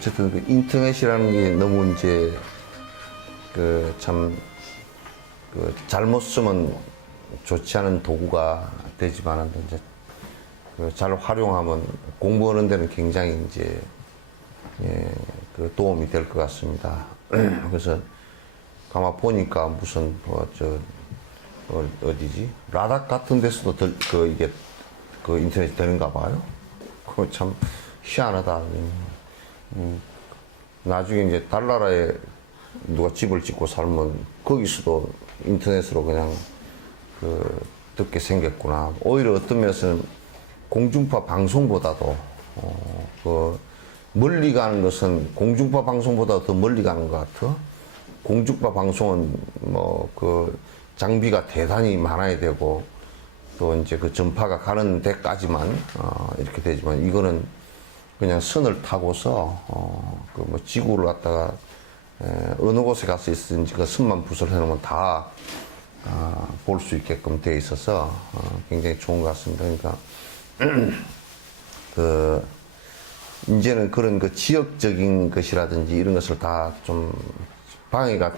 어쨌든 그 인터넷이라는 게 너무 이제 그 참 그 잘못 쓰면 좋지 않은 도구가 되지만 이제 그 잘 활용하면 공부하는 데는 굉장히 이제 그 도움이 될 것 같습니다. 그래서 가만 보니까 무슨 어디지 라닥 같은 데서도 이게 그 인터넷이 되는가 봐요. 그거 참 희한하다. 나중에 이제 달나라에 누가 집을 짓고 살면 거기서도 인터넷으로 그냥 듣게 생겼구나. 오히려 어떤 면에서는 공중파 방송보다도 멀리 가는 것은 공중파 방송보다 더 멀리 가는 것 같아. 공중파 방송은 장비가 대단히 많아야 되고 또 이제 그 전파가 가는 데까지만 이렇게 되지만 이거는 그냥 선을 타고서 지구를 갖다가 어느 곳에 가서 있든지 그 선만 부설 해놓으면 다 볼 수 있게끔 되어 있어서 굉장히 좋은 것 같습니다. 그러니까 이제는 그런 그 지역적인 것이라든지 이런 것을 다 좀 장애가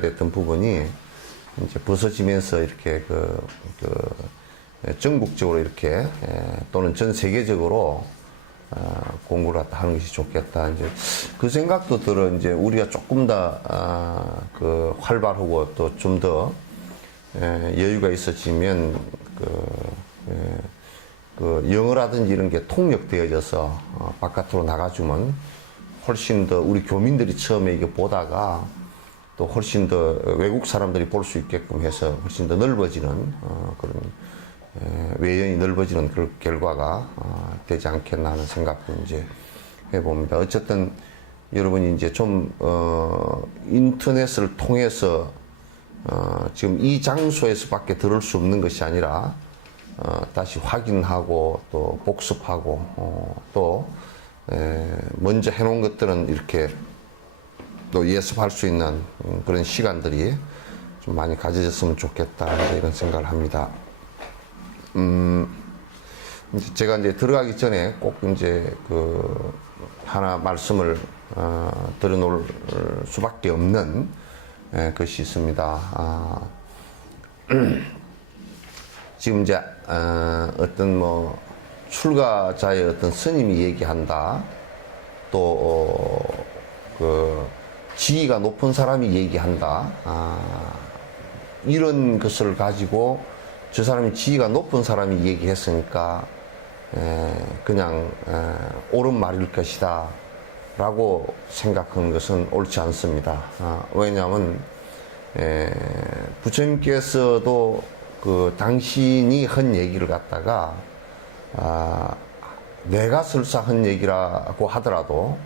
됐던 부분이 이제 벗어지면서 이렇게 전국적으로 이렇게 또는 전 세계적으로 공부를 하는 것이 좋겠다. 이제 그 생각도 들어. 이제 우리가 조금 더 활발하고 또 좀 더 여유가 있어지면 영어라든지 이런 게 통역되어져서 바깥으로 나가주면 훨씬 더 우리 교민들이 처음에 이게 보다가 또 훨씬 더 외국 사람들이 볼 수 있게끔 해서 훨씬 더 넓어지는 그런 외연이 넓어지는 그런 결과가 되지 않겠나 하는 생각도 이제 해봅니다. 어쨌든 여러분이 이제 좀 인터넷을 통해서 지금 이 장소에서밖에 들을 수 없는 것이 아니라 다시 확인하고 또 복습하고 또 먼저 해놓은 것들은 이렇게 또 예습할 수 있는 그런 시간들이 좀 많이 가져졌으면 좋겠다 이런 생각을 합니다. 제가 이제 들어가기 전에 꼭 이제 하나 말씀을 드려놓을 수밖에 없는 것이 있습니다. 지금 이제 어떤 출가자의 어떤 스님이 얘기한다. 또 지위가 높은 사람이 얘기한다. 이런 것을 가지고 저 사람이 지위가 높은 사람이 얘기했으니까 그냥 옳은 말일 것이다 라고 생각하는 것은 옳지 않습니다. 왜냐하면 부처님께서도 당신이 한 얘기를 갖다가 내가 설사 한 얘기라고 하더라도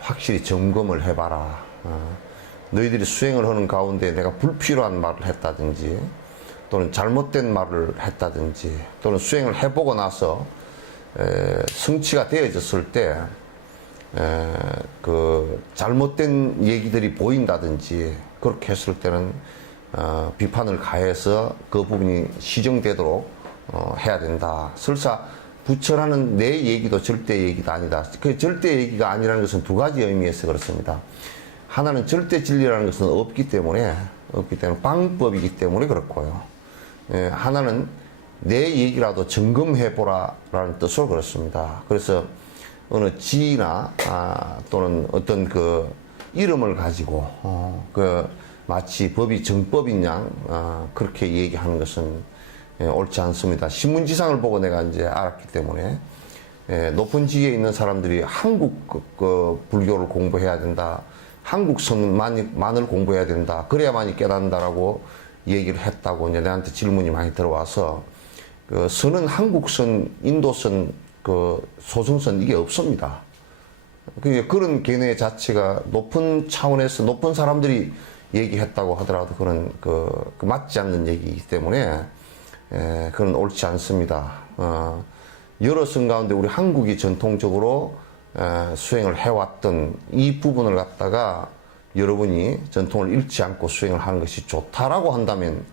확실히 점검을 해봐라. 너희들이 수행을 하는 가운데 내가 불필요한 말을 했다든지 또는 잘못된 말을 했다든지 또는 수행을 해보고 나서 성취가 되어졌을 때 잘못된 얘기들이 보인다든지 그렇게 했을 때는 비판을 가해서 그 부분이 시정되도록 해야 된다. 설사 부처라는 내 얘기도 절대 얘기가 아니다. 그 절대 얘기가 아니라는 것은 두 가지 의미에서 그렇습니다. 하나는 절대 진리라는 것은 없기 때문에 방법이기 때문에 그렇고요. 하나는 내 얘기라도 점검해보라 라는 뜻으로 그렇습니다. 그래서 어느 지나 또는 어떤 이름을 가지고 마치 법이 정법인 양 그렇게 얘기하는 것은 옳지 않습니다. 신문지상을 보고 내가 이제 알았기 때문에 높은 지위에 있는 사람들이 한국 불교를 공부해야 된다. 한국 선만을 공부해야 된다. 그래야만이 깨닫는다라고 얘기를 했다고 이제 내한테 질문이 많이 들어와서 선은 한국선, 인도선, 소승선 이게 없습니다. 그런 견해 자체가 높은 차원에서 높은 사람들이 얘기했다고 하더라도 그런 맞지 않는 얘기이기 때문에 그건 옳지 않습니다. 여러 선 가운데 우리 한국이 전통적으로 수행을 해왔던 이 부분을 갖다가 여러분이 전통을 잃지 않고 수행을 하는 것이 좋다라고 한다면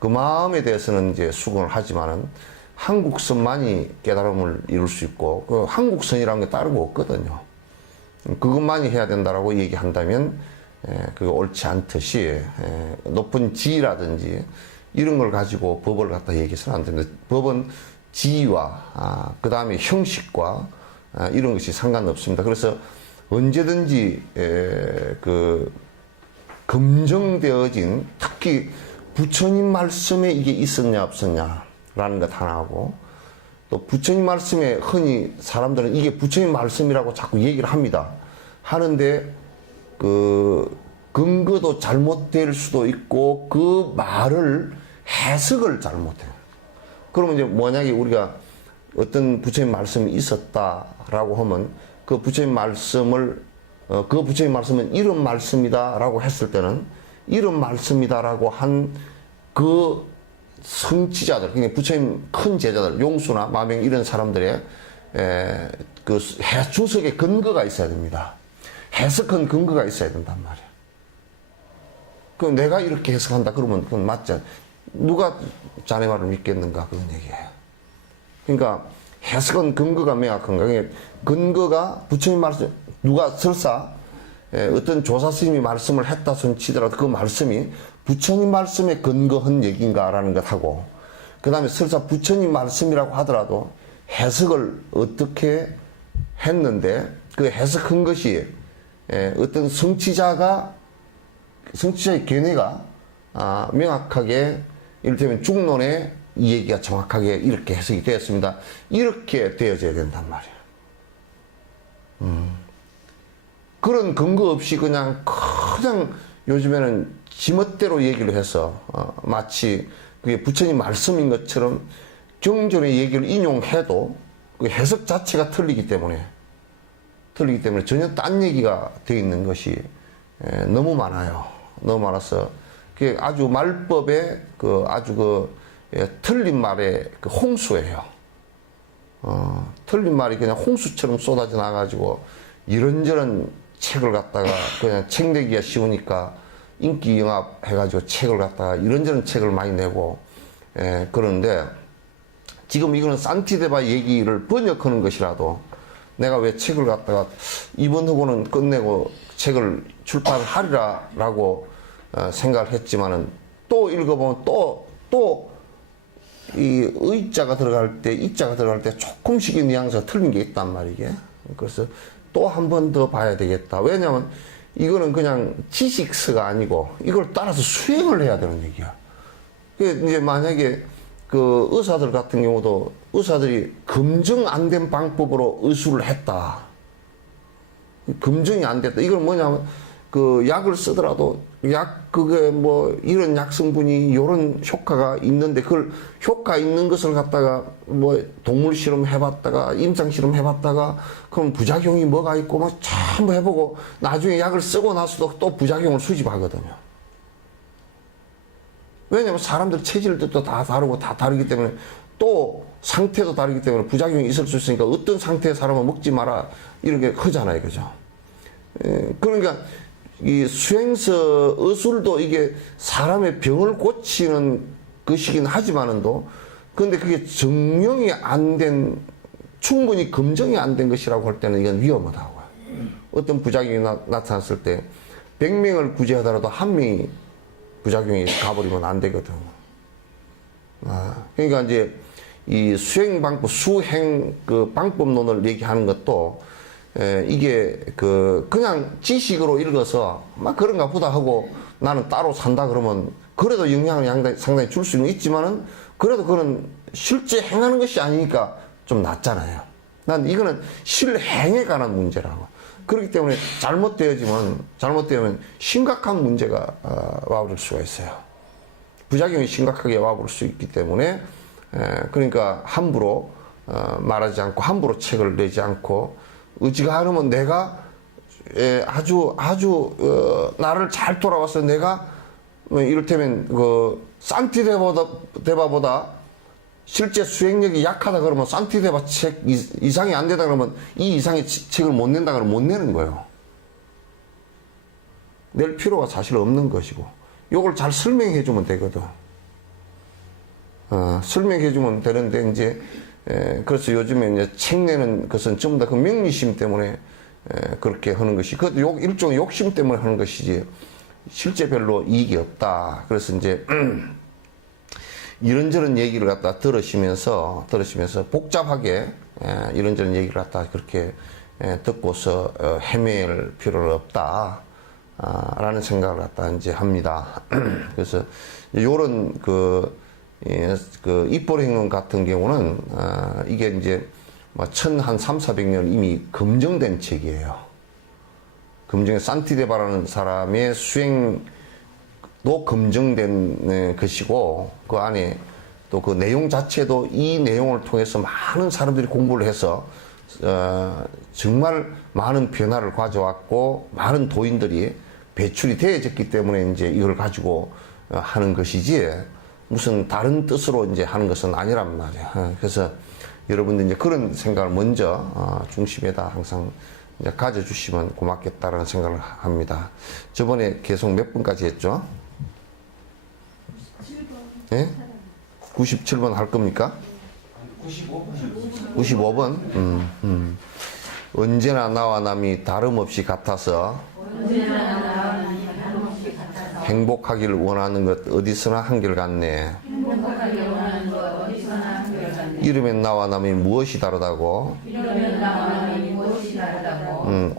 그 마음에 대해서는 이제 수긍을 하지만은 한국선만이 깨달음을 이룰 수 있고 그 한국선이라는 게 다른 거 없거든요. 그것만이 해야 된다라고 얘기한다면 그게 옳지 않듯이 높은 지위라든지 이런 걸 가지고 법을 갖다 얘기해서는 안 됩니다. 법은 지위와 그 다음에 형식과 이런 것이 상관없습니다. 그래서 언제든지 그 검증되어진 특히 부처님 말씀에 이게 있었냐 없었냐라는 것 하나하고 또 부처님 말씀에 흔히 사람들은 이게 부처님 말씀이라고 자꾸 얘기를 합니다. 하는데 그 근거도 잘못될 수도 있고 그 말을 해석을 잘못해요. 그러면 이제 만약에 우리가 어떤 부처님 말씀이 있었다라고 하면 그 부처님 말씀을 그 부처님 말씀은 이런 말씀이다라고 했을 때는 이런 말씀이다라고 한 그 성취자들, 그러니까 부처님 큰 제자들, 용수나 마명 이런 사람들의 그 주석의 근거가 있어야 됩니다. 해석한 근거가 있어야 된단 말이야. 그럼 내가 이렇게 해석한다 그러면 그건 맞지 않아. 누가 자네 말을 믿겠는가 그런 얘기예요. 그러니까 해석은 근거가 명확한 거예요. 그러니까 근거가 부처님 말씀, 누가 설사 어떤 조사 스님이 말씀을 했다 손 치더라도 그 말씀이 부처님 말씀에 근거한 얘기인가라는 것하고 그 다음에 설사 부처님 말씀이라고 하더라도 해석을 어떻게 했는데 그 해석한 것이 어떤 성취자의 견해가 명확하게 이를테면 중론에 이 얘기가 정확하게 이렇게 해석이 되었습니다. 이렇게 되어져야 된단 말이에요. 그런 근거 없이 그냥 요즘에는 지멋대로 얘기를 해서 마치 그게 부처님 말씀인 것처럼 경전의 얘기를 인용해도 그 해석 자체가 틀리기 때문에 전혀 딴 얘기가 되어 있는 것이 너무 많아요. 너무 많아서 그게 아주 말법의 틀린 말의 그 홍수예요. 틀린 말이 그냥 홍수처럼 쏟아져 나가지고 이런저런 책을 갖다가 그냥 책 내기가 쉬우니까 인기 영합 해가지고 책을 갖다가 이런저런 책을 많이 내고 그러는데 지금 이거는 산티데바 얘기를 번역하는 것이라도 내가 왜 책을 갖다가 이번 후보는 끝내고 책을 출판하리라라고 생각을 했지만은 또 읽어보면 또 이 의자가 들어갈 때 이자가 들어갈 때 조금씩의 뉘앙스가 틀린 게 있단 말이게. 그래서 또 한 번 더 봐야 되겠다. 왜냐하면 이거는 그냥 지식서가 아니고 이걸 따라서 수행을 해야 되는 얘기야. 이제 만약에 그 의사들 같은 경우도 의사들이 검증 안 된 방법으로 의술을 했다. 검증이 안 됐다. 이건 뭐냐면 그 약을 쓰더라도 그게 뭐 이런 약 성분이 이런 효과가 있는데 그걸 효과 있는 것을 갖다가 뭐 동물 실험 해봤다가 임상 실험 해봤다가 그럼 부작용이 뭐가 있고 뭐 전부 해보고 나중에 약을 쓰고 나서도 또 부작용을 수집하거든요. 왜냐면 사람들 체질도 다 다르고 다 다르기 때문에 또 상태도 다르기 때문에 부작용이 있을 수 있으니까 어떤 상태의 사람은 먹지 마라 이렇게 하잖아요. 그죠? 그러니까 이 수행서 의술도 이게 사람의 병을 고치는 것이긴 하지만은도 근데 그게 증명이 안 된 충분히 검증이 안 된 것이라고 할 때는 이건 위험하다고요. 어떤 부작용이 나타났을 때 100명을 구제하더라도 한 명이 부작용이 가버리면 안 되거든. 그러니까 이제 이 수행 그 방법론을 얘기하는 것도 이게 그냥 지식으로 읽어서 막 그런가 보다 하고 나는 따로 산다 그러면 그래도 영향을 상당히 줄 수는 있지만은 그래도 그건 실제 행하는 것이 아니니까 좀 낫잖아요. 난 이거는 실행에 관한 문제라고. 그렇기 때문에 잘못되면 심각한 문제가 와버릴 수가 있어요. 부작용이 심각하게 와버릴 수 있기 때문에 그러니까 함부로 말하지 않고 함부로 책을 내지 않고 의지가 하려면 내가 아주 나를 잘 돌아와서 내가 이를테면 그 산티데바보다 실제 수행력이 약하다 그러면 산티데바 책 이상이 안 되다 그러면 이 이상의 책을 못 낸다 그러면 못 내는 거예요. 낼 필요가 사실 없는 것이고 요걸 잘 설명해 주면 되거든. 설명해 주면 되는데 이제 그래서 요즘에 이제 책 내는 것은 전부 다 그 명리심 때문에 그렇게 하는 것이, 그것도 일종의 욕심 때문에 하는 것이지, 실제 별로 이익이 없다. 그래서 이제, 이런저런 얘기를 갖다 들으시면서 복잡하게, 이런저런 얘기를 갖다 그렇게 듣고서 헤맬 필요는 없다. 라는 생각을 갖다 이제 합니다. 그래서, 요런 그 입보행론 같은 경우는, 이게 이제, 뭐, 1400년 이미 검증된 책이에요. 산티데바라는 사람의 수행도 검증된 것이고, 그 안에 또 그 내용 자체도 이 내용을 통해서 많은 사람들이 공부를 해서, 정말 많은 변화를 가져왔고, 많은 도인들이 배출이 되어졌기 때문에 이제 이걸 가지고 하는 것이지, 무슨 다른 뜻으로 이제 하는 것은 아니란 말이야. 그래서 여러분들 이제 그런 생각을 먼저 중심에다 항상 이제 가져주시면 고맙겠다라는 생각을 합니다. 저번에 계속 몇 번까지 했죠? 97번. 예? 97번 할 겁니까? 95번? 언제나 나와 남이 다름없이 같아서 행복하기를 원하는 것 어디서나 한결같네. 이름엔 나와 남이 무엇이 다르다고?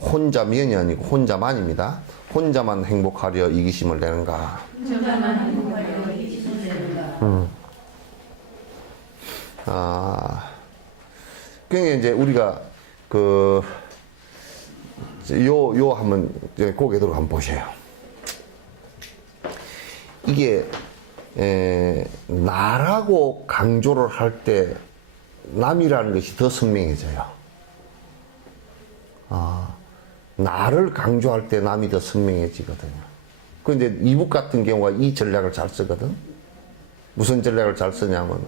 혼자면이 아니고 혼자만입니다. 혼자만 행복하려 이기심을 내는가? 그러니까 이제 우리가 요 한번 고개도로 한번 보세요. 이게 나라고 강조를 할 때 남이라는 것이 더 선명해져요. 나를 강조할 때 남이 더 선명해지거든요. 그런데 이북 같은 경우가 이 전략을 잘 쓰거든. 무슨 전략을 잘 쓰냐면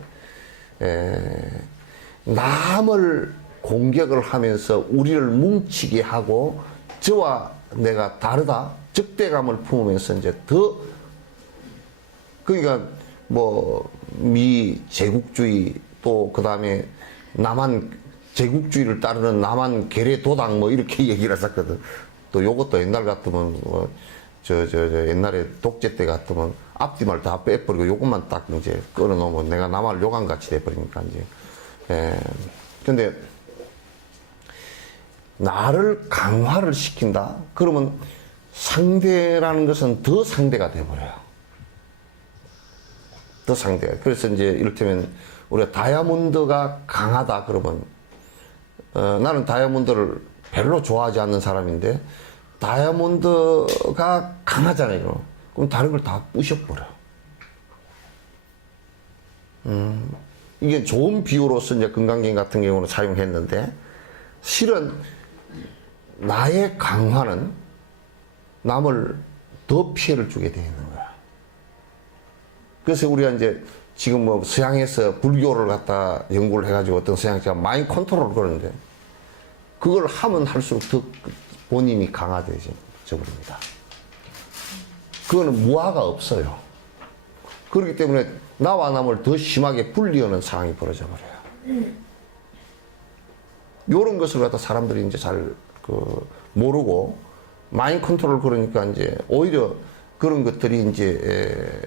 남을 공격을 하면서 우리를 뭉치게 하고 저와 내가 다르다 적대감을 품으면서 이제 더, 그러니까 뭐 미 제국주의 또 그 다음에 남한 제국주의를 따르는 남한 괴뢰 도당 뭐 이렇게 얘기를 했었거든. 또 요것도 옛날 같으면 뭐 옛날에 독재 때 같으면 앞뒤말 다 빼버리고 요것만 딱 이제 끌어놓으면 내가 남한을 욕한 같이 돼버리니까 이제. 근데 나를 강화를 시킨다? 그러면 상대라는 것은 더 상대가 돼버려요. 더 상대가. 그래서 이제 이를테면 우리가 다이아몬드가 강하다 그러면 나는 다이아몬드를 별로 좋아하지 않는 사람인데 다이아몬드가 강하잖아요. 그럼 다른 걸 다 부셔버려. 이게 좋은 비유로서 이제 금강경 같은 경우는 사용했는데 실은 나의 강화는 남을 더 피해를 주게 되어 있는 거야. 그래서 우리가 이제 지금 뭐 서양에서 불교를 갖다 연구를 해가지고 어떤 서양자가 마인드 컨트롤을 그러는데 그걸 하면 할수록 더 본인이 강화되져 버립니다. 그거는 무화가 없어요. 그렇기 때문에 나와 남을 더 심하게 분리하는 상황이 벌어져 버려요. 요런 것을 갖다 사람들이 이제 잘 모르고 마인드 컨트롤 그러니까 이제 오히려 그런 것들이 이제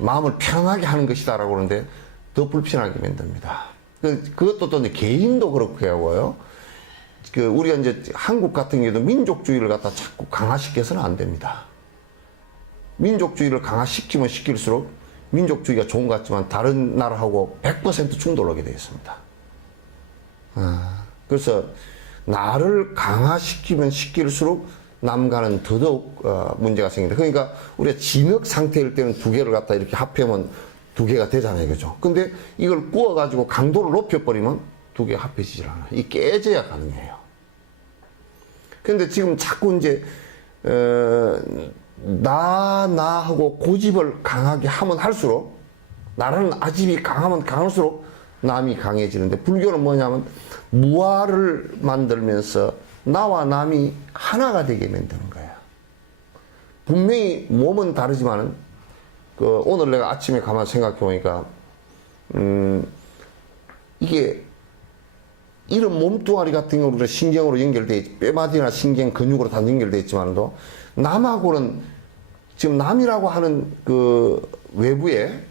마음을 편하게 하는 것이다라고 그러는데 더 불편하게 만듭니다. 그것도 또 이제 개인도 그렇게 하고요. 우리가 이제 한국 같은 경우도 민족주의를 갖다 자꾸 강화시켜서는 안 됩니다. 민족주의를 강화시키면 시킬수록 민족주의가 좋은 것 같지만 다른 나라하고 100% 충돌하게 되어 있습니다. 그래서 나를 강화시키면 시킬수록 남과는 더더욱 문제가 생긴다. 그러니까 우리가 진흙 상태일 때는 두 개를 갖다 이렇게 합하면 두 개가 되잖아요. 그죠? 근데 이걸 구워가지고 강도를 높여버리면 두 개가 합해지질 않아요. 이 깨져야 가능해요. 근데 지금 자꾸 이제, 나하고 고집을 강하게 하면 할수록, 나라는 아집이 강하면 강할수록 남이 강해지는데, 불교는 뭐냐면, 무아를 만들면서 나와 남이 하나가 되게 만드는 거예요. 분명히 몸은 다르지만은, 오늘 내가 아침에 가만 생각해 보니까, 이게 이런 몸뚱아리 같은 경우는 신경으로 연결돼 있지, 뼈마디나 신경, 근육으로 다 연결돼 있지만도 남하고는 지금 남이라고 하는 그 외부의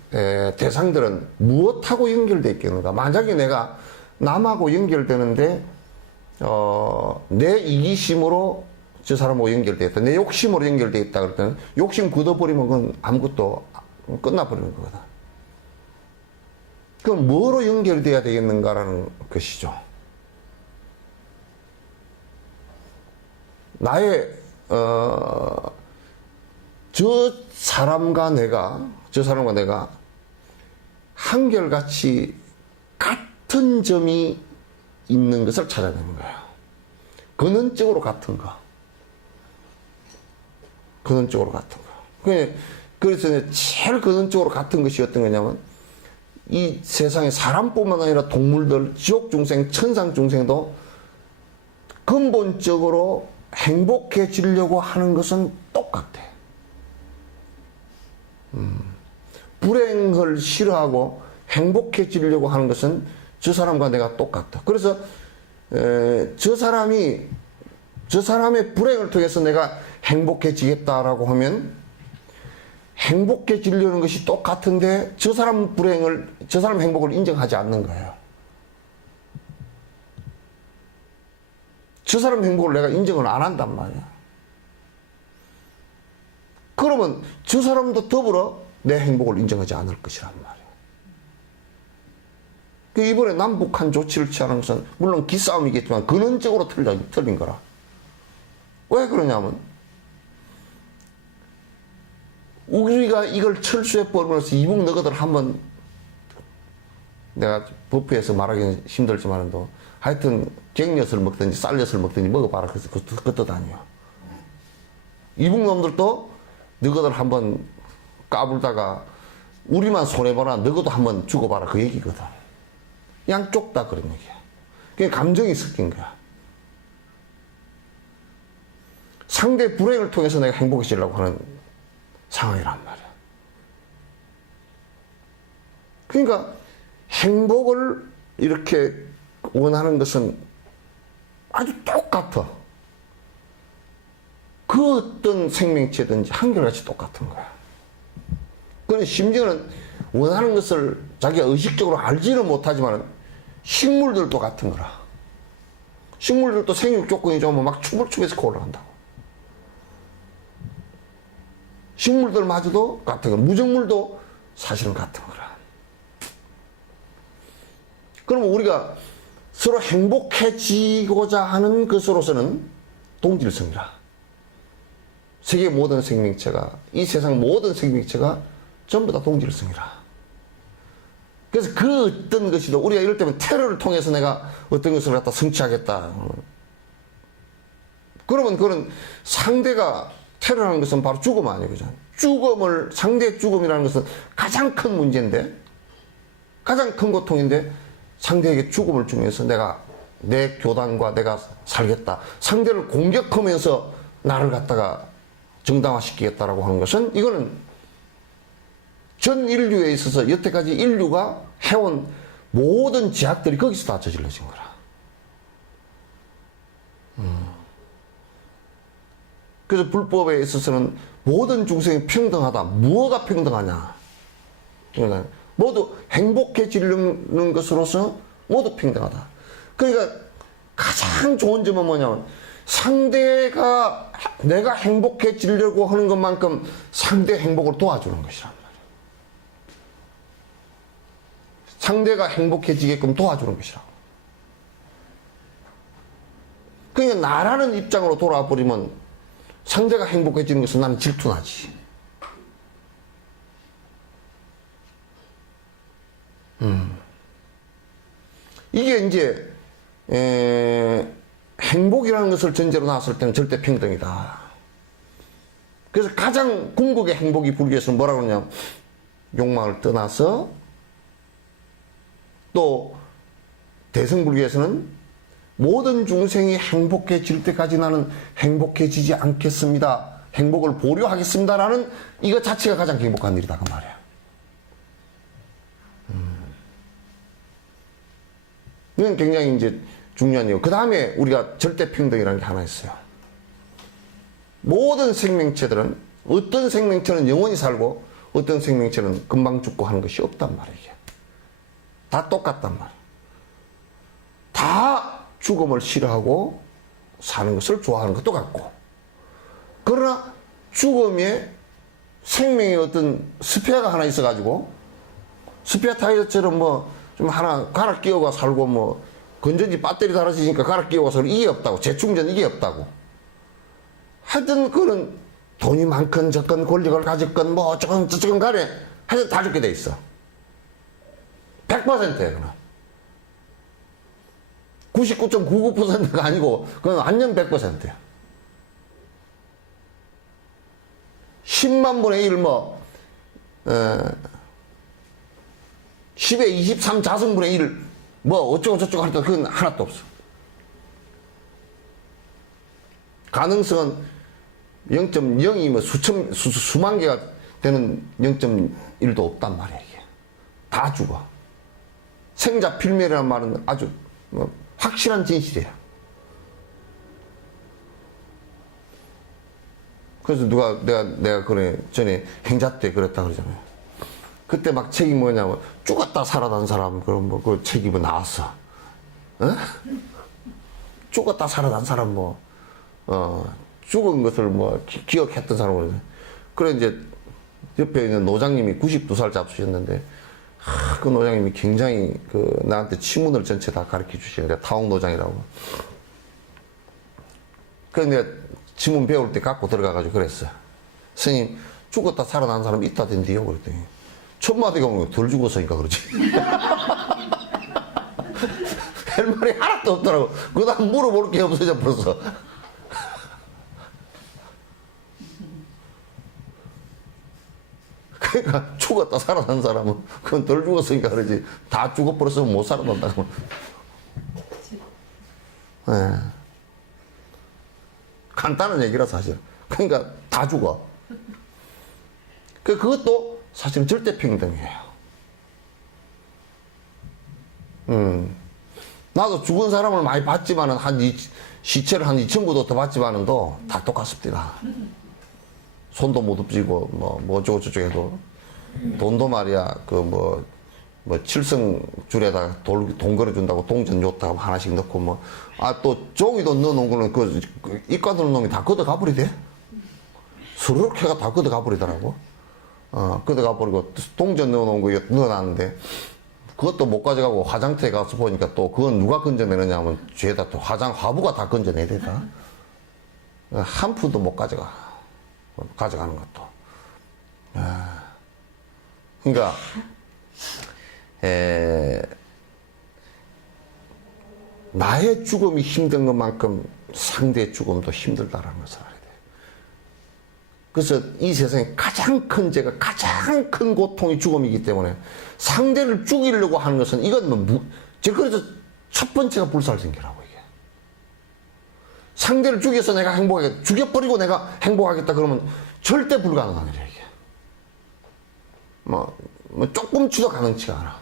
대상들은 무엇하고 연결돼 있겠는가? 만약에 내가 남하고 연결되는데 내 이기심으로 저 사람하고 연결돼 있다, 내 욕심으로 연결돼 있다 그럴 때는 욕심 굳어버리면 그건 아무것도 끝나버리는 거거든. 그럼 뭐로 연결돼야 되겠는가라는 것이죠. 나의 저 사람과 내가 한결같이 같은 점이 있는 것을 찾아내는 거예요. 근원적으로 같은 거. 근원적으로 같은 거. 그래서 제일 근원적으로 같은 것이 어떤 거냐면, 이 세상에 사람뿐만 아니라 동물들, 지옥 중생, 천상 중생도 근본적으로 행복해지려고 하는 것은 똑같아. 불행을 싫어하고 행복해지려고 하는 것은 저 사람과 내가 똑같다. 그래서 저 사람의 불행을 통해서 내가 행복해지겠다라고 하면 행복해지려는 것이 똑같은데 저 사람 행복을 인정하지 않는 거예요. 저 사람 행복을 내가 인정을 안 한단 말이야. 그러면 저 사람도 더불어 내 행복을 인정하지 않을 것이란 말이야. 이번에 남북한 조치를 취하는 것은 물론 기싸움이겠지만 근원적으로 틀린 거라. 왜 그러냐면, 우리가 이걸 철수해 버리면서 이북 너희들 한번, 내가 버프에서 말하기는 힘들지만도 하여튼 갱엿을 먹든지 쌀엿을 먹든지 먹어봐라. 그래서 그것도 아니야. 이북 놈들도 너희들 한번 까불다가 우리만 손해보나 너희도 한번 죽어봐라, 그 얘기거든. 양쪽 다 그런 얘기야. 그게 감정이 섞인 거야. 상대 불행을 통해서 내가 행복해지려고 하는 상황이란 말이야. 그러니까 행복을 이렇게 원하는 것은 아주 똑같아. 그 어떤 생명체든지 한결같이 똑같은 거야. 그런데 심지어는 원하는 것을 자기가 의식적으로 알지는 못하지만 식물들도 같은 거라. 식물들도 생육 조건이 좋으면 막 추불추불해서 올라간다고. 식물들마저도 같은 거라. 무정물도 사실은 같은 거라. 그러면 우리가 서로 행복해지고자 하는 것으로서는 동질성이라. 세계 모든 생명체가, 이 세상 모든 생명체가 전부 다 동질성이라. 그래서 그 어떤 것이도 우리가 이럴 때면 테러를 통해서 내가 어떤 것을 갖다 성취하겠다. 그러면 그런 상대가 테러라는 것은 바로 죽음 아니에요. 그죠? 상대의 죽음이라는 것은 가장 큰 문제인데, 가장 큰 고통인데, 상대에게 죽음을 주면서 내 교단과 내가 살겠다. 상대를 공격하면서 나를 갖다가 정당화시키겠다라고 하는 것은, 이거는 전 인류에 있어서 여태까지 인류가 해온 모든 죄악들이 거기서 다 저질러진 거라. 그래서 불법에 있어서는 모든 중생이 평등하다. 무엇가 평등하냐? 모두 행복해지는 것으로서 모두 평등하다. 그러니까 가장 좋은 점은 뭐냐면, 상대가 내가 행복해지려고 하는 것만큼 상대 행복을 도와주는 것이란 말이야. 상대가 행복해지게끔 도와주는 것이라고. 그러니까 나라는 입장으로 돌아와 버리면 상대가 행복해지는 것은 나는 질투나지. 이게 이제 행복이라는 것을 전제로 나왔을 때는 절대 평등이다. 그래서 가장 궁극의 행복이 불교에서는 뭐라고 그러냐면, 욕망을 떠나서, 또 대승불교에서는 모든 중생이 행복해질 때까지 나는 행복해지지 않겠습니다. 행복을 보류하겠습니다라는 이것 자체가 가장 행복한 일이다, 그 말이야. 이건 굉장히 이제 중요한 이유. 그 다음에 우리가 절대평등이라는 게 하나 있어요. 모든 생명체들은, 어떤 생명체는 영원히 살고 어떤 생명체는 금방 죽고 하는 것이 없단 말이에요. 이게. 다 똑같단 말이에요. 다 죽음을 싫어하고 사는 것을 좋아하는 것도 같고, 그러나 죽음에 생명의 어떤 스페어가 하나 있어가지고, 스페어 타이어처럼 뭐 좀 하나 갈아 끼워가 살고, 뭐 건전지 배터리 달아지니까 갈아 끼워가 살고, 이게 없다고. 재충전 이게 없다고. 하여튼 그는 돈이 많건 적건 권력을 가졌건 뭐 어쩌건 저쩌건 간에 하여튼 다 죽게 돼 있어. 100%예요. 그는 99.99%가 아니고 그건 완전 100%야. 10만 분의 1 뭐 10에 23 자승분의 1 뭐 어쩌고 저쩌고 할 때 그건 하나도 없어. 가능성은 0.0이 뭐 수만 개가 되는 0.1도 없단 말이야. 이게 다 죽어. 생자필멸이라는 말은 아주 뭐 확실한 진실이야. 그래서 내가 그래 전에 행자 때 그랬다 그러잖아요. 그때 막 책이 뭐냐면 죽었다 살아난 사람, 그럼 뭐 그 책이 뭐 나왔어. 어? 죽었다 살아난 사람 뭐 죽은 것을 뭐 기억했던 사람을. 그래 이제 옆에 있는 노장님이 92살 잡수셨는데, 그 노장님이 굉장히 나한테 치문을 전체 다 가르쳐 주시는데, 타옥 노장이라고. 그래 내가 지문 배울 때 갖고 들어가가지고 그랬어. 스님, 죽었다 살아난 사람 있다던데요? 그랬더니 첫 마디가 뭐덜 죽었으니까 그러지. 할 말이 하나도 없더라고. 그 다음 물어볼 게 없어져 벌써. 그러니까 죽었다 살아난 사람은 그건 덜 죽었으니까 그러지. 다 죽어버렸으면 못 살아난다고. 네. 간단한 얘기라 사실. 그러니까 다 죽어. 그것도 사실은 절대평등이에요. 나도 죽은 사람을 많이 봤지만은 시체를 한 2,000구도 더 봤지만은도 다 똑같습니다. 손도 못 엎지고 뭐 어쩌고 저쩌고 해도 돈도 말이야 칠성줄에다가 돈 걸어준다고 동전 줬다가 하나씩 넣고 또 종이도 넣어놓은 거는 이과 드는 놈이 다 걷어가 버리대. 스르륵 해가 다 걷어가 버리더라고. 걷어가 버리고 동전 넣어놓은 거 넣어놨는데 그것도 못 가져가고 화장터에 가서 보니까 또 그건 누가 건져내느냐 하면 뒤에다 또 화부가 다 건져내야 되다. 한 푼도 못 가져가는 것도. 그러니까 나의 죽음이 힘든 것만큼 상대의 죽음도 힘들다라는 것을 알아야 돼. 그래서 이 세상에 가장 큰 죄가, 가장 큰 고통이 죽음이기 때문에 상대를 죽이려고 하는 것은 이건 그래서 첫 번째가 불살생기라고 이게. 상대를 죽여서 내가 행복하겠다, 죽여버리고 내가 행복하겠다 그러면 절대 불가능한 일이야 이게. 조금치도 가능치가 않아.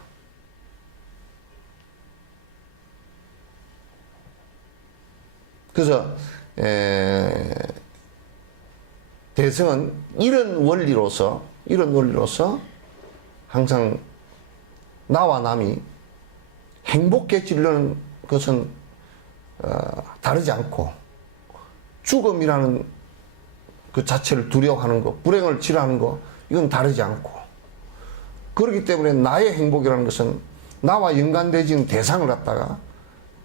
그래서 대승은 이런 원리로서 항상 나와 남이 행복해지려는 것은 다르지 않고, 죽음이라는 그 자체를 두려워하는 것, 불행을 싫어하는 것, 이건 다르지 않고, 그렇기 때문에 나의 행복이라는 것은 나와 연관되어진 대상을 갖다가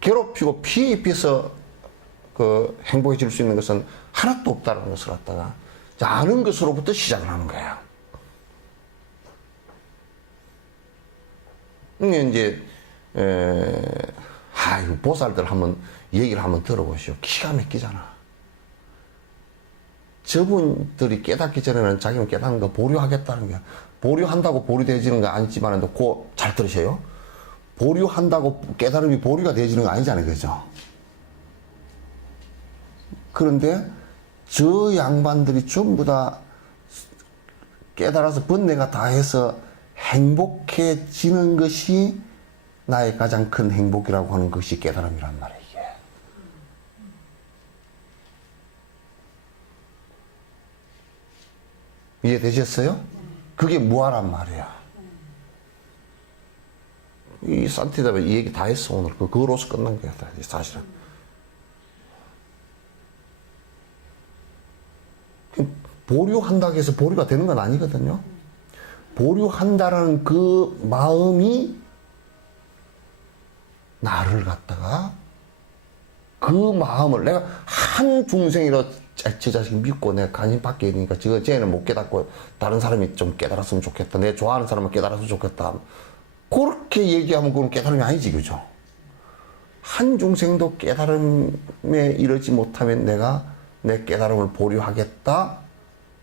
괴롭히고 피해 입혀서 행복해질 수 있는 것은 하나도 없다는 것을 갖다가 아는 것으로부터 시작을 하는 거예요. 이제 보살들 얘기를 한번 들어보시오. 기가 막히잖아. 저분들이 깨닫기 전에는 자기는 깨닫는 거 보류하겠다는 거야. 보류한다고 보류되어지는 거 아니지만 잘 들으세요. 보류한다고 깨달음이 보류가 되어지는 거 아니잖아요. 그죠? 그런데 저 양반들이 전부 다 깨달아서 번뇌가 다 해서 행복해지는 것이 나의 가장 큰 행복이라고 하는 것이 깨달음이란 말이에요. 이게. 이해되셨어요? 그게 무아란 말이야. 이 산티다바 이 얘기 다 했어 오늘. 그거로서 끝난 거야 사실은. 보류한다고 해서 보류가 되는 건 아니거든요. 보류한다라는 그 마음이 나를 갖다가 그 마음을 내가 한 중생이라 제 자식 믿고 내가 관심 받게 되니까 쟤는 못 깨닫고 다른 사람이 좀 깨달았으면 좋겠다. 내 좋아하는 사람은 깨달았으면 좋겠다. 그렇게 얘기하면 그건 깨달음이 아니지, 그죠? 한 중생도 깨달음에 이르지 못하면 내가 내 깨달음을 보류하겠다.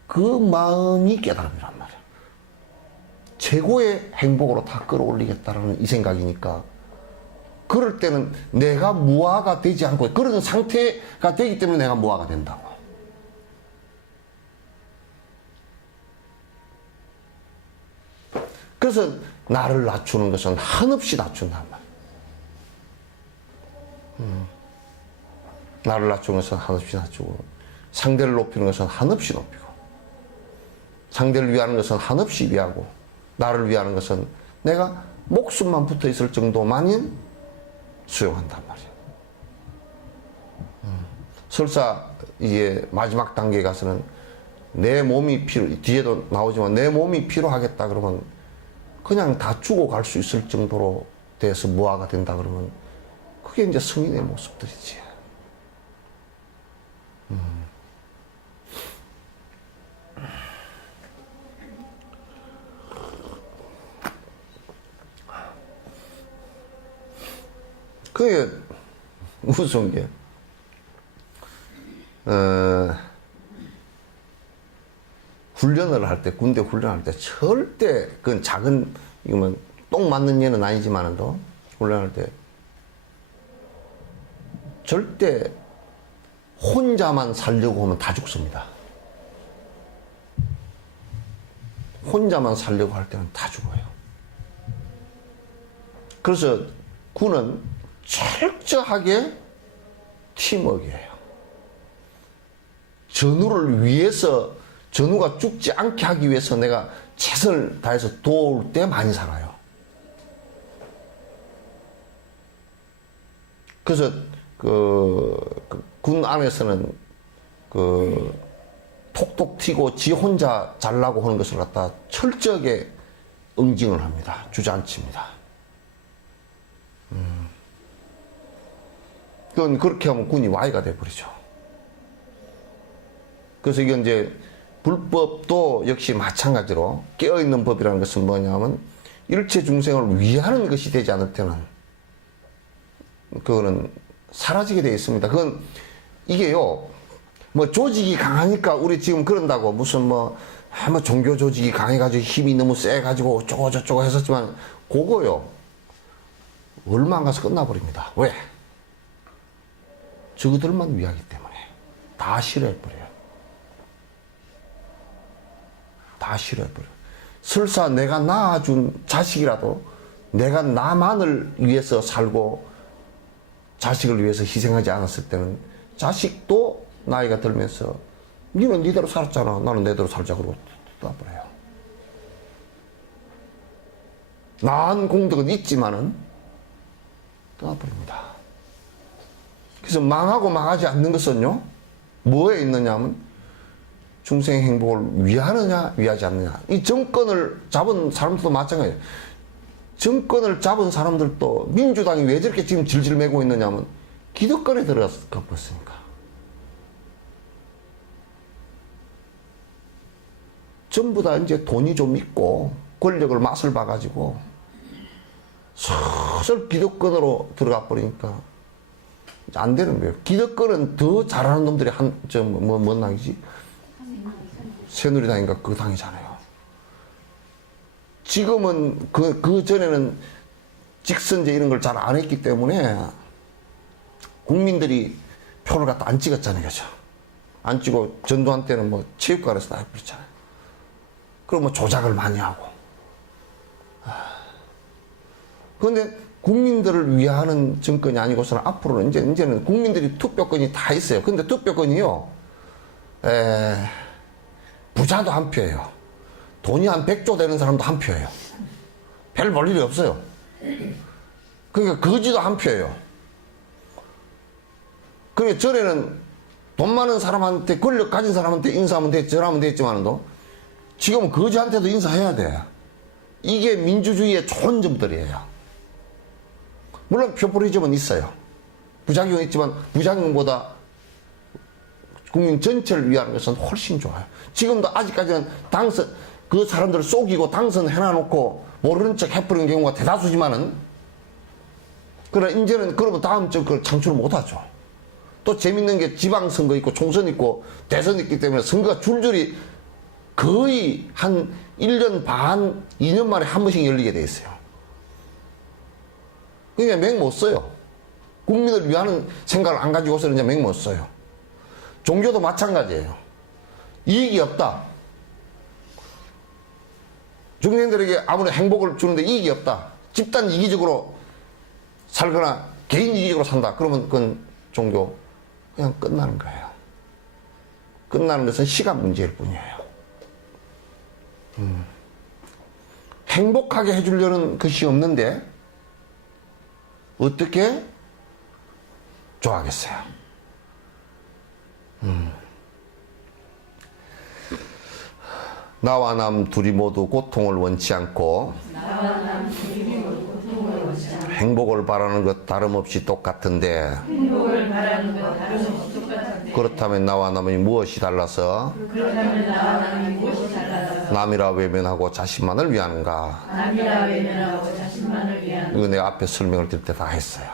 그 마음이 깨달음이란 말이야. 최고의 행복으로 다 끌어올리겠다라는 이 생각이니까 그럴 때는 내가 무아가 되지 않고 그런 상태가 되기 때문에 내가 무아가 된다고. 그래서 나를 낮추는 것은 한없이 낮춘단 말이야. 나를 낮추는 것은 한없이 낮추고 상대를 높이는 것은 한없이 높이고 상대를 위하는 것은 한없이 위하고 나를 위하는 것은 내가 목숨만 붙어 있을 정도만인 수용한단 말이야. 설사 이제 마지막 단계에 가서는 내 몸이 뒤에도 나오지만 내 몸이 필요하겠다 그러면 그냥 다 주고 갈 수 있을 정도로 돼서 무아가 된다 그러면 그게 이제 성인의 모습들이지. 그게 무서운 게 훈련을 할 때, 군대 훈련할 때 절대 그건 작은 이거면 똥 맞는 예는 아니지만도 훈련할 때 절대 혼자만 살려고 하면 다 죽습니다. 혼자만 살려고 할 때는 다 죽어요. 그래서 군은 철저하게 팀워크예요. 전우를 위해서 전우가 죽지 않게 하기 위해서 내가 최선을 다해서 도울 때 많이 살아요. 그래서 군 안에서는 톡톡 튀고 지 혼자 잘나고 하는 것을 갖다 철저하게 응징을 합니다. 주저앉힙니다. 그건 그렇게 하면 군이 와해가 돼버리죠. 그래서 이게 이제 불법도 역시 마찬가지로 깨어있는 법이라는 것은 뭐냐면 일체 중생을 위하는 것이 되지 않을 때는 그거는 사라지게 되어 있습니다. 그건 이게요, 뭐 조직이 강하니까 우리 지금 그런다고 무슨 뭐 종교 조직이 강해가지고 힘이 너무 세가지고 어쩌고저쩌고 했었지만 그거요, 얼마 안 가서 끝나버립니다. 왜? 저그들만 위하기 때문에 다 싫어해버려요. 다 싫어해버려요. 설사 내가 낳아준 자식이라도 내가 나만을 위해서 살고 자식을 위해서 희생하지 않았을 때는 자식도 나이가 들면서 니는 니대로 살았잖아, 나는 내대로 살자 그러고 떠나버려요. 나한 공덕은 있지만은 떠나버립니다. 그래서 망하고 망하지 않는 것은요, 뭐에 있느냐 하면 중생의 행복을 위하느냐 위하지 않느냐. 이 정권을 잡은 사람들도 마찬가지예요. 정권을 잡은 사람들도 민주당이 왜 저렇게 지금 질질 매고 있느냐 하면 기득권에 들어가서 덮었으니까. 전부 다 이제 돈이 좀 있고 권력을 맛을 봐가지고 슬슬 기득권으로 들어가 버리니까 안 되는 거예요. 기득권은 더 잘하는 놈들이 뭔 당이지? 새누리당인가 그 당이잖아요. 지금은 그 전에는 직선제 이런 걸 잘 안 했기 때문에 국민들이 표를 갖다 안 찍었잖아요. 그죠? 안 찍고 전두환 때는 뭐 체육관에서 다 해버렸잖아요. 그럼 뭐 조작을 많이 하고. 그런데 국민들을 위하는 정권이 아니고서는 앞으로는 이제는 국민들이 투표권이 다 있어요. 근데 투표권이요, 부자도 한 표예요. 돈이 한 100조 되는 사람도 한 표예요. 별 볼 일이 없어요. 그러니까 거지도 한 표예요. 그러니까 전에는 돈 많은 사람한테, 권력 가진 사람한테 인사하면 됐지, 저라면 됐지만도 지금은 거지한테도 인사해야 돼. 이게 민주주의의 좋은 점들이에요. 물론 표포리즘은 있어요. 부작용이 있지만 부작용보다 국민 전체를 위하는 것은 훨씬 좋아요. 지금도 아직까지는 그 사람들을 속이고 당선해놔놓고 모르는 척 해버리는 경우가 대다수지만은, 그러나 이제는 그러면 다음 정권을 창출을 못하죠. 또 재밌는 게 지방선거 있고 총선 있고 대선 있기 때문에 선거가 줄줄이 거의 한 1년 반, 2년 만에 한 번씩 열리게 돼 있어요. 그러니까 맹 못 써요. 국민을 위하는 생각을 안 가지고서는 이제 맹 못 써요. 종교도 마찬가지예요. 이익이 없다. 중생들에게 아무리 행복을 주는데 이익이 없다. 집단 이기적으로 살거나 개인 이기적으로 산다. 그러면 그건 종교 그냥 끝나는 거예요. 끝나는 것은 시간 문제일 뿐이에요. 행복하게 해주려는 것이 없는데 어떻게 좋아하겠어요? 나와 남 둘이 모두 고통을 원치 않고 행복을 바라는 것 다름없이 똑같은데, 그렇다면 나와 남이 무엇이 달라서 남이라 외면하고 자신만을 위하는가? 이거 내가 앞에 설명을 드릴 때 다 했어요.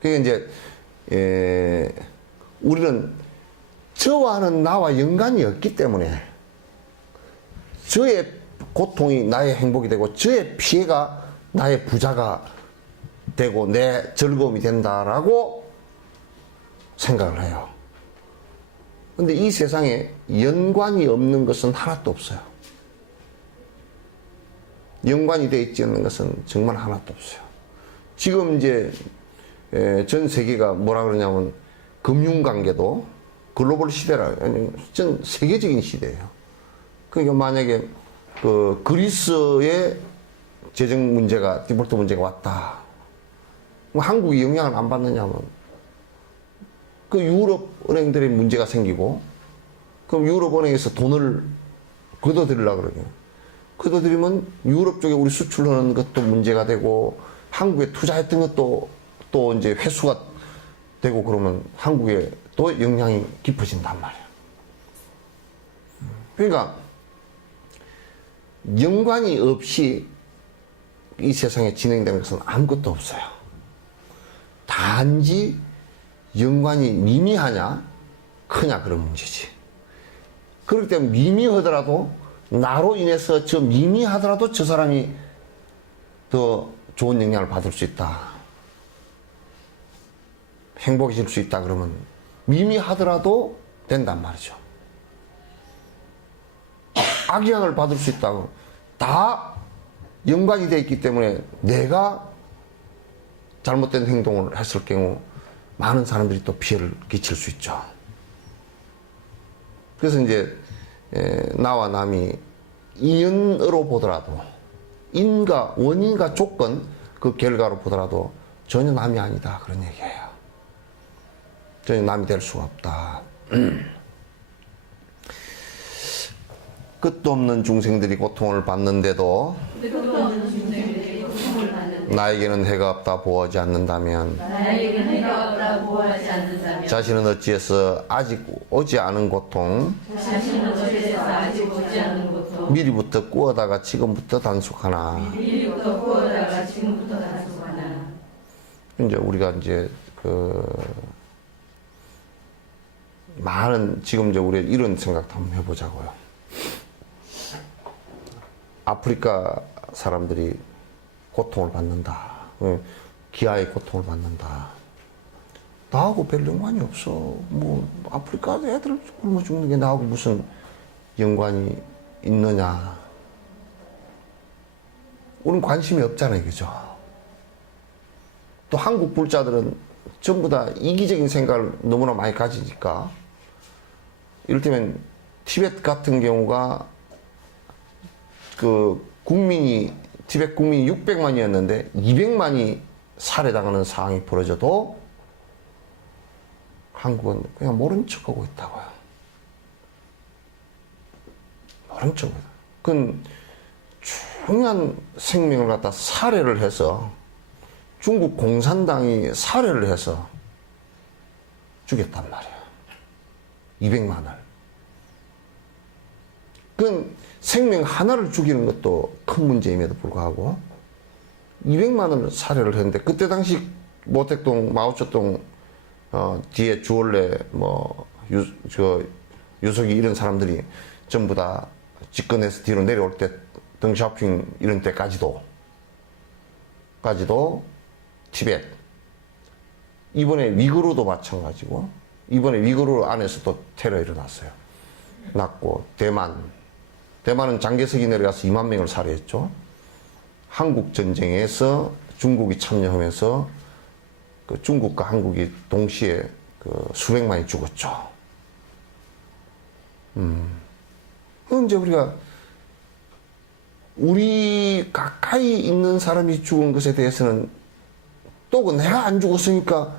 그게 이제 우리는 저와는 나와 연관이 없기 때문에 저의 고통이 나의 행복이 되고 저의 피해가 나의 부자가 되고 내 즐거움이 된다라고 생각을 해요. 근데 이 세상에 연관이 없는 것은 하나도 없어요. 연관이 되어 있지 않는 것은 정말 하나도 없어요. 지금 이제 전 세계가 뭐라 그러냐면 금융관계도 글로벌 시대라, 아니, 전 세계적인 시대예요. 그러니까 만약에 그 그리스의 재정 문제가, 디폴트 문제가 왔다. 한국이 영향을 안 받느냐면 그 유럽 은행들의 문제가 생기고, 그럼 유럽 은행에서 돈을 걷어들이려고 그러게. 걷어들이면 유럽 쪽에 우리 수출하는 것도 문제가 되고, 한국에 투자했던 것도 또 이제 회수가 되고, 그러면 한국에 또 영향이 깊어진단 말이에요. 그러니까 연관이 없이 이 세상에 진행되는 것은 아무것도 없어요. 단지 연관이 미미하냐 크냐 그런 문제지. 그렇기 때문에 미미하더라도, 나로 인해서 저 미미하더라도 저 사람이 더 좋은 영향을 받을 수 있다, 행복해질 수 있다 그러면 미미하더라도 된단 말이죠. 악영향을 받을 수 있다고 다 연관이 되어 있기 때문에 내가 잘못된 행동을 했을 경우 많은 사람들이 또 피해를 끼칠 수 있죠. 그래서 이제 나와 남이 인연으로 보더라도, 인과 원인과 조건 그 결과로 보더라도 전혀 남이 아니다 그런 얘기예요. 전혀 남이 될 수가 없다. 끝도 없는 중생들이 고통을 받는데도 나에게는 해가 없다 보호하지 않는다면 자신은 어찌해서 아직 오지 않은 고통 미리부터 꾸어다가 지금부터 단속하나. 이제 우리가 이제 많은 지금 이제 우리 이런 생각도 한번 해보자고요. 아프리카 사람들이 고통을 받는다. 기아의 고통을 받는다. 나하고 별 연관이 없어. 뭐 아프리카 애들 굶어 죽는 게 나하고 무슨 연관이 있느냐. 우리는 관심이 없잖아요. 그죠? 또 한국 불자들은 전부 다 이기적인 생각을 너무나 많이 가지니까, 이를테면 티벳 같은 경우가 그 티벳 국민이 600만이었는데 200만이 살해당하는 상황이 벌어져도 한국은 그냥 모른 척하고 있다고요. 모른 척하고 있다. 그건 중요한 생명을 갖다 살해를 해서, 중국 공산당이 살해를 해서 죽였단 말이에요. 200만을. 그건 생명 하나를 죽이는 것도 큰 문제임에도 불구하고 200만을 살해를 했는데, 그때 당시 모택동, 마오쩌둥 뒤에 주얼레 유석이 이런 사람들이 전부 다 집권해서 뒤로 내려올 때, 덩샤오핑 이런 때까지도 티벳, 이번에 위구르도 마찬가지고, 이번에 위구르 안에서도 테러 일어났어요. 났고, 대만은 장개석이 내려가서 2만 명을 살해했죠. 한국 전쟁에서 중국이 참여하면서 그 중국과 한국이 동시에 그 수백만이 죽었죠. 이제 우리 가까이 있는 사람이 죽은 것에 대해서는 또 내가 안 죽었으니까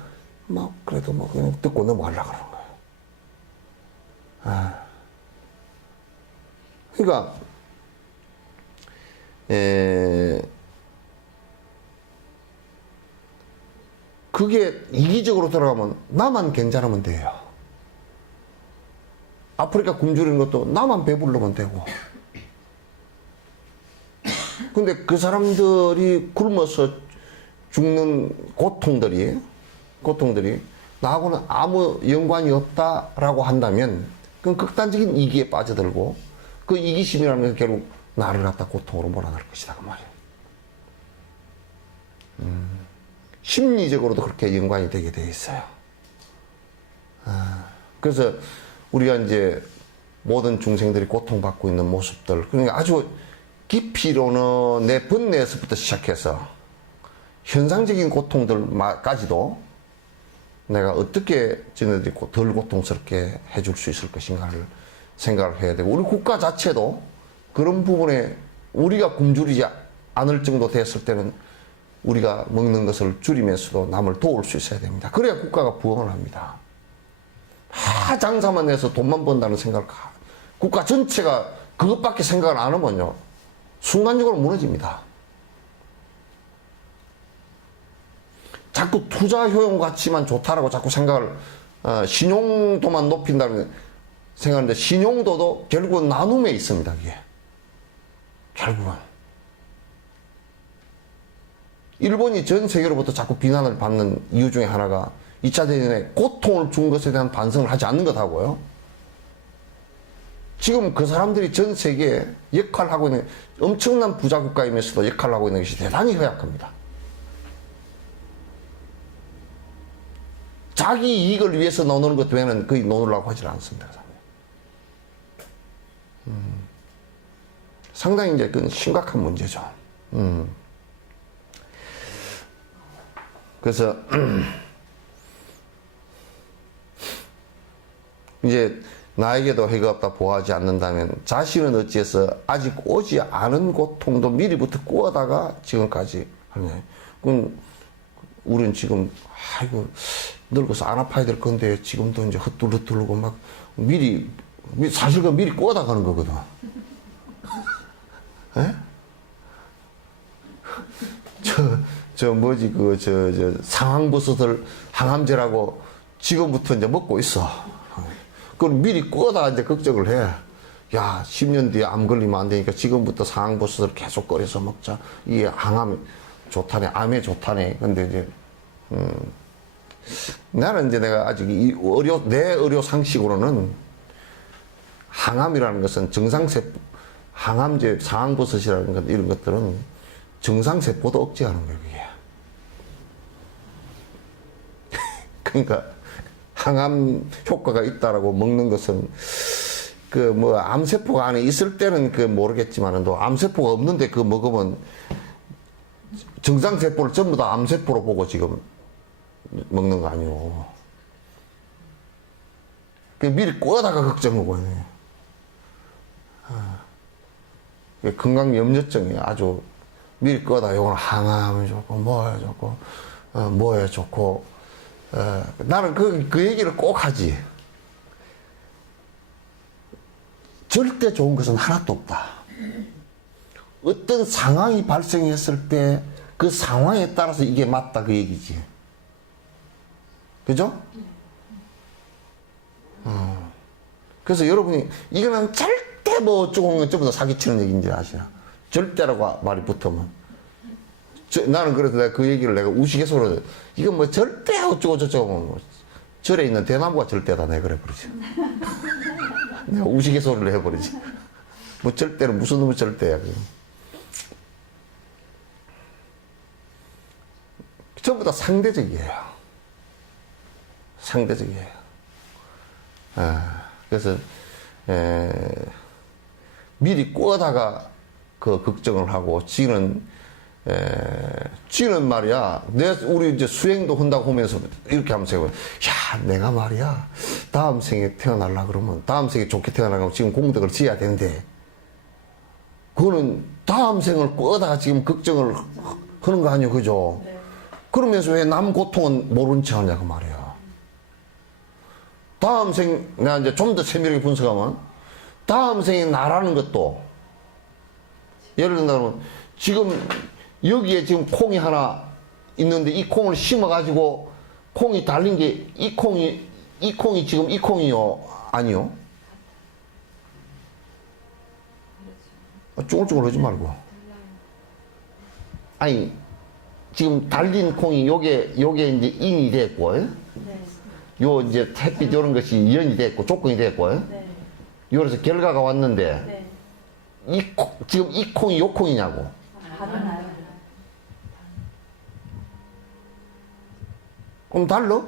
그래도 그냥 듣고 넘어가려고 그러는 거예요. 그러니까 그게 이기적으로 돌아가면 나만 괜찮으면 돼요. 아프리카 굶주리는 것도 나만 배부르면 되고. 근데 그 사람들이 굶어서 죽는 고통들이 나하고는 아무 연관이 없다라고 한다면, 그건 극단적인 이기에 빠져들고, 그 이기심이라는 건 결국 나를 갖다 고통으로 몰아넣을 것이다, 그 말이에요. 심리적으로도 그렇게 연관이 되게 돼 있어요. 그래서 우리가 이제 모든 중생들이 고통받고 있는 모습들, 그러니까 아주 깊이로는 내 번뇌에서부터 시작해서 현상적인 고통들까지도 내가 어떻게 쟤네들이 덜 고통스럽게 해줄 수 있을 것인가를 생각을 해야 되고, 우리 국가 자체도 그런 부분에 우리가 굶주리지 않을 정도 됐을 때는 우리가 먹는 것을 줄이면서도 남을 도울 수 있어야 됩니다. 그래야 국가가 부흥을 합니다. 장사만 해서 돈만 번다는 생각을, 국가 전체가 그것밖에 생각을 안 하면요, 순간적으로 무너집니다. 자꾸 투자 효용 가치만 좋다라고 자꾸 생각을, 신용도만 높인다는 생각하는데, 신용도도 결국은 나눔에 있습니다, 그게. 결국은. 일본이 전 세계로부터 자꾸 비난을 받는 이유 중에 하나가 2차 대전에 고통을 준 것에 대한 반성을 하지 않는 것하고요. 지금 그 사람들이 전 세계에 역할을 하고 있는, 엄청난 부자 국가이면서도 역할을 하고 있는 것이 대단히 허약합니다. 자기 이익을 위해서 나누는 것 외에는 거의 나누려고 하지 않습니다. 상당히 이제 그건 심각한 문제죠. 그래서 이제 나에게도 해가 없다 보호하지 않는다면 자신은 어찌해서 아직 오지 않은 고통도 미리부터 꾸어다가 지금까지 하냐. 그럼 우리는 지금 아이고 늙어서 안 아파야 될 건데 지금도 이제 헛둘러들고 막 사실 그 미리 꾸어다 가는 거거든. 에? 상황버섯을 항암제라고 지금부터 이제 먹고 있어. 그럼 미리 꾸어다 이제 걱정을 해. 야, 10년 뒤에 암 걸리면 안 되니까 지금부터 상황버섯을 계속 끓여서 먹자. 이게 항암 좋다네, 암에 좋다네. 근데 이제, 나는 이제 내가 아직 내 의료 상식으로는 항암이라는 것은 항암제, 상황버섯이라는 것, 이런 것들은 정상세포도 억제하는 거예요, 그게. 그러니까, 항암 효과가 있다라고 먹는 것은, 암세포가 안에 있을 때는 모르겠지만은, 또 암세포가 없는데 그거 먹으면, 정상세포를 전부 다 암세포로 보고 지금 먹는 거 아니오. 미리 꼬다가 걱정하고 있네. 건강염려증이 아주 미리 꺼다 요거는 항암이 좋고 뭐에 좋고 뭐에 좋고 나는 그 얘기를 꼭 하지. 절대 좋은 것은 하나도 없다. 어떤 상황이 발생했을 때 그 상황에 따라서 이게 맞다 그 얘기지. 그죠? 그래서 여러분이 이거는 절대 뭐 어쩌고 하는 건 전부 다 사기치는 얘기인지 아시나? 절대라고 말이 붙으면. 나는 그래서 내가 그 얘기를 내가 우스갯소리로 이건 뭐 절대 어쩌고 저쩌고 뭐 절에 있는 대나무가 절대다 내가 그래 버리지. 내가 우스갯소리를 해버리지. 뭐 절대는 무슨 놈의 절대야. 전부 다 상대적이에요. 상대적이에요. 그래서 미리 꼬다가 그 걱정을 하고 지는 말이야. 우리 이제 수행도 한다고 하면서 이렇게 하면서 야, 내가 말이야. 다음 생에 태어날라 그러면 다음 생에 좋게 태어나면 지금 공덕을 지어야 되는데 그거는 다음 생을 꼬다가 지금 걱정을 하는 거 아니에요, 그죠? 네. 그러면서 왜 남 고통은 모른 체 하냐고 말이야. 다음 생, 내가 이제 좀 더 세밀하게 분석하면, 다음 생에 나라는 것도, 예를 들면, 지금, 여기에 지금 콩이 하나 있는데, 이 콩을 심어가지고, 콩이 달린 게, 이 콩이 지금 이 콩이요? 아니요? 쭈글쭈글 하지 말고. 아니, 지금 달린 콩이 요게 이제 인이 됐고, 네. 요 이제 햇빛 이런 것이 연이 됐고, 조건이 됐고, 네. 요래서 결과가 왔는데, 네. 지금 이 콩이 요 콩이냐고. 다르나요? 그럼 달러?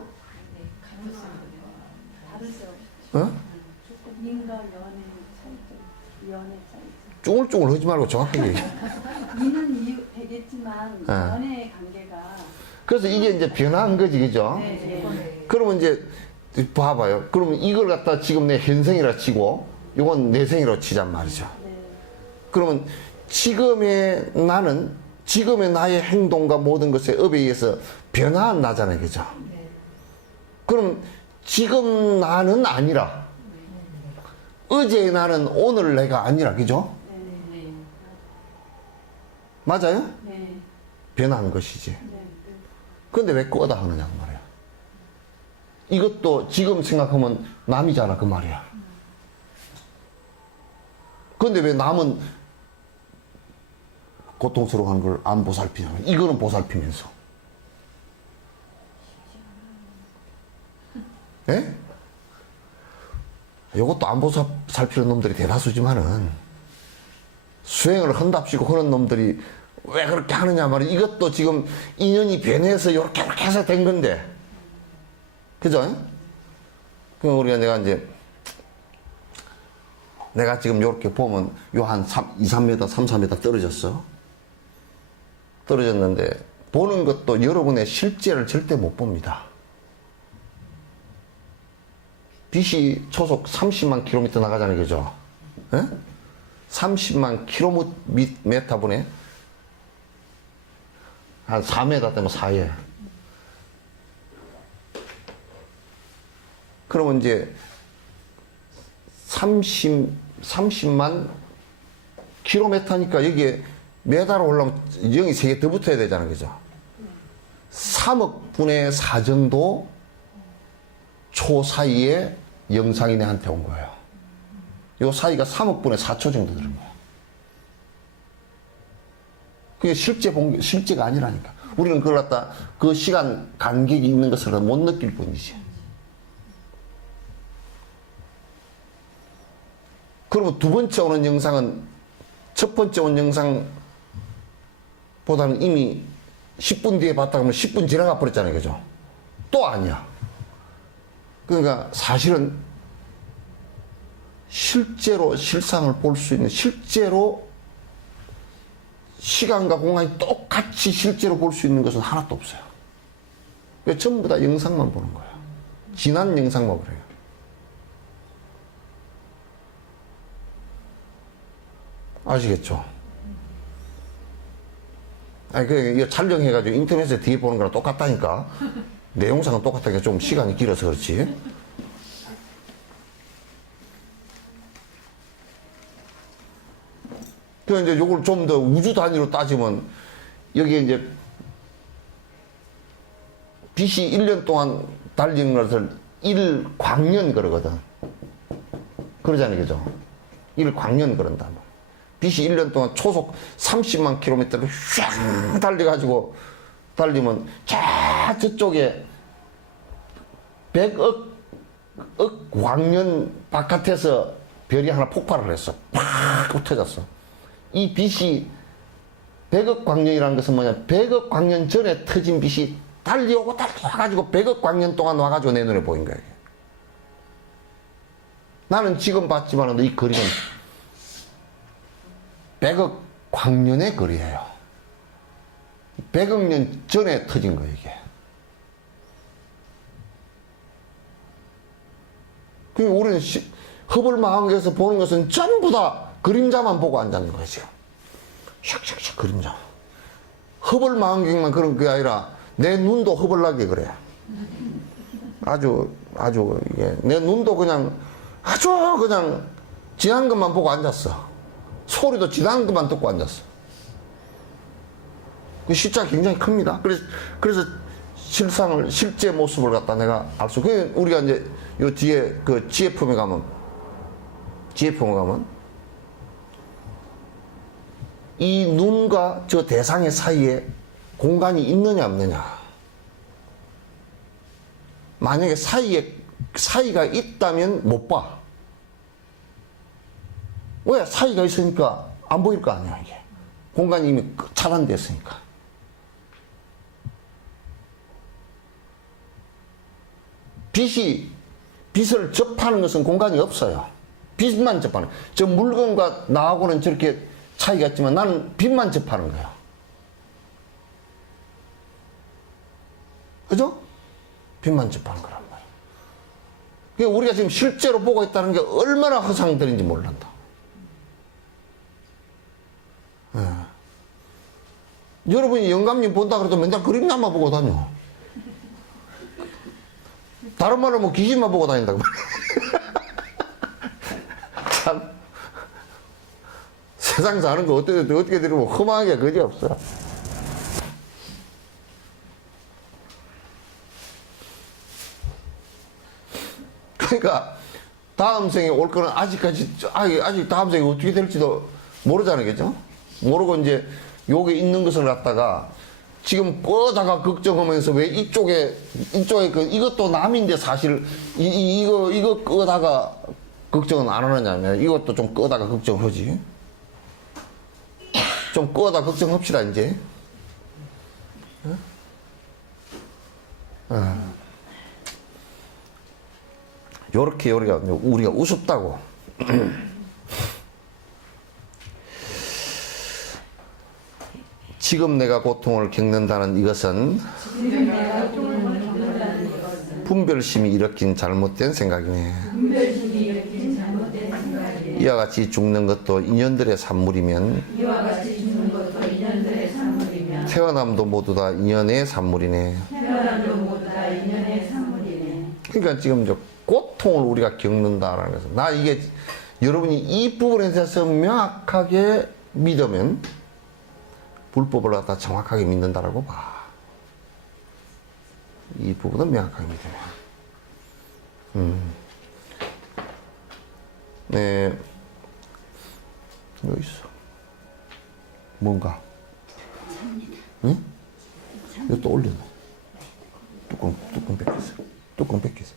다를 수 어? 인과 연의 차이죠. 쭈글쭈글 하지 말고 정확하게 얘기해. 이는 되겠지만 연의 관계가. 그래서 이게 이제 변한 거지, 그죠? 네. 그러면 이제 봐봐요. 그러면 이걸 갖다 지금 내 현생이라 치고 이건 내생이라고 치잔 말이죠. 네. 그러면 지금의 나는 지금의 나의 행동과 모든 것의 업에 의해서 변화한 나잖아요, 그죠? 네. 그럼 지금 나는 아니라 어제의 나는 오늘 내가 아니라, 그죠? 네. 맞아요? 네. 변한 것이지. 네. 근데 왜 꺼다 하느냐고 말이야. 이것도 지금 생각하면 남이잖아, 그 말이야. 근데 왜 남은 고통스러워하는 걸 안 보살피냐. 이거는 보살피면서. 예? 이것도 안 보살피는 놈들이 대다수지만은 수행을 한답시고 하는 놈들이 왜 그렇게 하느냐 말이야. 이것도 지금 인연이 변해서 이렇게 해서 된 건데. 그죠? 그럼 우리가 내가 지금 이렇게 보면 요 한 2, 3m, 3, 4m 떨어졌는데 보는 것도 여러분의 실제를 절대 못 봅니다. 빛이 초속 30만 킬로미터 나가잖아요, 그죠? 예? 30만 킬로미터분에 한 4m 되면 4예. 그러면 이제 30만 킬로미터니까 여기에 메다로 올라오면 0이 3개 더 붙어야 되잖아요, 그죠? 3억 분의 4 정도 초 사이에 영상이 내한테 온 거예요. 요 사이가 3억 분의 4초 정도 되는 거예요. 그게 실제가 아니라니까. 우리는 그걸 갖다 그 시간 간격이 있는 것을 못 느낄 뿐이지. 그러면 두 번째 오는 영상은 첫 번째 온 영상보다는 이미 10분 뒤에 봤다 그러면 10분 지나가 버렸잖아요, 그죠? 또 아니야. 그러니까 사실은 실제로 실상을 볼 수 있는, 실제로 시간과 공간이 똑같이 실제로 볼 수 있는 것은 하나도 없어요. 그러니까 전부 다 영상만 보는 거예요. 지난 영상만 보래요. 아시겠죠? 아니, 이거 촬영해가지고 인터넷에 뒤에 보는 거랑 똑같다니까. 내 영상은 똑같다니까 좀 시간이 길어서 그렇지. 그 이제 요걸 좀 더 우주 단위로 따지면 여기에 이제 빛이 1년 동안 달리는 것을 1광년 그러거든. 그러잖아요, 그죠? 1광년 그런다. 빛이 1년 동안 초속 30만 킬로미터를 쫙 달려가지고 달리면 저쪽에 100억 광년 바깥에서 별이 하나 폭발을 했어. 팍 터졌어. 이 빛이 100억 광년이라는 것은 뭐냐, 100억 광년 전에 터진 빛이 달려오고 달려와가지고 100억 광년 동안 와가지고 내 눈에 보인 거야. 이게. 나는 지금 봤지만 이 거리는 100억 광년의 거리예요. 100억 년 전에 터진 거예요, 이게. 우리는 허블 망원경에서 보는 것은 전부 다 그림자만 보고 앉아있는 거예요, 지금. 샥샥샥 그림자. 허블 망원경만 그런 게 아니라 내 눈도 허블나게 그래. 아주, 이게. 내 눈도 그냥 아주 그냥 지난 것만 보고 앉았어. 소리도 지난 것만 듣고 앉았어. 그 숫자가 굉장히 큽니다. 그래서 실제 모습을 갖다 내가 알 수, 우리가 이제 요 뒤에 그 GFM에 가면 이 눈과 저 대상의 사이에 공간이 있느냐 없느냐. 만약에 사이가 있다면 못 봐. 왜? 사이가 있으니까 안 보일 거 아니야, 이게. 공간이 이미 차단됐으니까. 빛을 접하는 것은 공간이 없어요. 빛만 접하는. 저 물건과 나하고는 저렇게 차이가 있지만 나는 빛만 접하는 거야. 그죠? 빛만 접하는 거란 말이야. 그러니까 우리가 지금 실제로 보고 있다는 게 얼마나 허상들인지 몰란다. 예. 여러분이 영감님 본다 그래도 맨날 그림자만 보고 다녀. 다른 말로 뭐 귀신만 보고 다닌다고. 참. 세상 사는 거 어떻게 들으면 험하게 그지 없어. 그러니까 다음 생에 올 거는 아직 다음 생에 어떻게 될지도 모르잖아요, 그죠? 모르고 이제 여기 있는 것을 갖다가 지금 끄다가 걱정하면서 왜 이쪽에 이것도 남인데 사실 이거 끄다가 걱정은 안 하느냐면 이것도 좀 끄다가 걱정하지. 좀 끄다 걱정합시다, 이제. 요렇게 우리가 우습다고. 지금 내가 고통을 겪는다는 이것은 분별심이 일으킨 잘못된 생각이네. 이와 같이 죽는 것도 인연들의 산물이면 태어남도 모두 다 인연의 산물이네. 그러니까 지금 저 고통을 우리가 겪는다라는 것은, 나 이게 여러분이 이 부분에 대해서 명확하게 믿으면 불법을 갖다 정확하게 믿는다라고 봐. 이 부분은 명확하게 믿으면. 네. 여기 있어. 뭔가. 응? 이거 또 올려놔. 뚜껑 뺏겼어. 뚜껑 뺏겼어.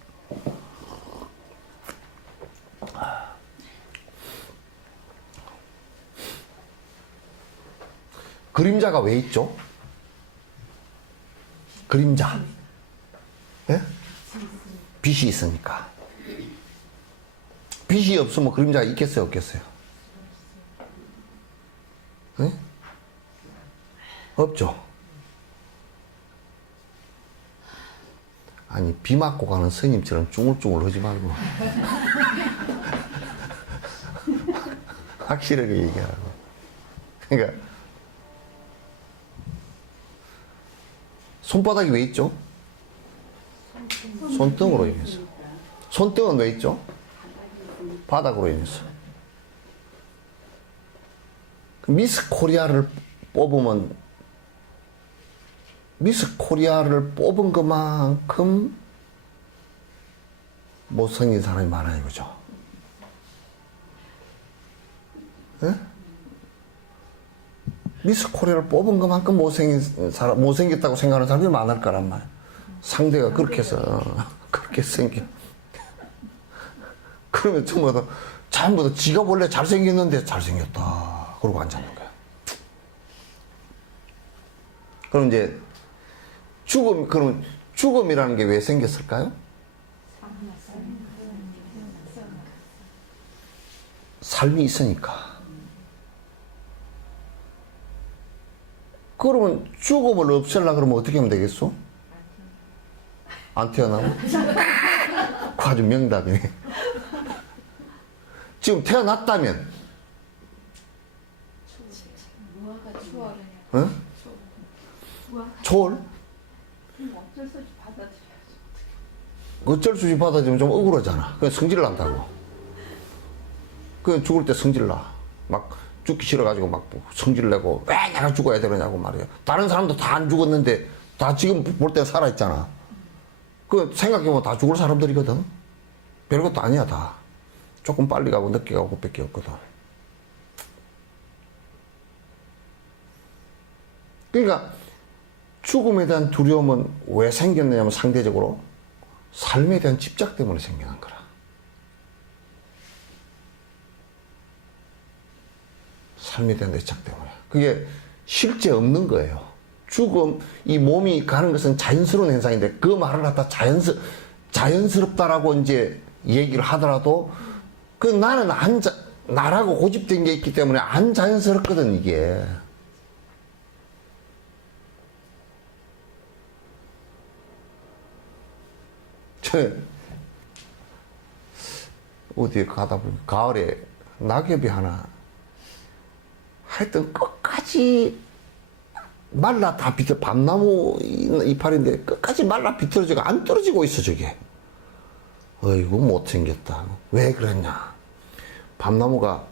그림자가 왜 있죠? 그림자. 예? 빛이 있으니까. 빛이 없으면 그림자가 있겠어요, 없겠어요? 예? 없죠. 아니, 비 맞고 가는 스님처럼 쭈글쭈글 하지 말고. 확실하게 얘기하라고. 그러니까, 손바닥이 왜 있죠? 손등으로 인해서. 손등은 왜 있죠? 바닥으로 인해서. 미스 코리아를 뽑으면 미스 코리아를 뽑은 것만큼 못생긴 사람이 많아요, 그죠? 예? 미스 코리아를 뽑은 것만큼 못생겼다고 생각하는 사람이 많을 거란 말이야. 상대가 그렇게 해서, 그렇게 생겨. 그러면 전부 다 지가 원래 잘생겼는데 잘생겼다. 그러고 앉아있는 거야. 그럼 이제, 그러면 죽음이라는 게 왜 생겼을까요? 삶이 있으니까. 그러면 죽음을 없애려고 그러면 어떻게 하면 되겠어? 안 태어나면? 그 아주 명답이네. 지금 태어났다면? 응? 초월? 어쩔 수 없이 받아들여야죠. 어쩔 수 없이 받아들이면 좀 억울하잖아. 그냥 성질 난다고. 그냥 죽을 때 성질 나. 막 죽기 싫어가지고 막 성질 내고 왜 내가 죽어야 되느냐고 말이야. 다른 사람도 다 안 죽었는데 다 지금 볼 때 살아있잖아. 그 생각해보면 다 죽을 사람들이거든. 별것도 아니야 다. 조금 빨리 가고 늦게 가고 그밖에 없거든. 그러니까 죽음에 대한 두려움은 왜 생겼느냐면 상대적으로 삶에 대한 집착 때문에 생겨난 거라. 삶에 대한 애착 때문에. 그게 실제 없는 거예요. 죽음, 이 몸이 가는 것은 자연스러운 현상인데 그 말을 갖다 자연스럽다라고 이제 얘기를 하더라도 그 나는 나라고 고집된 게 있기 때문에 안 자연스럽거든, 이게. 어디에 가다 보니 가을에 낙엽이 하나 하여튼 끝까지 말라 다 비틀어, 밤나무 이파리인데 끝까지 말라 비틀어지고 안 떨어지고 있어 저게. 어이구 못생겼다. 왜 그랬냐. 밤나무가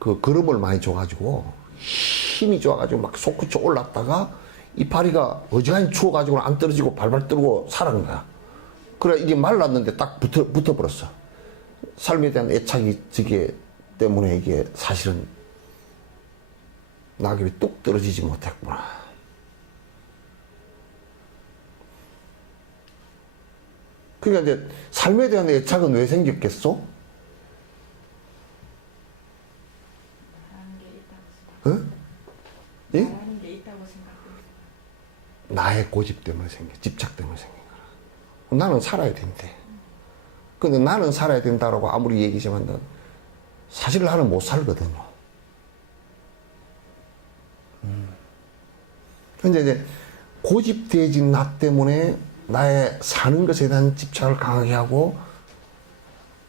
그 거름을 많이 줘가지고 힘이 좋아가지고 막 솟구쳐 올랐다가 이파리가 어지간히 추워가지고 안 떨어지고 발발 떨고 살아난 거야. 그래 이게 말랐는데 딱 붙어버렸어. 삶에 대한 애착이 저게 때문에 이게 사실은 낙엽이 뚝 떨어지지 못했구나. 그러니까 이제 삶에 대한 애착은 왜 생겼겠소? 응? 예? 말하는 게 있다고 생각해요. 나의 고집 때문에 집착 때문에 생긴 거라. 나는 살아야 된대. 근데 나는 살아야 된다라고 아무리 얘기지만 사실 나는 못 살거든요. 근데 이제 고집되어진 나 때문에 나의 사는 것에 대한 집착을 강하게 하고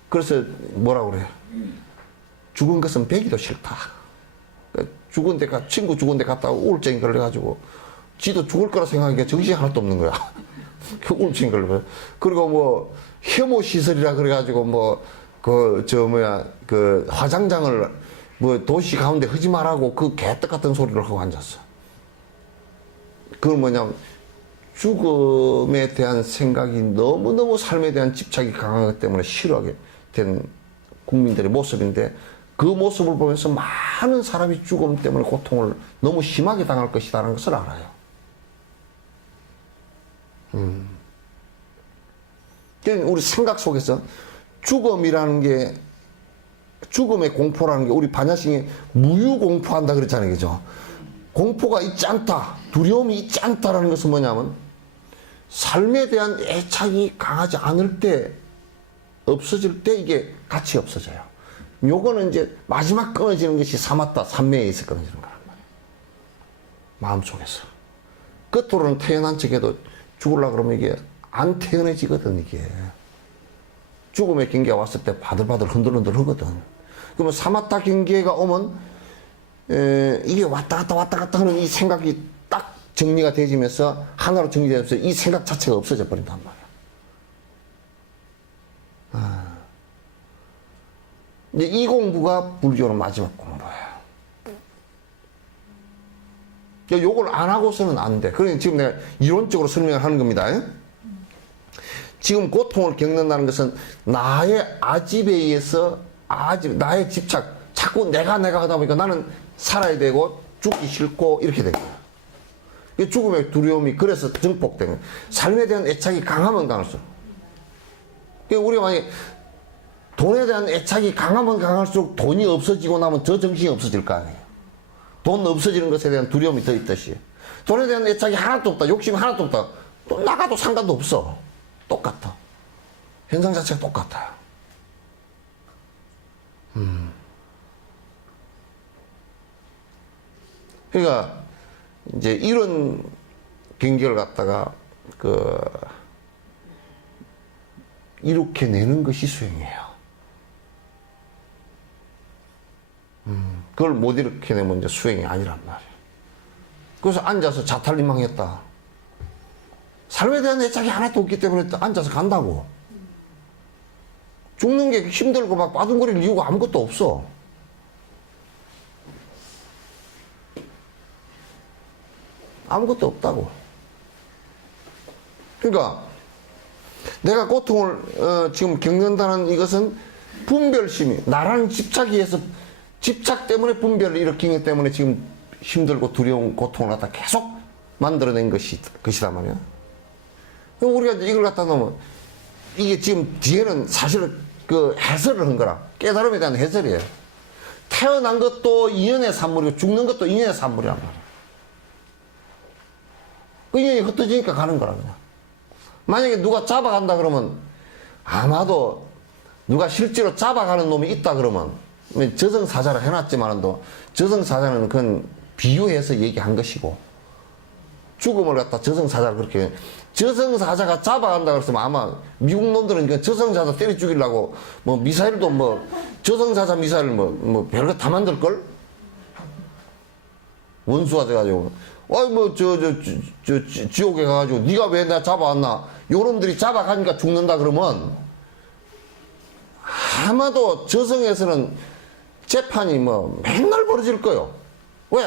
그래서 뭐라고 그래? 죽은 것은 배기도 싫다. 죽은 데 친구 죽은 데 갔다가 우울증이 걸려가지고 지도 죽을 거라 생각하기가 정신이 하나도 없는 거야. 우울증이 걸려. 그리고 뭐 혐오 시설이라 그래가지고 그 화장장을 뭐 도시 가운데 하지 말라고 그 개떡 같은 소리를 하고 앉았어. 그건 뭐냐면 죽음에 대한 생각이 너무너무 삶에 대한 집착이 강하기 때문에 싫어하게 된 국민들의 모습인데 그 모습을 보면서 많은 사람이 죽음 때문에 고통을 너무 심하게 당할 것이라는 것을 알아요. 그러니까 우리 생각 속에서 죽음이라는 게 죽음의 공포라는 게 우리 반야신이 무유공포한다 그랬잖아요. 그죠? 공포가 있지 않다. 두려움이 있지 않다라는 것은 뭐냐면 삶에 대한 애착이 강하지 않을 때 없어질 때 이게 같이 없어져요. 요거는 이제 마지막 끊어지는 것이 삼매에 있어 끊어지는 거란 말이에요. 마음속에서. 끝으로는 태어난 척해도 죽으려고 그러면 이게 안 태어나지거든, 이게. 죽음의 경계가 왔을 때 바들바들 흔들흔들 하거든. 그러면 사마타 경계가 오면, 이게 왔다 갔다 하는 이 생각이 딱 정리가 되지면서 하나로 정리되면서 이 생각 자체가 없어져 버린단 말이야. 이제 이 공부가 불교의 마지막 공부야. 요걸 안 하고서는 안 돼. 그러니까 지금 내가 이론적으로 설명을 하는 겁니다. 지금 고통을 겪는다는 것은 나의 아집에 의해서 나의 집착, 자꾸 내가 하다 보니까 나는 살아야 되고 죽기 싫고 이렇게 된 거야. 죽음의 두려움이 그래서 증폭된 거야. 삶에 대한 애착이 강하면 강할수록. 우리가 만약에 돈에 대한 애착이 강하면 강할수록 돈이 없어지고 나면 저 정신이 없어질 거 아니에요. 돈 없어지는 것에 대한 두려움이 더 있듯이. 돈에 대한 애착이 하나도 없다. 욕심이 하나도 없다. 또 나가도 상관도 없어. 똑같아. 현상 자체가 똑같아요. 그러니까 이제 이런 경계를 갖다가 이렇게 내는 것이 수행이에요. 그걸 못 이렇게 내면 이제 수행이 아니란 말이에요. 그래서 앉아서 자탈리망했다. 삶에 대한 애착이 하나도 없기 때문에 앉아서 간다고. 죽는 게 힘들고 막 빠둥거릴 이유가 아무것도 없어. 아무것도 없다고. 그러니까 내가 고통을 지금 겪는다는 이것은 분별심이 나라는 집착에 의해서 집착 때문에 분별을 일으키기 때문에 지금 힘들고 두려운 고통을 갖다 계속 만들어낸 것이다 말이야. 그럼 우리가 이걸 갖다 놓으면 이게 지금 뒤에는 사실은 해설을 한 거라. 깨달음에 대한 해설이에요. 태어난 것도 인연의 산물이고 죽는 것도 인연의 산물이란 말이야. 그 인연이 흩어지니까 가는 거라 그냥. 만약에 누가 잡아간다 그러면 아마도 누가 실제로 잡아가는 놈이 있다 그러면 저승사자를 해놨지만도 저승사자는 그건 비유해서 얘기한 것이고 죽음을 갖다 저승사자를 그렇게 저승사자가 잡아간다 그랬으면 아마 미국 놈들은 그 저승사자 때려 죽이려고 뭐 미사일도 뭐 저승사자 미사일 뭐 별거 다 만들걸? 원수가 돼가지고 지옥에 가가지고 네가 왜 나 잡아왔나 요놈들이 잡아가니까 죽는다 그러면 아마도 저승에서는 재판이 뭐 맨날 벌어질 거요. 왜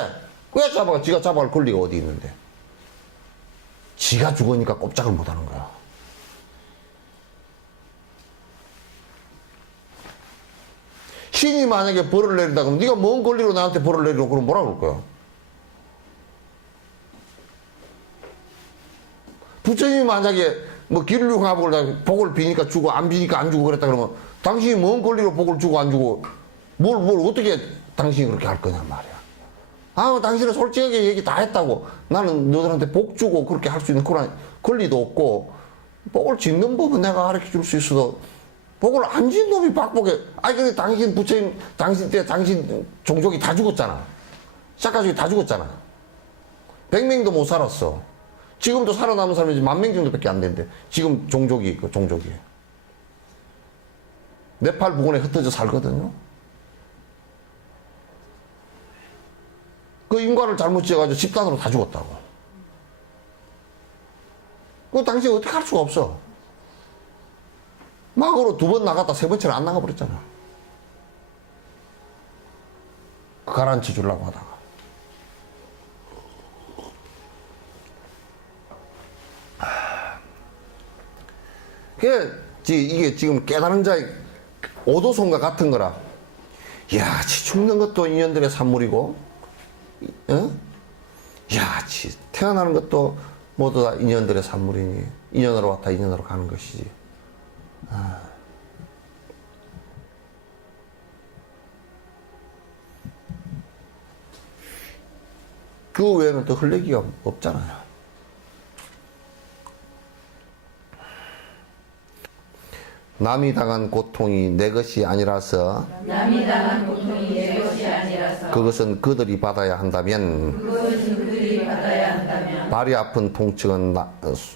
지가 잡아갈 권리가 어디 있는데. 지가 죽으니까 꼼짝을 못 하는 거야. 신이 만약에 벌을 내린다 그러면 네가 뭔 권리로 나한테 벌을 내리라고 그러면 뭐라 그럴 거야. 부처님이 만약에 뭐 기를용화복을 복을 비니까 주고 안 비니까 안 주고 그랬다 그러면 당신이 뭔 권리로 복을 주고 안 주고 뭘 어떻게 당신이 그렇게 할 거냐 말이야. 당신은 솔직하게 얘기 다 했다고. 나는 너들한테 복 주고 그렇게 할 수 있는 그런 권리도 없고 복을 짓는 법은 내가 가르쳐 줄 수 있어도 복을 안 짓는 놈이 박복해. 근데 당신 부처님 당신 때 당신 종족이 다 죽었잖아. 샤카족이 다 죽었잖아. 100명도 못 살았어. 지금도 살아남은 사람이 10,000명 정도밖에 안 된대. 지금 종족이. 네팔 부근에 흩어져 살거든요. 그 인과를 잘못 지어가지고 집단으로 다 죽었다고. 그거 당신이 어떻게 할 수가 없어. 막으로 2번 나갔다 3번째는 안 나가버렸잖아. 가라앉혀 주려고 하다가. 이게 지금 깨달은 자의 오도손과 같은 거라. 이야, 죽는 것도 인연들의 산물이고, 태어나는 것도 모두 다 인연들의 산물이니, 인연으로 왔다 인연으로 가는 것이지. 그 외에는 또 흘리기가 없잖아요. 남이 당한 고통이 내 것이 아니라서 그것은 그들이 받아야 한다면 발이 아픈 통증은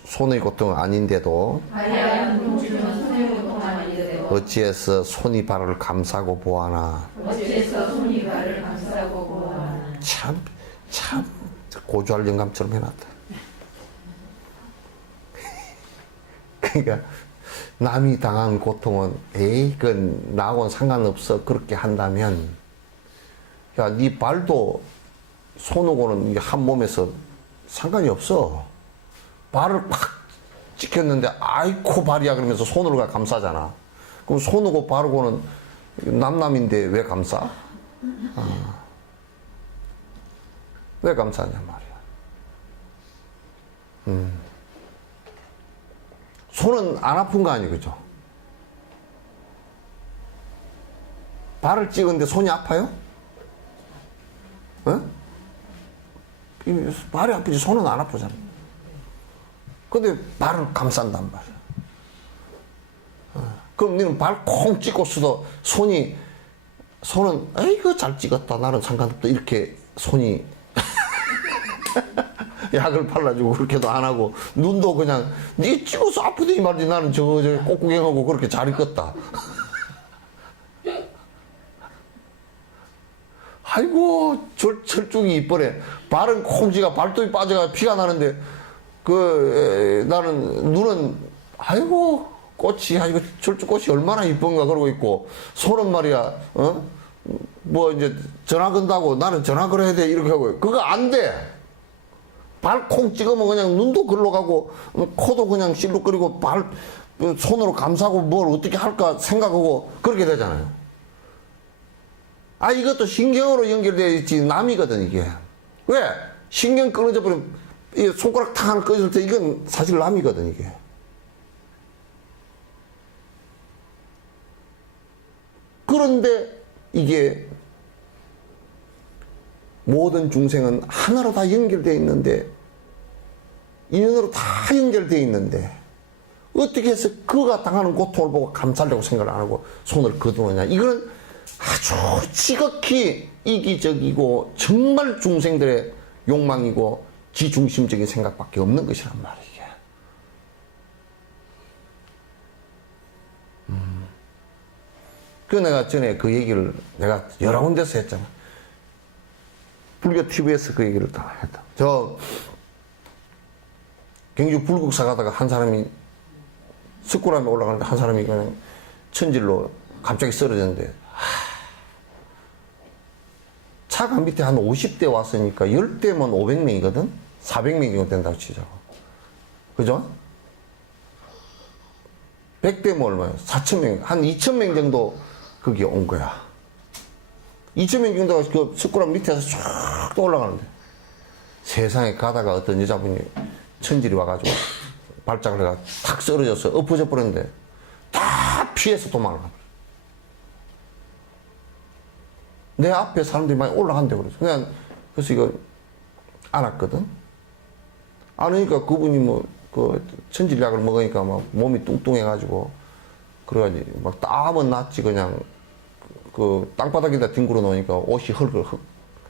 손의 고통은 아닌데도 발이 아픈 통증은 손의 고통 아닌데도 어찌해서 손이 발을 감싸고 보아나. 어찌해서 손이 발을 감싸고 보아나. 참 고주할 영감처럼 해놨다. 그러니까 남이 당한 고통은 에이 그건 나하고는 상관없어 그렇게 한다면 야 네 발도 손하고는 이게 한 몸에서 상관이 없어. 발을 팍 찍혔는데 아이코 발이야 그러면서 손으로 감싸잖아. 그럼 손하고 발하고는 남남인데 왜 감싸? 왜 감싸냐 말이야. 손은 안 아픈 거 아니에요, 그죠? 발을 찍었는데 손이 아파요? 어? 발이 아프지 손은 안 아프잖아. 근데 발을 감싼단 말이야. 그럼 너는 발 콩 찍고서도 손은 에이그 잘 찍었다 나는 상관없다 이렇게 손이 약을 발라주고 그렇게도 안 하고 눈도 그냥 네 찍어서 아프더니 말이지 나는 저 꽃구경하고 그렇게 잘 익었다. 아이고 철쭉이 이뻐래. 발은 콩지가 발톱이 빠져가 피가 나는데 나는 눈은 아이고 꽃이 아이고 철쭉꽃이 얼마나 이쁜가 그러고 있고 손은 말이야 뭐 이제 전화 건다고 나는 전화 걸어야 돼 이렇게 하고 그거 안 돼. 발 콩 찍으면 그냥 눈도 글로 가고 코도 그냥 실룩거리고 손으로 감싸고 뭘 어떻게 할까 생각하고 그렇게 되잖아요. 이것도 신경으로 연결되어 있지 남이거든 이게. 왜? 신경 끊어져 버리면 이 손가락 탁 하나 꺼질 때 이건 사실 남이거든 이게. 그런데 이게 모든 중생은 하나로 다 연결되어 있는데 인연으로 다 연결되어 있는데 어떻게 해서 그가 당하는 고통을 보고 감싸려고 생각을 안 하고 손을 거두느냐. 이거는 아주 지극히 이기적이고 정말 중생들의 욕망이고 지중심적인 생각밖에 없는 것이란 말이에요. 그 내가 전에 그 얘기를 내가 여러 군데서 했잖아. 불교 TV에서 그 얘기를 다 했다. 경주 불국사 가다가 한 사람이 석굴암에 올라가는데 한 사람이 그냥 천질로 갑자기 쓰러졌는데 차가 밑에 한 50대 왔으니까 10대면 500명이거든? 400명 정도 된다고 치자고. 그죠? 100대면 얼마야? 4,000명, 한 2,000명 정도 거기 온 거야. 2,000명 정도가 그 석굴암 밑에서 쫙 또 올라가는데 세상에 가다가 어떤 여자분이 천질이 와가지고 발작을 해가 탁 쓰러져서 엎어져 버렸는데 다 피해서 도망을 가. 내 앞에 사람들이 많이 올라간대 그래서 그래서 이거 안았거든. 안으니까 그분이 그 천질약을 먹으니까 막 몸이 뚱뚱해가지고 그래가지고 막 땀은 났지 그냥 그 땅바닥에다 뒹굴어 놓으니까 옷이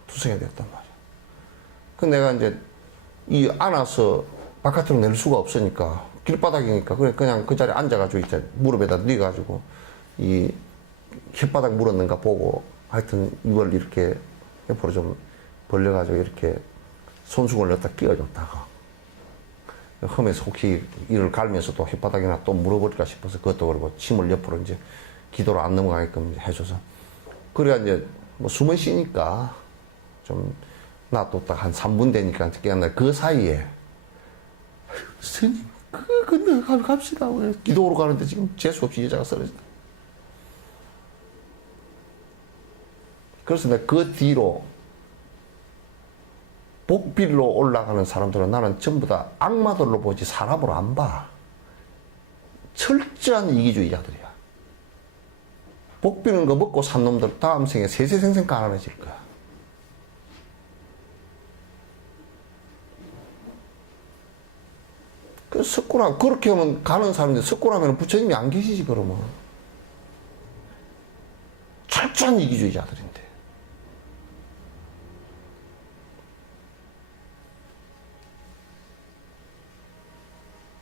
투성이 됐단 말이야. 그 내가 이제 안아서 바깥으로 낼 수가 없으니까 길바닥이니까 그냥 그 자리에 앉아가지고 있잖아. 무릎에다 뉘가지고 이 혓바닥 물었는가 보고 하여튼 이걸 이렇게 옆으로 좀 벌려가지고 이렇게 손수건을 넣다 끼워줬다가 험에서 혹시 이를 갈면서 또 혓바닥이나 또 물어버릴까 싶어서 그것도 그러고 침을 옆으로 이제 기도로 안 넘어가게끔 해줘서 그래야 이제 뭐 숨을 쉬니까 좀 놔뒀다 한 3분 되니까 깨어나 그 사이에 스님 근데 갑시다 기도로 가는데 지금 재수없이 여자가 쓰러진다. 그래서 내가 그 뒤로 복빌로 올라가는 사람들은 나는 전부 다 악마들로 보지 사람으로 안 봐. 철저한 이기주의자들이야. 복비는 거 먹고 산 놈들 다음 생에 세세생생 가난해질 거야. 그 석굴암 그렇게 하면 가는 사람인데 석굴암에는 부처님이 안 계시지 그러면. 철저한 이기주의자들인데.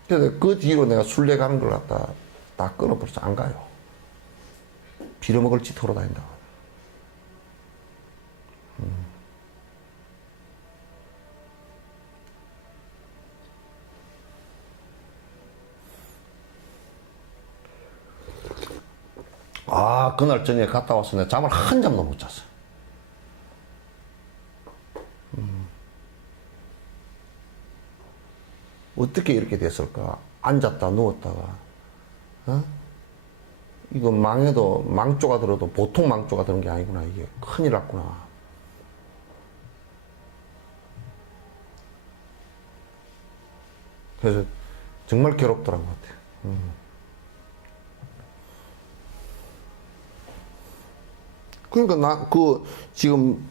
그래서 그 뒤로 내가 순례 가는 걸 갖다 다 끊어버려서 안 가요. 빌어먹을 짓 하러 다닌다고. 그날 저녁에 갔다 와서 내가 잠을 한 잠도 못 잤어. 어떻게 이렇게 됐을까? 앉았다 누웠다가, 이거 망해도, 망조가 들어도 보통 망조가 드는 게 아니구나. 이게 큰일 났구나. 그래서 정말 괴롭더라고. 그러니까 지금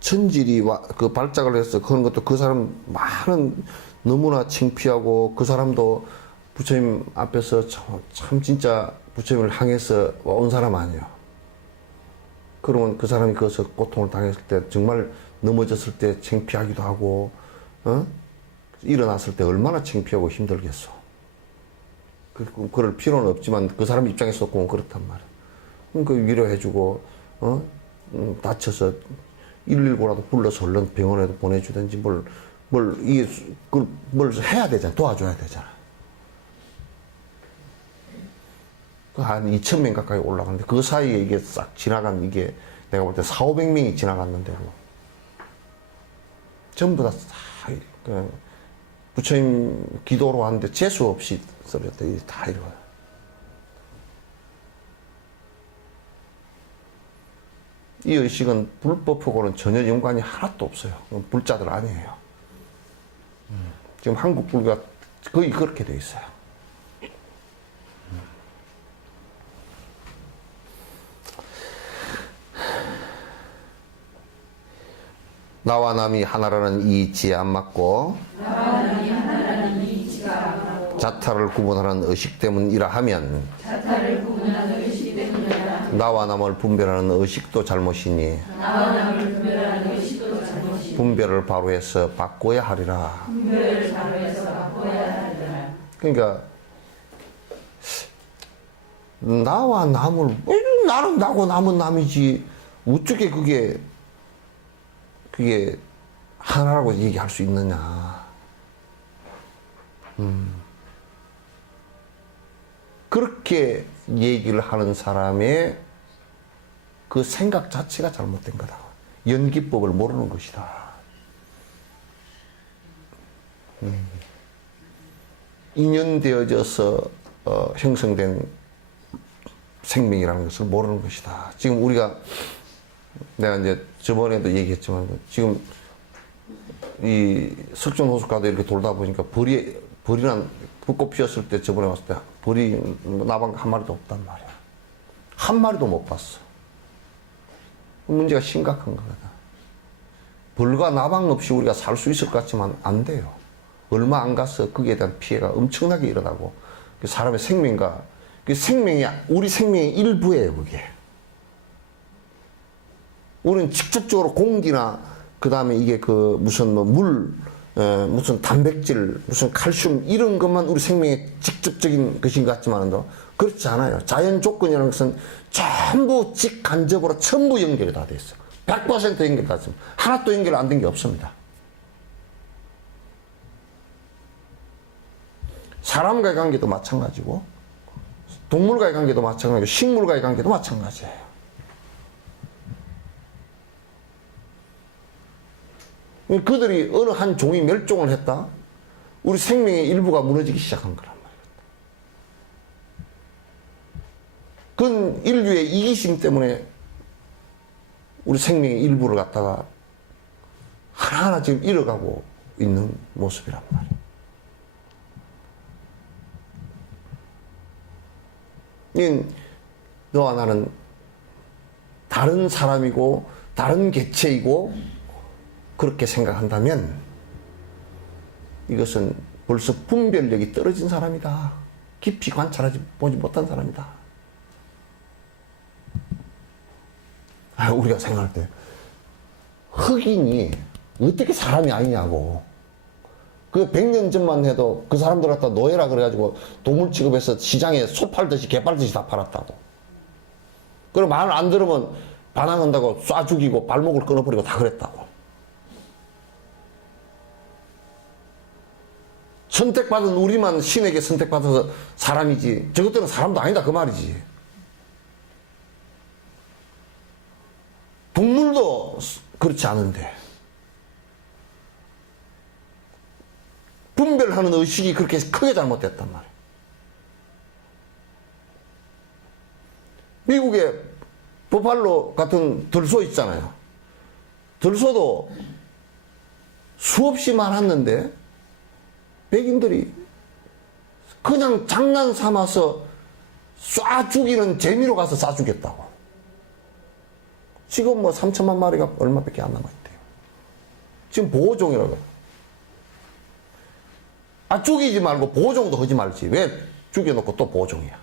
천질이 그 발작을 해서 그런 것도 그 사람 많은 너무나 창피하고 그 사람도 부처님 앞에서 참 진짜 부처님을 향해서 온 사람 아니야. 그러면 그 사람이 거기서 고통을 당했을 때 정말 넘어졌을 때 창피하기도 하고, 일어났을 때 얼마나 창피하고 힘들겠어. 그럴 필요는 없지만 그 사람 입장에서 보면 그렇단 말이야. 그 위로해주고, 다쳐서 119라도 불러서 얼른 병원에도 보내주든지 뭘 해야 되잖아. 도와줘야 되잖아. 한 2,000명 가까이 올라가는데 그 사이에 이게 싹 지나간 이게 내가 볼 때 400~500명이 지나갔는데 전부 다 그냥 부처님 기도로 하는데 재수 없이 쓰러졌대. 다 이러고. 이 의식은 불법하고는 전혀 연관이 하나도 없어요. 불자들 아니에요. 지금 한국 불교가 거의 그렇게 돼 있어요. 나와 남이 하나라는 이 이치에 안 맞고 자타를 구분하는 의식 때문이라 하면 나와 남을 분별하는 의식도 잘못이니 분별을 바로 해서 바꿔야 하리라. 그러니까 나와 남을 나는 나고 남은 남이지 어떻게 그게 하나라고 얘기할 수 있느냐. 그렇게 얘기를 하는 사람의 그 생각 자체가 잘못된 거다. 연기법을 모르는 것이다. 인연되어져서 형성된 생명이라는 것을 모르는 것이다. 지금 우리가 내가 이제 저번에도 얘기했지만 지금 이 석촌호숫가도 이렇게 돌다 보니까 벌이란 벚꽃 피었을 때 저번에 왔을 때 벌이 나방 한 마리도 없단 말이야. 한 마리도 못 봤어. 문제가 심각한 거다. 벌과 나방 없이 우리가 살 수 있을 것 같지만 안 돼요. 얼마 안 가서 거기에 대한 피해가 엄청나게 일어나고 사람의 생명과 생명이 우리 생명의 일부예요. 그게. 우리는 직접적으로 공기나 그 다음에 이게 무슨 무슨 단백질, 무슨 칼슘 이런 것만 우리 생명의 직접적인 것인 것 같지만도 그렇지 않아요. 자연 조건이라는 것은 전부 직간접으로 전부 연결이 다 돼 있어요. 100% 연결 다 있습니다. 하나도 연결 안 된 게 없습니다. 사람과의 관계도 마찬가지고 동물과의 관계도 마찬가지고 식물과의 관계도 마찬가지예요. 그들이 어느 한 종이 멸종을 했다? 우리 생명의 일부가 무너지기 시작한 거란 말이야. 그건 인류의 이기심 때문에 우리 생명의 일부를 갖다가 하나하나 지금 잃어가고 있는 모습이란 말이야. 너와 나는 다른 사람이고 다른 개체이고 그렇게 생각한다면 이것은 벌써 분별력이 떨어진 사람이다. 깊이 보지 못한 사람이다. 우리가 생각할 때 흑인이 어떻게 사람이 아니냐고. 그 100년 전만 해도 그 사람들 갖다 노예라 그래가지고 동물 취급해서 시장에 소 팔듯이 개 팔듯이 다 팔았다고. 그럼 말 안 들으면 반항한다고 쏴 죽이고 발목을 끊어버리고 다 그랬다고. 선택받은 우리만 신에게 선택받아서 사람이지, 저것들은 사람도 아니다 그 말이지. 동물도 그렇지 않은데 분별하는 의식이 그렇게 크게 잘못됐단 말이에요. 미국에 버팔로 같은 들소 있잖아요. 들소도 수없이 많았는데 백인들이 그냥 장난 삼아서 쏴 죽이는 재미로 가서 쏴 죽였다고. 지금 뭐 3천만 마리가 얼마밖에 안 남아있대요. 지금 보호종이라고 해요. 아, 죽이지 말고 보호종도 하지 말지. 왜 죽여놓고 또 보호종이야?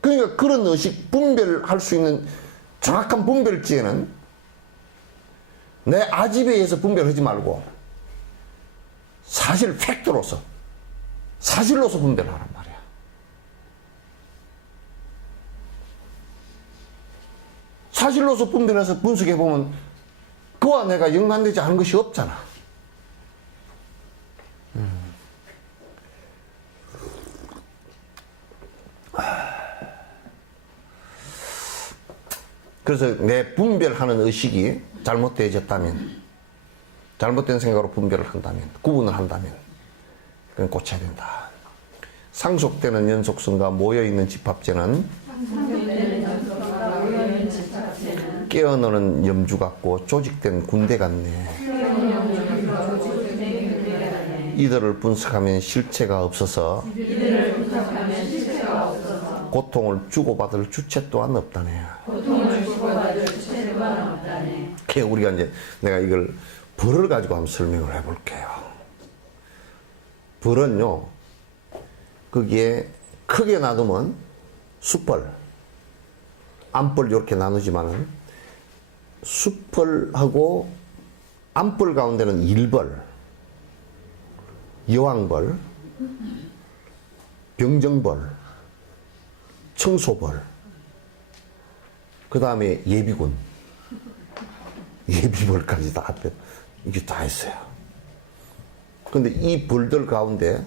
그러니까 그런 의식 분별할 수 있는 정확한 분별지에는 내 아집에 의해서 분별하지 말고 사실 팩트로서 사실로서 분별하란 말이야. 사실로서 분별해서 분석해보면 그와 내가 연관되지 않은 것이 없잖아. 그래서 내 분별하는 의식이 잘못되어졌다면, 잘못된 생각으로 분별을 한다면, 구분을 한다면 그건 고쳐야 된다. 상속되는 연속성과 모여있는 집합체는 깨어노는 염주 같고 조직된 군대 같네. 이들을 분석하면 실체가 없어서 고통을 주고받을 주체 또한 없다네. 우리가 이제 내가 이걸 벌을 가지고 한번 설명을 해볼게요. 벌은요, 거기에 크게 놔두면 숫벌, 암벌 이렇게 나누지만은 숫벌하고 암벌 가운데는 일벌, 여왕벌, 병정벌, 청소벌, 그 다음에 예비군, 예비벌까지 다 합해 이게 다 있어요. 근데 이 벌들 가운데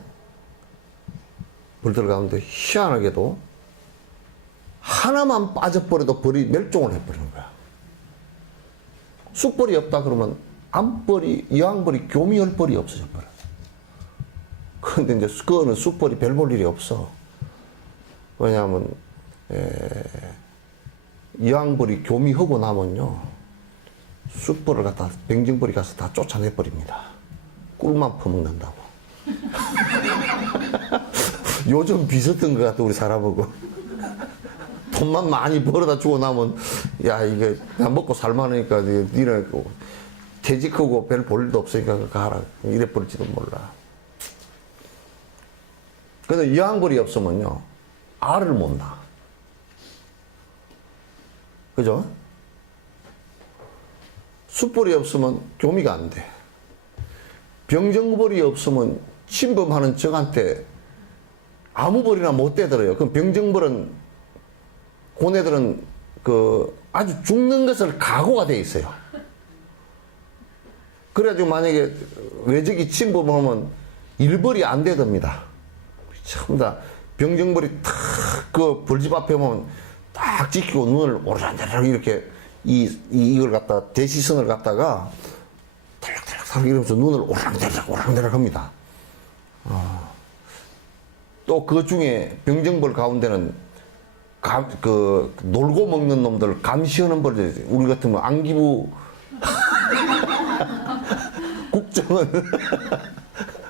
희한하게도 하나만 빠져버려도 벌이 멸종을 해버리는 거야. 숫벌이 없다 그러면 암벌이, 여왕벌이 교미할 벌이 없어져 버려. 그런데 이제 그거는 숫벌이 별 볼 일이 없어. 왜냐하면 여왕벌이 교미하고 나면요, 숫벌을 갖다 병정벌이 가서 다 쫓아내버립니다. 꿀만 퍼먹는다고. 요즘 비슷한 것 같아 우리 사람하고. 돈만 많이 벌어다 주고 나면 야 이게 그냥 먹고 살만하니까 니네 퇴직하고 별 볼 일도 없으니까 가라 이래 버릴지도 몰라. 근데 여왕벌이 없으면요 알을 못 낳아. 그죠? 숫벌이 없으면 교미가 안 돼. 병정벌이 없으면 침범하는 적한테 아무 벌이나 못 대들어요. 그럼 병정벌은, 고뇌들은 아주 죽는 것을 각오가 돼 있어요. 그래가지고 만약에 외적이 침범하면 일벌이 안 되답니다. 전부 다 병정벌이 탁 그 벌집 앞에 오면 딱 지키고 눈을 오르락내리락 이렇게 이걸 갖다 대시선을 갖다가 탈락탈락 이러면서 눈을 오르락내리락 합니다. 또 그 중에 병정벌 가운데는 놀고 먹는 놈들 감시하는 벌들, 우리 같으면 안기부 국정원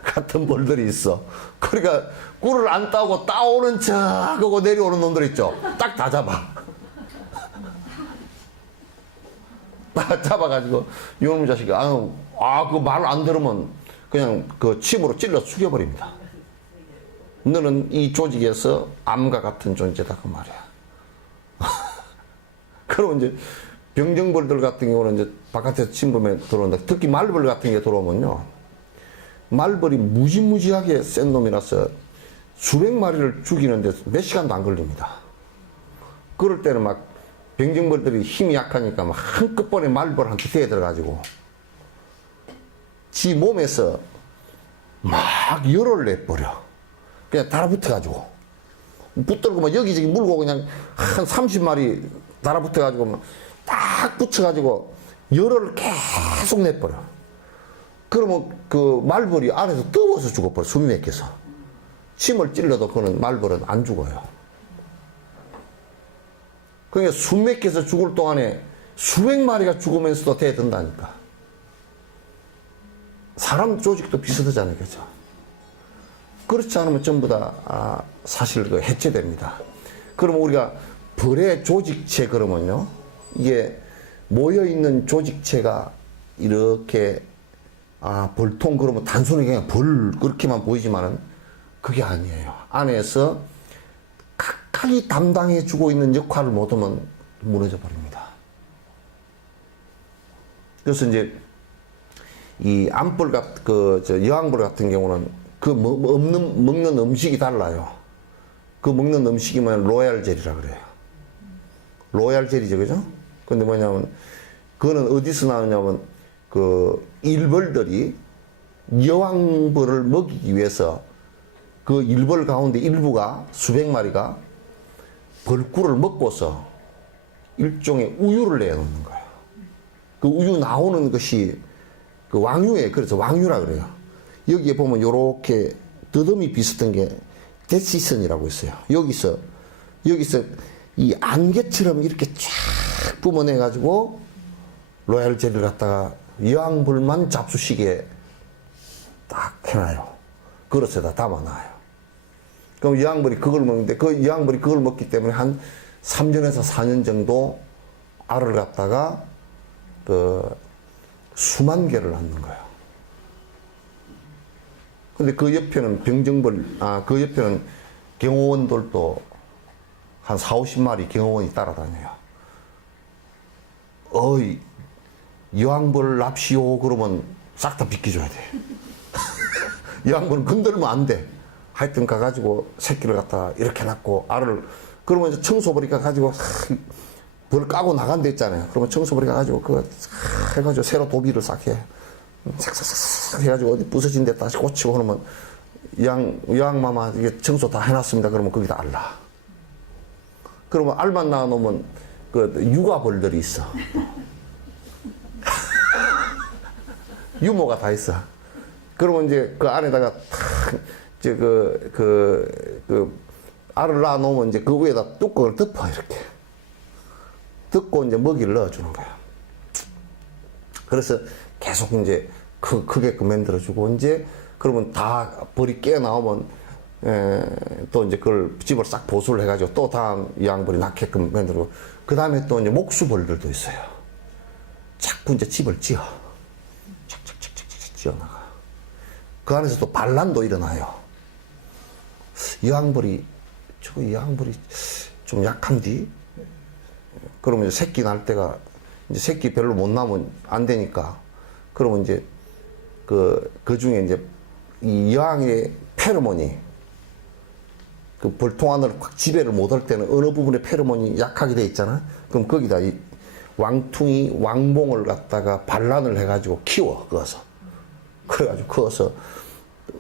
같은 벌들이 있어. 그러니까 꿀을 안 따고 따오는 척하고 내려오는 놈들 있죠. 딱 다 잡아. 딱 잡아가지고 이놈의 자식이 그 말 안 들으면 그냥 그 침으로 찔러 죽여버립니다. 너는 이 조직에서 암과 같은 존재다 그 말이야. 그러면 이제 병정벌들 같은 경우는 이제 바깥에서 침범에 들어온다. 특히 말벌 같은 게 들어오면요. 말벌이 무지무지하게 센 놈이라서 수백 마리를 죽이는데 몇 시간도 안 걸립니다. 그럴 때는 막 병정벌들이 힘이 약하니까 막 한꺼번에 말벌한테 대에 들어가지고 지 몸에서 막 열을 내버려. 그냥 달아붙어가지고. 붙들고 막 여기저기 물고 그냥 한 30마리 달아붙어가지고 막 딱 붙여가지고 열을 계속 내버려. 그러면 그 말벌이 안에서 뜨거워서 죽어버려. 숨이 막혀서. 침을 찔러도 그는 말벌은 안 죽어요. 그러니까 숨 막혀서 죽을 동안에 수백 마리가 죽으면서도 대든다니까. 사람 조직도 비슷하잖아요. 그죠? 그렇지 않으면 전부 다 사실 그 해체됩니다. 그러면 우리가 벌의 조직체 그러면요. 이게 모여있는 조직체가 이렇게 벌통 그러면 단순히 그냥 벌 그렇게만 보이지만은 그게 아니에요. 안에서 각각이 담당해주고 있는 역할을 못하면 무너져 버립니다. 그래서 이제 이 암벌 여왕벌 같은 경우는 먹는 음식이 달라요. 그 먹는 음식이 로얄 젤이라 그래요. 로얄 젤이죠, 그죠? 근데 뭐냐면, 그거는 어디서 나오냐면, 그 일벌들이 여왕벌을 먹이기 위해서 그 일벌 가운데 일부가 수백 마리가 벌꿀을 먹고서 일종의 우유를 내놓는 거예요. 그 우유 나오는 것이 그 왕유예요. 그래서 왕유라 그래요. 여기에 보면 요렇게 더듬이 비슷한 게 데시선이라고 있어요. 여기서 이 안개처럼 이렇게 쫙 뿜어내가지고 로얄 젤을 갖다가 여왕벌만 잡수시게 딱 해놔요. 그릇에다 담아놔요. 그럼 여왕벌이 그걸 먹는데 그 여왕벌이 그걸 먹기 때문에 한 3년에서 4년 정도 알을 갖다가 그 수만 개를 낳는 거예요. 근데 그 옆에는 그 옆에는 경호원들도 한 4, 50마리 경호원이 따라다녀요. 어이, 여왕벌 납시오. 그러면 싹 다 비켜줘야 돼. 여왕벌은 건들면 안 돼. 하여튼 가가지고 새끼를 갖다 이렇게 낳고 알을, 그러면 이제 청소벌이 가가지고 벌 까고 나간 데 있잖아요. 그러면 청소벌이 가가지고 그거 해가지고 새로 도비를 싹 해. 싹싹싹 해가지고 어디 부서진 데 다시 꽂히고 그러면 여왕마마 이게 청소 다 해놨습니다. 그러면 거기다 알라. 그러면 알만 낳아놓으면 그 육아벌들이 있어. 유모가 다 있어. 그러면 이제 그 안에다가 탁 이제 그 알을 낳아놓으면 이제 그 위에다 뚜껑을 덮어 이렇게. 덮고 이제 먹이를 넣어주는 거야. 그래서 계속 이제 크게끔 만들어주고 이제 그러면 다 벌이 깨어 나오면 또 이제 그걸 집을 싹 보수를 해가지고 또 다음 여왕벌이 낳게끔 만들고 그 다음에 또 이제 목수벌들도 있어요. 자꾸 이제 집을 지어. 착착착착착 지어나가. 그 안에서 또 반란도 일어나요. 여왕벌이 좀 약한디? 그러면 이제 새끼 날 때가 이제 새끼 별로 못 나면 안 되니까 그러면 이제 그 중에 이제 이 여왕의 페로몬이 그 벌통 안으로 확 지배를 못할 때는 어느 부분에 페로몬이 약하게 돼 있잖아. 그럼 거기다 이 왕퉁이 왕봉을 갖다가 반란을 해가지고 키워 그어서 그래가지고 그어서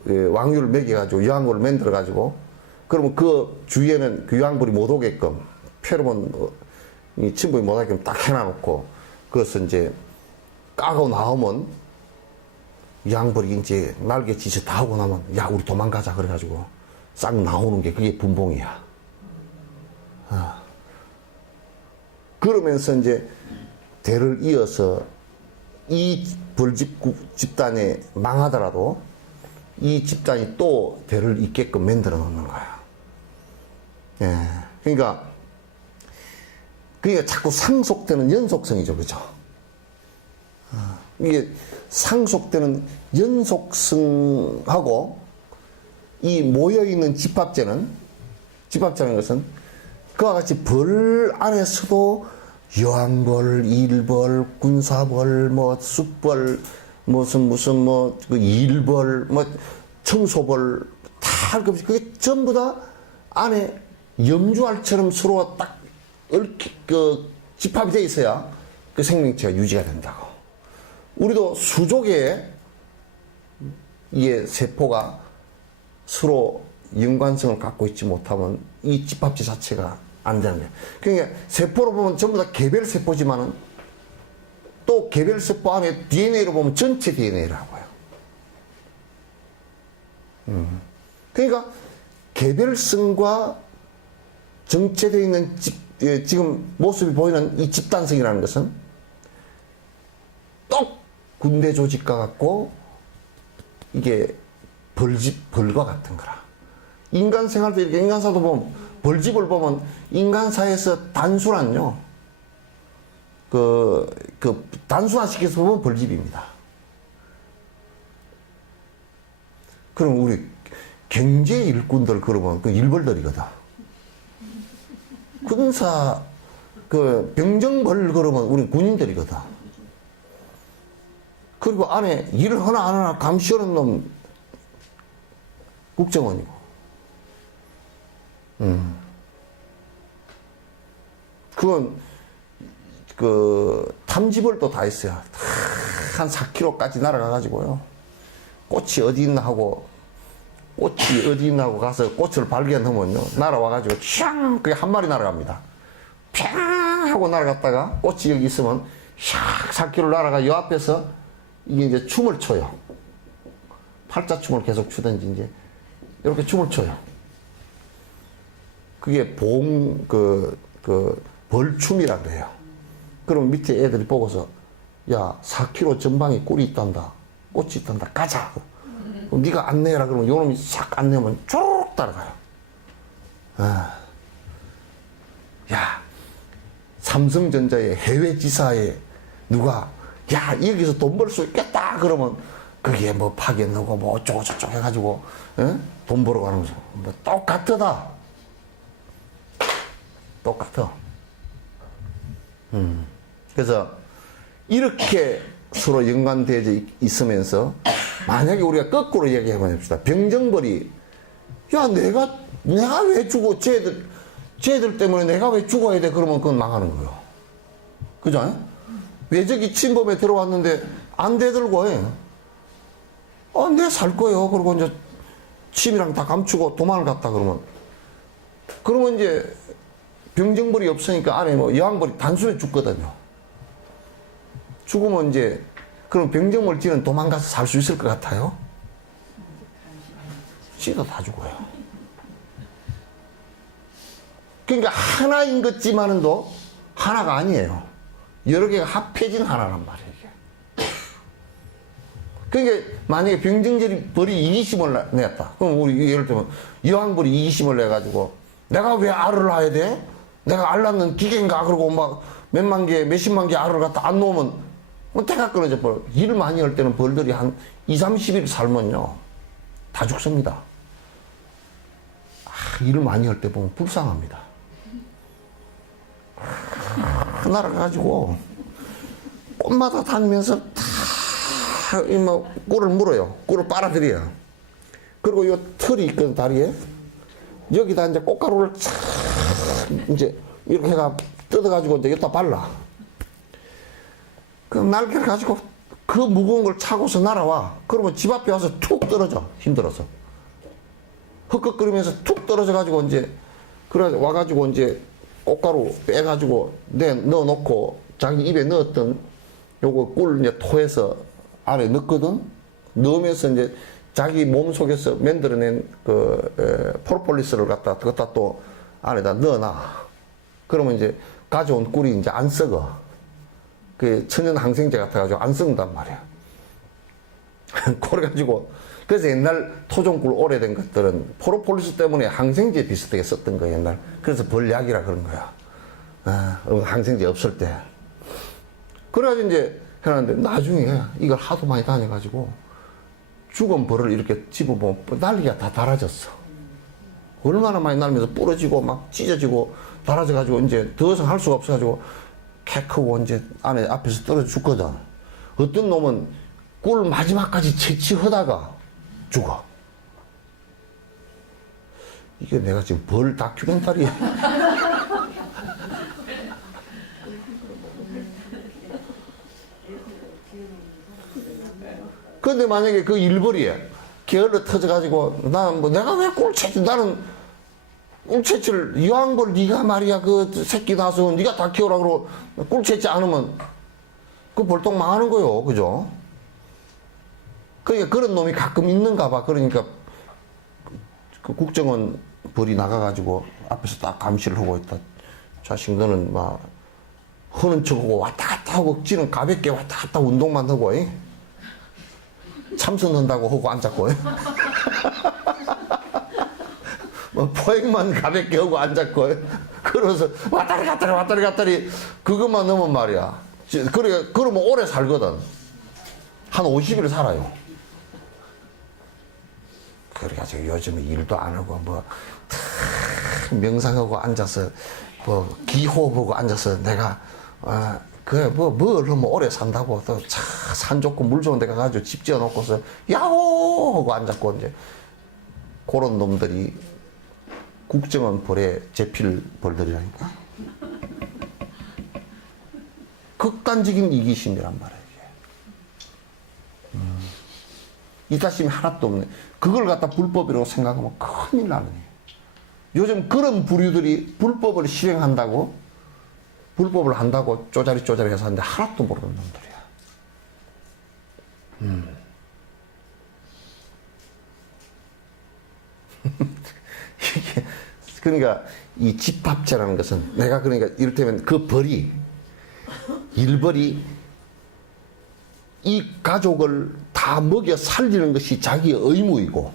왕유를 먹여가지고 여왕벌을 만들어가지고 그러면 그 주위에는 그 여왕벌이 못 오게끔 페로몬 이 침범이 못하게끔 딱 해놔놓고 그것을 이제 까고 나오면 여왕벌이 이제 날개 짓을 다 하고 나면 야 우리 도망가자 그래가지고 싹 나오는 게 그게 분봉이야. 그러면서 이제 대를 이어서 이 벌집 집단이 망하더라도 이 집단이 또 대를 잇게끔 만들어 놓는 거야. 예. 그러니까 자꾸 상속되는 연속성이죠. 그죠? 이게 상속되는 연속성하고 이 모여있는 집합제라는 것은 그와 같이 벌 안에서도 여왕벌, 일벌, 군사벌, 뭐 숫벌, 무슨 그 일벌, 뭐 청소벌 다 그게 전부 다 안에 염주알처럼 서로 딱 집합이 돼 있어야 그 생명체가 유지가 된다고. 우리도 수족에 이게 세포가 서로 연관성을 갖고 있지 못하면 이 집합체 자체가 안 되는 거예요. 그러니까 세포로 보면 전부 다 개별세포지만은 또 개별세포 안에 DNA로 보면 전체 DNA라고 해요. 그러니까 개별성과 정체되어 있는 지금 모습이 보이는 이 집단성이라는 것은 똑 군대 조직과 같고 이게 벌과 같은 거라. 인간 생활도 이렇게 인간사도 보면 벌집을 보면 인간사에서 단순한요. 단순화시켜서 보면 벌집입니다. 그럼 우리 경제 일꾼들 그러면 그 일벌들이거든. 군사 병정벌 그러면 우리 군인들이거든. 그리고 안에 일을 하나 안 하나 감시하는 놈 국정원이고. 그건 탐지벌도 다 있어요. 한 4km까지 날아가가지고요. 꽃이 어디 있나 하고 가서 꽃을 발견하면요. 날아와가지고 샹! 그게 한 마리 날아갑니다. 팡! 하고 날아갔다가 꽃이 여기 있으면 샥! 4km 날아가 요 앞에서 이게 이제 춤을 춰요. 팔자춤을 계속 추든지 이제 이렇게 춤을 춰요. 그게 벌춤이라 그래요. 그럼 밑에 애들이 보고서 야 4km 전방에 꿀이 있단다. 꽃이 있단다. 가자. 그럼 네가 안내해라 그러면 요놈이 싹 안내하면 쭉 따라가요. 야 삼성전자의 해외 지사에 누가 야 여기서 돈 벌 수 있겠다 그러면 그게 뭐 파견하고 뭐 어쩌고 저쩌고 해가지고 돈 벌어 가는 거죠. 뭐 똑같다. 똑같아. 그래서 이렇게 서로 연관되어 있으면서 만약에 우리가 거꾸로 얘기해봐 봅시다. 병정벌이 야 내가 왜 죽어 쟤들 때문에 내가 왜 죽어야 돼 그러면 그건 망하는 거예요. 그죠? 외적이 침범에 들어왔는데 안 대들고 해. 내 살 거예요. 그리고 이제 침이랑 다 감추고 도망을 갔다 그러면 이제 병정벌이 없으니까 안에 뭐 여왕벌이 단순히 죽거든요. 죽으면 이제 그럼 병정벌 도망가서 살 수 있을 것 같아요? 지도 다 죽어요. 그러니까 하나인 것지만은도 하나가 아니에요. 여러 개가 합해진 하나란 말이에요. 그러니까 만약에 병정벌이 이기심을 냈다. 그럼 우리 예를 들면 여왕벌이 이기심을 내가지고 내가 왜 알을 낳아야 돼? 내가 알 낳는 기계인가? 그러고 막 몇만 개, 몇십만 개 알을 갖다 안 놓으면 때가 끊어져 버려. 일을 많이 할 때는 벌들이 한 20-30일 살면요. 다 죽습니다. 일을 많이 할 때 보면 불쌍합니다. 날아가가지고 꽃마다 다니면서 뭐 꿀을 물어요. 꿀을 빨아들여요. 그리고 요 털이 있거든, 다리에. 여기다 이제 꽃가루를 쫙 이제 이렇게 해가 뜯어가지고 이제 여기다 발라. 그럼 날개를 가지고 그 무거운 걸 차고서 날아와. 그러면 집 앞에 와서 툭 떨어져. 힘들어서. 헉헉거리면서 툭 떨어져가지고 이제, 그래 와가지고 이제 꽃가루 빼가지고 넣어놓고 자기 입에 넣었던 요거 꿀 이제 토해서 안에 넣거든? 넣으면서 이제 자기 몸 속에서 만들어낸 프로폴리스를 그것다 또 안에다 넣어놔. 그러면 이제 가져온 꿀이 이제 안 썩어. 그 천연 항생제 같아가지고 안 썩는단 말이야. 그래가지고, 그래서 옛날 토종꿀 오래된 것들은 프로폴리스 때문에 항생제 비슷하게 썼던 거야, 옛날. 그래서 벌약이라 그런 거야. 항생제 없을 때. 그래가지고 이제 해놨는데 나중에 이걸 하도 많이 다녀가지고 죽은 벌을 이렇게 집어보면 날개가 다 달아졌어. 얼마나 많이 날면서 부러지고 막 찢어지고 달아져가지고 이제 더 이상 할 수가 없어가지고 개 크고 이제 안에 앞에서 떨어져 죽거든. 어떤 놈은 꿀 마지막까지 채취하다가 죽어. 이게 내가 지금 벌 다큐멘터리야. 근데 만약에 그 일벌이에 게을러 터져가지고 나는 뭐 내가 왜 꿀채취 나는 꿀채취를 이왕벌 네가 말이야 그 새끼 낳아서 네가 다 키우라 그러고 꿀채취 않으면 그 벌떡 망하는 거요. 그죠? 그러니까 그런 놈이 가끔 있는가 봐. 그러니까 그 국정원 벌이 나가가지고 앞에서 딱 감시를 하고 있다. 자식 너는 막 허는 척하고 왔다 갔다 하고 지는 가볍게 왔다 갔다 운동만 하고 참선한다고 하고 앉았고 뭐 포획만 가볍게 하고 앉았고 그러면서 왔다리 갔다리 왔다리 갔다리 그것만 넣으면 말이야. 그러면 오래 살거든. 한 50일 살아요. 그래가지고 요즘에 일도 안 하고 뭐 명상하고 앉아서 뭐 기호보고 앉아서 내가 그래 뭘 하면 오래 산다고 또 산 좋고 물 좋은 데 가가지고 집 지어놓고서 야호 하고 앉았고 이제 그런 놈들이 국정원 벌에 제필 벌들이라니까. 극단적인 이기심이란 말이야 이게. 이따심이 하나도 없네. 그걸 갖다 불법이라고 생각하면 큰일 나는 거예요. 요즘 그런 부류들이 불법을 실행한다고 불법을 한다고 쪼자리 해서 하는데 하나도 모르는 놈들이야. 이게 그러니까 이 집합체라는 것은 내가 그러니까 이를테면 그 벌이 일벌이 이 가족을 다 먹여 살리는 것이 자기의 의무이고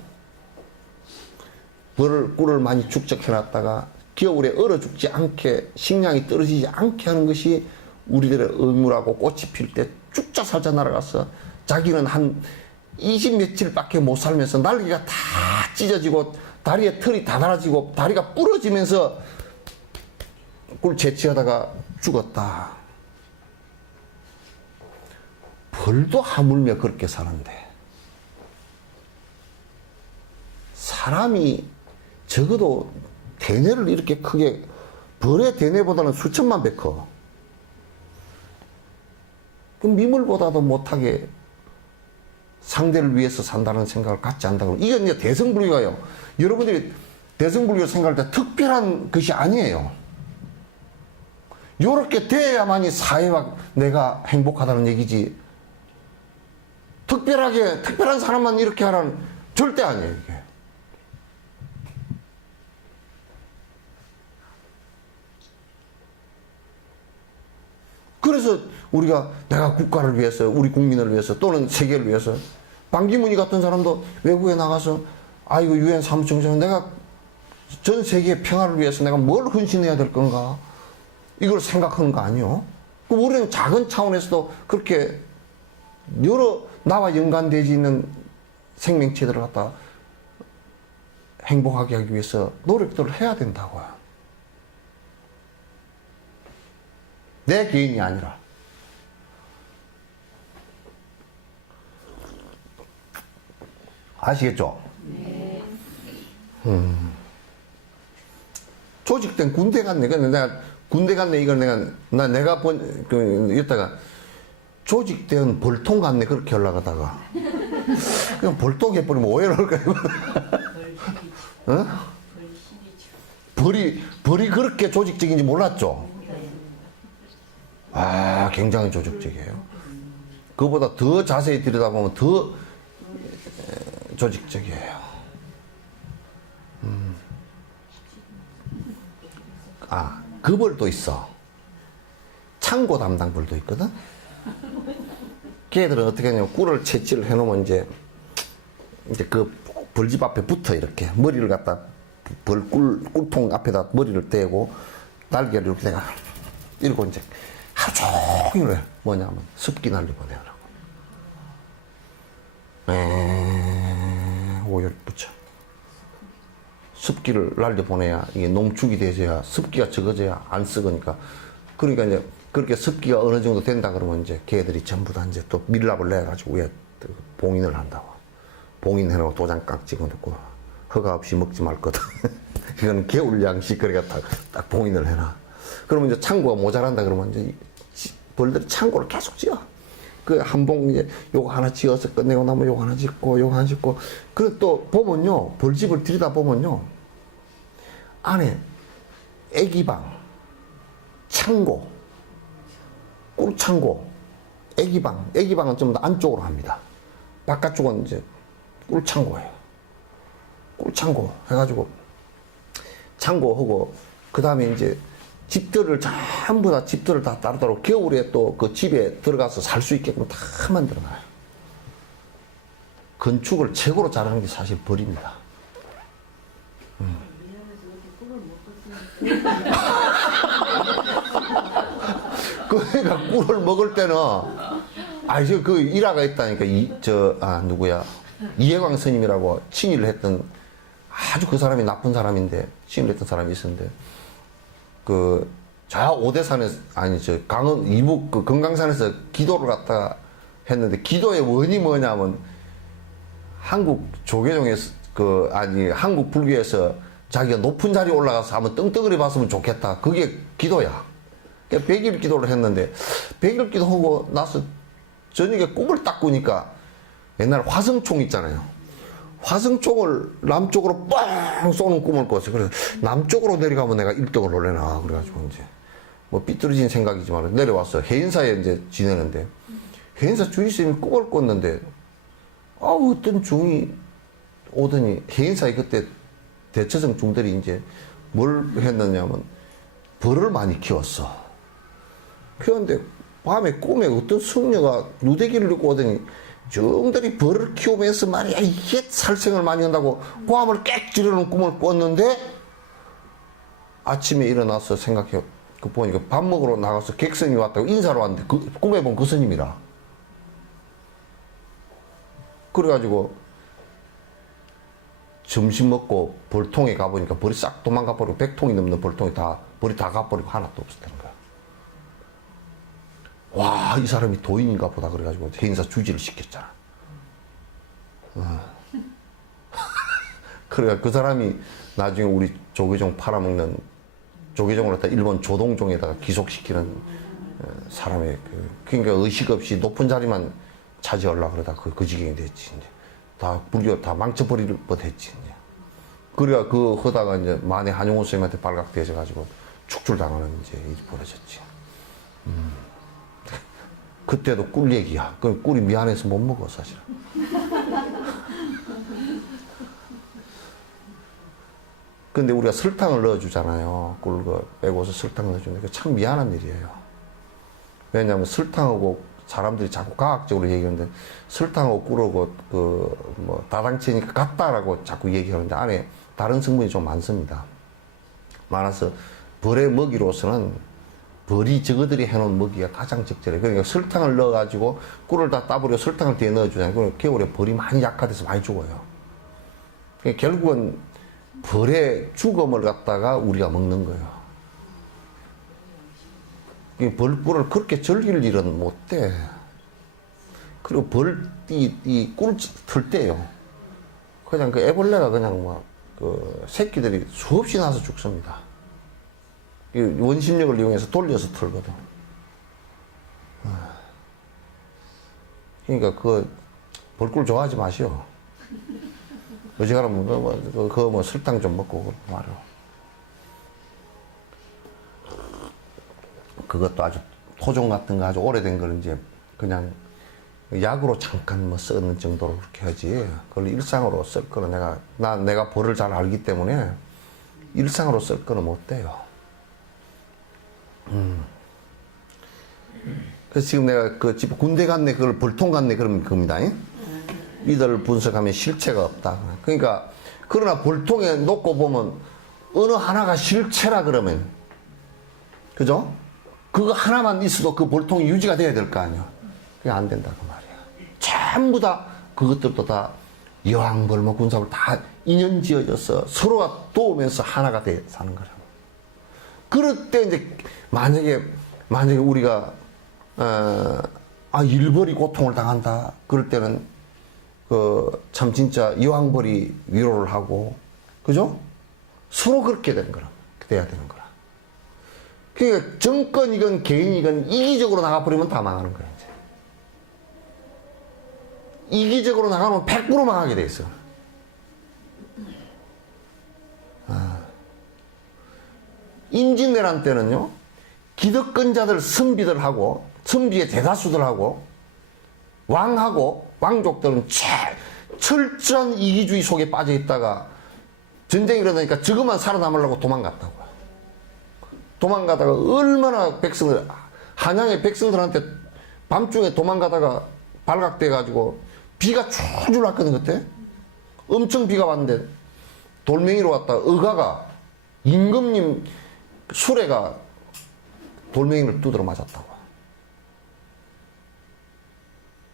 꿀을 많이 축적해놨다가 겨울에 얼어 죽지 않게 식량이 떨어지지 않게 하는 것이 우리들의 의무라고 꽃이 필 때 쭉자 살자 날아가서 자기는 한 20 며칠밖에 못 살면서 날개가 다 찢어지고 다리에 털이 다 달아지고 다리가 부러지면서 꿀 채취하다가 죽었다. 벌도 하물며 그렇게 사는데 사람이 적어도 대뇌를 이렇게 크게 벌의 대뇌보다는 수천만 배 커. 그 미물보다도 못하게 상대를 위해서 산다는 생각을 갖지 않다고. 이게 이제 대승불교예요. 여러분들이 대승불교 생각할 때 특별한 것이 아니에요. 요렇게 돼야만이 사회와 내가 행복하다는 얘기지. 특별한 사람만 이렇게 하라는 절대 아니에요, 이게. 그래서 내가 국가를 위해서, 우리 국민을 위해서, 또는 세계를 위해서, 반기문이 같은 사람도 외국에 나가서, 이거 유엔 사무총장, 내가 전 세계의 평화를 위해서 내가 뭘 헌신해야 될 건가? 이걸 생각하는 거 아니요? 그럼 우리는 작은 차원에서도 그렇게 여러 나와 연관되지 있는 생명체들을 갖다 행복하게 하기 위해서 노력들을 해야 된다고요. 내 개인이 아니라. 아시겠죠? 네. 조직된 군대 갔네. 근데 내가 군대 갔네. 이걸 내가 이랬다가 조직된 벌통 갔네. 그렇게 올라가다가. 그냥 벌통 해버리면 오해를 할까요? 어? 벌이 그렇게 조직적인지 몰랐죠? 굉장히 조직적이에요. 그거보다 더 자세히 들여다보면 더 조직적이에요. 그 벌도 있어. 창고 담당 벌도 있거든? 걔들은 어떻게 하냐면 꿀을 채취를 해놓으면 이제 그 벌집 앞에 붙어 이렇게 머리를 갖다 꿀통 앞에다 머리를 대고 날개를 이렇게 내가 이러고 이제 하루 종일 뭐냐면 습기 날려보내라고. 오열 붙여. 습기를 날려보내야 이게 농축이 돼서야 습기가 적어져야 안 썩으니까. 그러니까 이제 그렇게 습기가 어느 정도 된다 그러면 이제 걔들이 전부 다 이제 또 밀랍을 내가지고 위에 봉인을 한다고. 봉인해놓고 도장깍 찍어놓고 허가 없이 먹지 말 거다. 이건 개울 양식 그러니까 딱 봉인을 해놔. 그러면 이제 창고가 모자란다 그러면 이제 벌들이 창고를 계속 지어. 그 한 봉 이제 요거 하나 지어서 끝내고 나면 요거 하나 짓고 요거 하나 짓고. 그리고 또 보면요 벌집을 들여다 보면요 안에 애기방, 창고, 꿀창고, 애기방은 좀 더 안쪽으로 합니다. 바깥쪽은 이제 꿀창고예요. 꿀창고 해가지고 창고하고 그 다음에 이제 집들을 전부 다 집들을 다 따로따로 겨울에 또 그 집에 들어가서 살 수 있게끔 다 만들어놔요. 건축을 최고로 잘하는 게 사실 벌입니다. 그러니까 꿀을 먹을 때는 이제 그 일화가 있다니까 누구야 이해광 스님이라고 친일을 했던 아주 그 사람이 나쁜 사람인데 친일을 했던 사람이 있었는데 저 오대산에 강원 이북 그 금강산에서 기도를 갖다가 했는데 기도의 원인이 뭐냐면 한국 조계종에서 한국 불교에서 자기가 높은 자리에 올라가서 한번 떵떵거리 봤으면 좋겠다. 그게 기도야. 100일 기도를 했는데 100일 기도하고 나서 저녁에 꿈을 딱 꾸니까 옛날 화성총 있잖아요. 화성총을 남쪽으로 뻥 쏘는 꿈을 꿨어요. 그래서 남쪽으로 내려가면 내가 1등을 올려나. 그래가지고 이제 뭐 삐뚤어진 생각이지만 내려와서 해인사에 이제 지내는데 해인사 주의스님이 꿈을 꿨는데 어떤 중이 오더니 해인사에 그때 대처성 중들이 이제 뭘 했느냐면 벌을 많이 키웠어. 키웠는데 밤에 꿈에 어떤 승려가 누대기를 입고 오더니 정들이 벌을 키우면서 말이야 이게 살생을 많이 한다고 고함을 꽥 지르는 꿈을 꿨는데 아침에 일어나서 생각해 보니까 밥 먹으러 나가서 객선이 왔다고 인사로 왔는데 꿈에 본 그 스님이라. 그래가지고 점심 먹고 벌통에 가보니까 벌이 싹 도망가 버리고 100통이 넘는 벌통이 벌이 다 가버리고 하나도 없었다는 거야. 와, 이 사람이 도인인가 보다 그래가지고 해인사 주지를 시켰잖아. 그러니까 그 사람이 나중에 우리 조계종 팔아먹는 조계종을 갖다 일본 조동종에다가 기속시키는 사람의 그러니까 의식 없이 높은 자리만 차지하려고 그러다 그 지경이 됐지. 이제. 다 불교 다 망쳐버릴 뻔했지. 이제. 그래야 그 하다가 이제 만에 한용운 스님한테 발각되어가지고 축출당하는 이제 일이 벌어졌지. 그때도 꿀 얘기야. 그 꿀이 미안해서 못 먹어, 사실은. 근데 우리가 설탕을 넣어주잖아요. 꿀 빼고서 설탕 넣어주는데 참 미안한 일이에요. 왜냐하면 설탕하고 사람들이 자꾸 과학적으로 얘기하는데 설탕하고 꿀하고 다당체니까 같다라고 자꾸 얘기하는데 안에 다른 성분이 좀 많습니다. 많아서 벌의 먹이로서는 벌이 저거들이 해놓은 먹이가 가장 적절해. 그러니까 설탕을 넣어가지고 꿀을 다 따버려 설탕을 뒤에 넣어주잖아요. 그럼 겨울에 벌이 많이 약화돼서 많이 죽어요. 그러니까 결국은 벌의 죽음을 갖다가 우리가 먹는 거예요. 벌꿀을 그렇게 즐길 일은 못 돼. 그리고 꿀 틀 때요. 그냥 그 애벌레가 그냥 새끼들이 수없이 나서 죽습니다. 원심력을 이용해서 돌려서 틀거든. 그러니까 벌꿀 좋아하지 마시오. 어지간하면 설탕 좀 먹고 말이오. 그것도 아주 토종 같은 거 아주 오래된 걸 이제 그냥 약으로 잠깐 쓰는 정도로 그렇게 하지. 그걸 일상으로 쓸 거는 내가 벌을 잘 알기 때문에 일상으로 쓸 거는 못 돼요. 그래서 지금 내가 집 군대 갔네, 그걸 벌통 갔네, 그러면 겁니다. 이들을 분석하면 실체가 없다. 그러니까, 그러나 벌통에 놓고 보면 어느 하나가 실체라 그러면, 그죠? 그거 하나만 있어도 그 벌통이 유지가 돼야 될 거 아니야. 그게 안 된다, 그 말이야. 전부 다, 그것들도 다 여왕벌, 군사벌 다 인연 지어져서 서로가 도우면서 하나가 돼 사는 거라고. 그럴 때 이제, 만약에 만약에 우리가 일벌이 고통을 당한다 그럴 때는 참 진짜 여왕벌이 위로를 하고, 그죠? 서로 그렇게 되는 거라, 돼야 되는 거라. 그러니까 정권이건 개인이건 이기적으로 나가버리면 다 망하는 거야, 이제. 이기적으로 나가면 100% 망하게 돼 있어. 임진왜란 때는요, 기득권자들 선비들하고, 선비의 대다수들하고, 왕하고, 왕족들은 철저한 이기주의 속에 빠져 있다가, 전쟁이 일어나니까 저것만 살아남으려고 도망갔다고. 도망가다가 얼마나 한양의 백성들한테 밤중에 도망가다가 발각돼가지고, 비가 줄줄 왔거든, 그때? 엄청 비가 왔는데, 돌멩이로 왔다 의가가, 임금님 수레가 돌멩이를 두드려 맞았다고.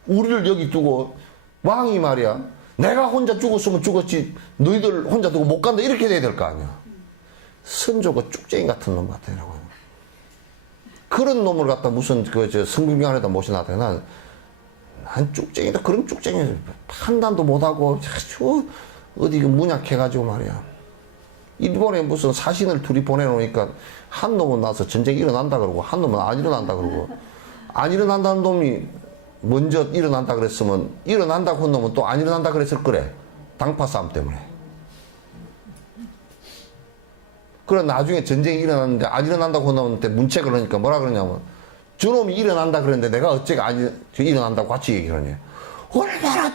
우리를 여기 두고 왕이 말이야, 내가 혼자 죽었으면 죽었지 너희들 혼자 두고 못 간다 이렇게 돼야 될 거 아니야. 선조가 쭉쟁이 같은 놈 같아라고. 그런 놈을 갖다 무슨 성균관에다 모셔놨다. 난 쭉쟁이다. 그런 쭉쟁이 판단도 못하고 아주 어디 문약해가지고 말이야. 일본에 무슨 사신을 둘이 보내놓으니까 한 놈은 나서 전쟁이 일어난다 그러고 한 놈은 안 일어난다 그러고, 안 일어난다는 놈이 먼저 일어난다 그랬으면 일어난다고 한 놈은 또 안 일어난다 그랬을 거래. 당파 싸움 때문에. 그래 나중에 전쟁이 일어났는데 안 일어난다고 한 놈한테 문책을 하니까 뭐라 그러냐면, 저놈이 일어난다 그랬는데 내가 어째가 일어난다고 같이 얘기를 하냐. 얼마나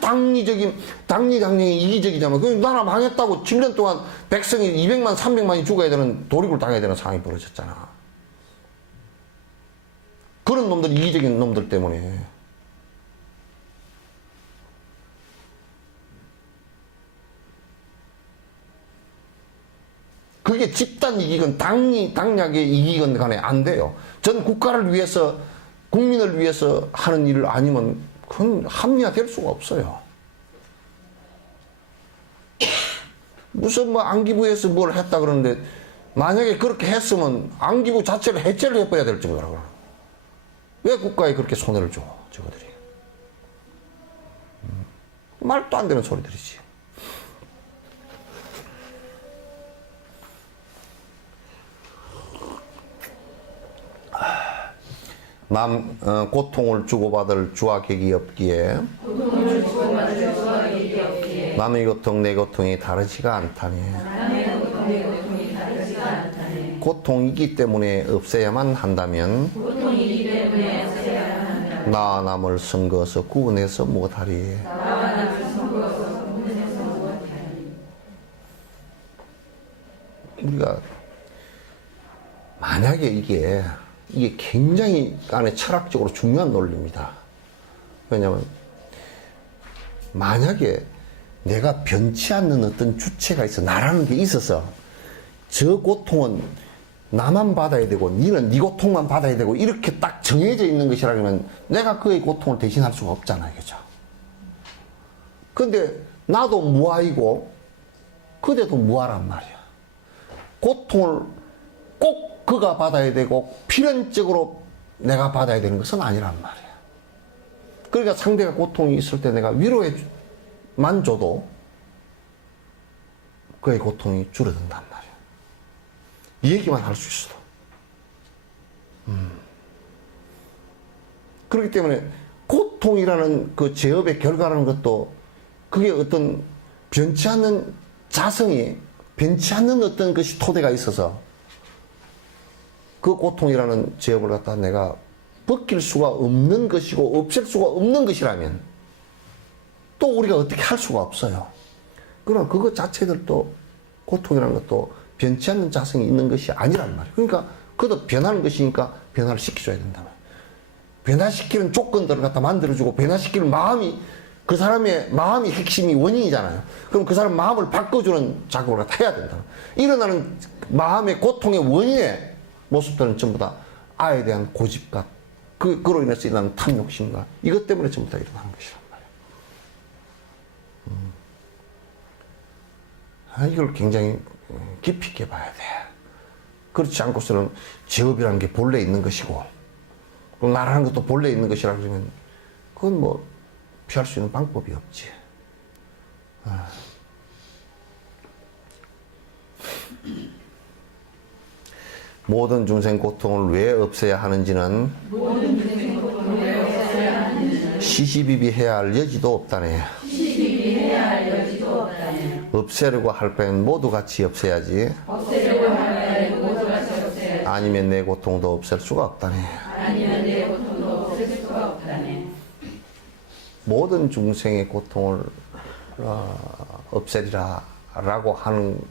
당리당령이 이기적이냐면, 그 나라 망했다고 7년 동안 백성이 200만, 300만이 죽어야 되는, 도륙을 당해야 되는 상황이 벌어졌잖아. 그런 놈들, 이기적인 놈들 때문에. 그게 집단 이기건 당략의 이기건 간에 안 돼요. 전 국가를 위해서, 국민을 위해서 하는 일을 아니면 그건 합리화될 수가 없어요. 무슨 안기부에서 뭘 했다 그러는데, 만약에 그렇게 했으면 안기부 자체를 해체를 해버려야 될 정도라고. 왜 국가에 그렇게 손해를 줘, 저거들이. 말도 안 되는 소리들이지. 고통을 주고받을 주화객이 없기에 남의 고통 내 고통이 다르지가 않다니. 고통이기 때문에 없애야만 한다면 나와 남을 선거해서 구분해서 못하리. 우리가 만약에 이게 굉장히 안에 철학적으로 중요한 논리입니다. 왜냐하면 만약에 내가 변치 않는 어떤 주체가 있어, 나라는 게 있어서 저 고통은 나만 받아야 되고 니는 네 고통만 받아야 되고 이렇게 딱 정해져 있는 것이라면 내가 그의 고통을 대신할 수가 없잖아요. 그죠? 근데 나도 무아이고 그대도 무아란 말이야. 고통을 꼭 그가 받아야 되고 필연적으로 내가 받아야 되는 것은 아니란 말이야. 그러니까 상대가 고통이 있을 때 내가 위로만 줘도 그의 고통이 줄어든단 말이야. 이 얘기만 할 수 있어. 그렇기 때문에 고통이라는 그 제업의 결과라는 것도 그게 어떤 변치 않는 자성이, 변치 않는 어떤 것이 토대가 있어서 그 고통이라는 제업을 갖다 내가 벗길 수가 없는 것이고 없앨 수가 없는 것이라면 또 우리가 어떻게 할 수가 없어요. 그럼 그것 자체들도, 고통이라는 것도 변치 않는 자성이 있는 것이 아니란 말이에요. 그러니까 그것도 변하는 것이니까 변화를 시켜줘야 된다 말이에요. 변화시키는 조건들을 갖다 만들어주고, 변화시키는 마음이, 그 사람의 마음이 핵심이 원인이잖아요. 그럼 그 사람 마음을 바꿔주는 작업을 갖다 해야 된다. 일어나는 마음의 고통의 원인의 모습들은 전부 다 아에 대한 고집과 그로 인해서 일어나는 탐욕심과 이것 때문에 전부 다 일어나는 것이란 말이에요. 이걸 굉장히 깊이 있게 봐야 돼. 그렇지 않고서는 제업이라는 게 본래 있는 것이고 또 나라는 것도 본래 있는 것이라 그러면 그건 뭐 피할 수 있는 방법이 없지. 모든 중생 고통을 왜 없애야 하는지는 시시비비해야 할 여지도 없다네. 없애려고 할 바엔 모두 같이 없애야지. 아니면 내 고통도 없앨 수가 없다네. 모든 중생의 고통을 없애리라 라고 하는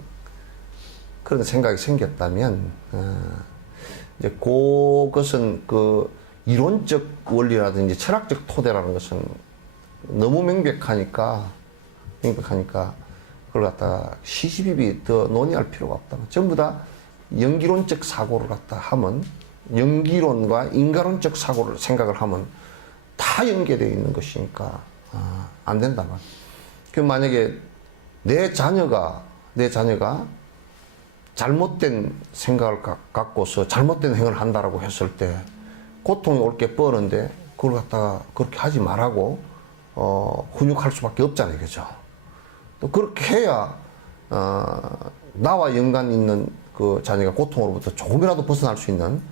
그런 생각이 생겼다면 이제 그것은 그 이론적 원리라든지 철학적 토대라는 것은 너무 명백하니까 그걸 갖다가 시시비비 더 논의할 필요가 없다. 전부 다 연기론적 사고를 갖다 하면, 연기론과 인가론적 사고를 생각을 하면 다 연계되어 있는 것이니까 안 된다 말. 그 만약에 내 자녀가 잘못된 생각을 갖고서 잘못된 행위를 한다라고 했을 때 고통이 올 게 뻔한데 그걸 갖다가 그렇게 하지 말라고 훈육할 수밖에 없잖아요, 그죠? 또 그렇게 해야 나와 연관 있는 그 자녀가 고통으로부터 조금이라도 벗어날 수 있는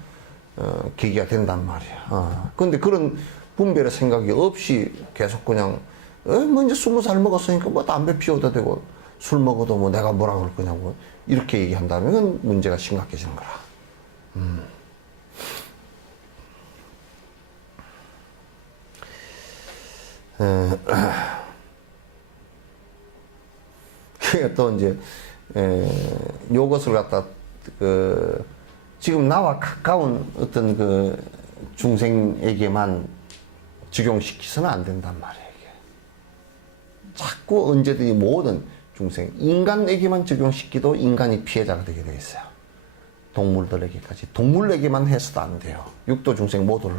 계기가 된단 말이야. 그런데 그런 분별의 생각이 없이 계속 그냥 뭐 이제 20살 먹었으니까 뭐 담배 피워도 되고 술 먹어도 뭐 내가 뭐라 그럴 거냐고 이렇게 얘기한다면 문제가 심각해지는 거라. 또 이제 요것을 갖다 지금 나와 가까운 어떤 그 중생에게만 적용시키서는 안 된단 말이에요. 이게. 자꾸 언제든지 모든 중생, 인간에게만 적용시키도 인간이 피해자가 되게 되어 있어요. 동물들에게까지. 동물에게만 해서도 안 돼요. 육도 중생 모두를.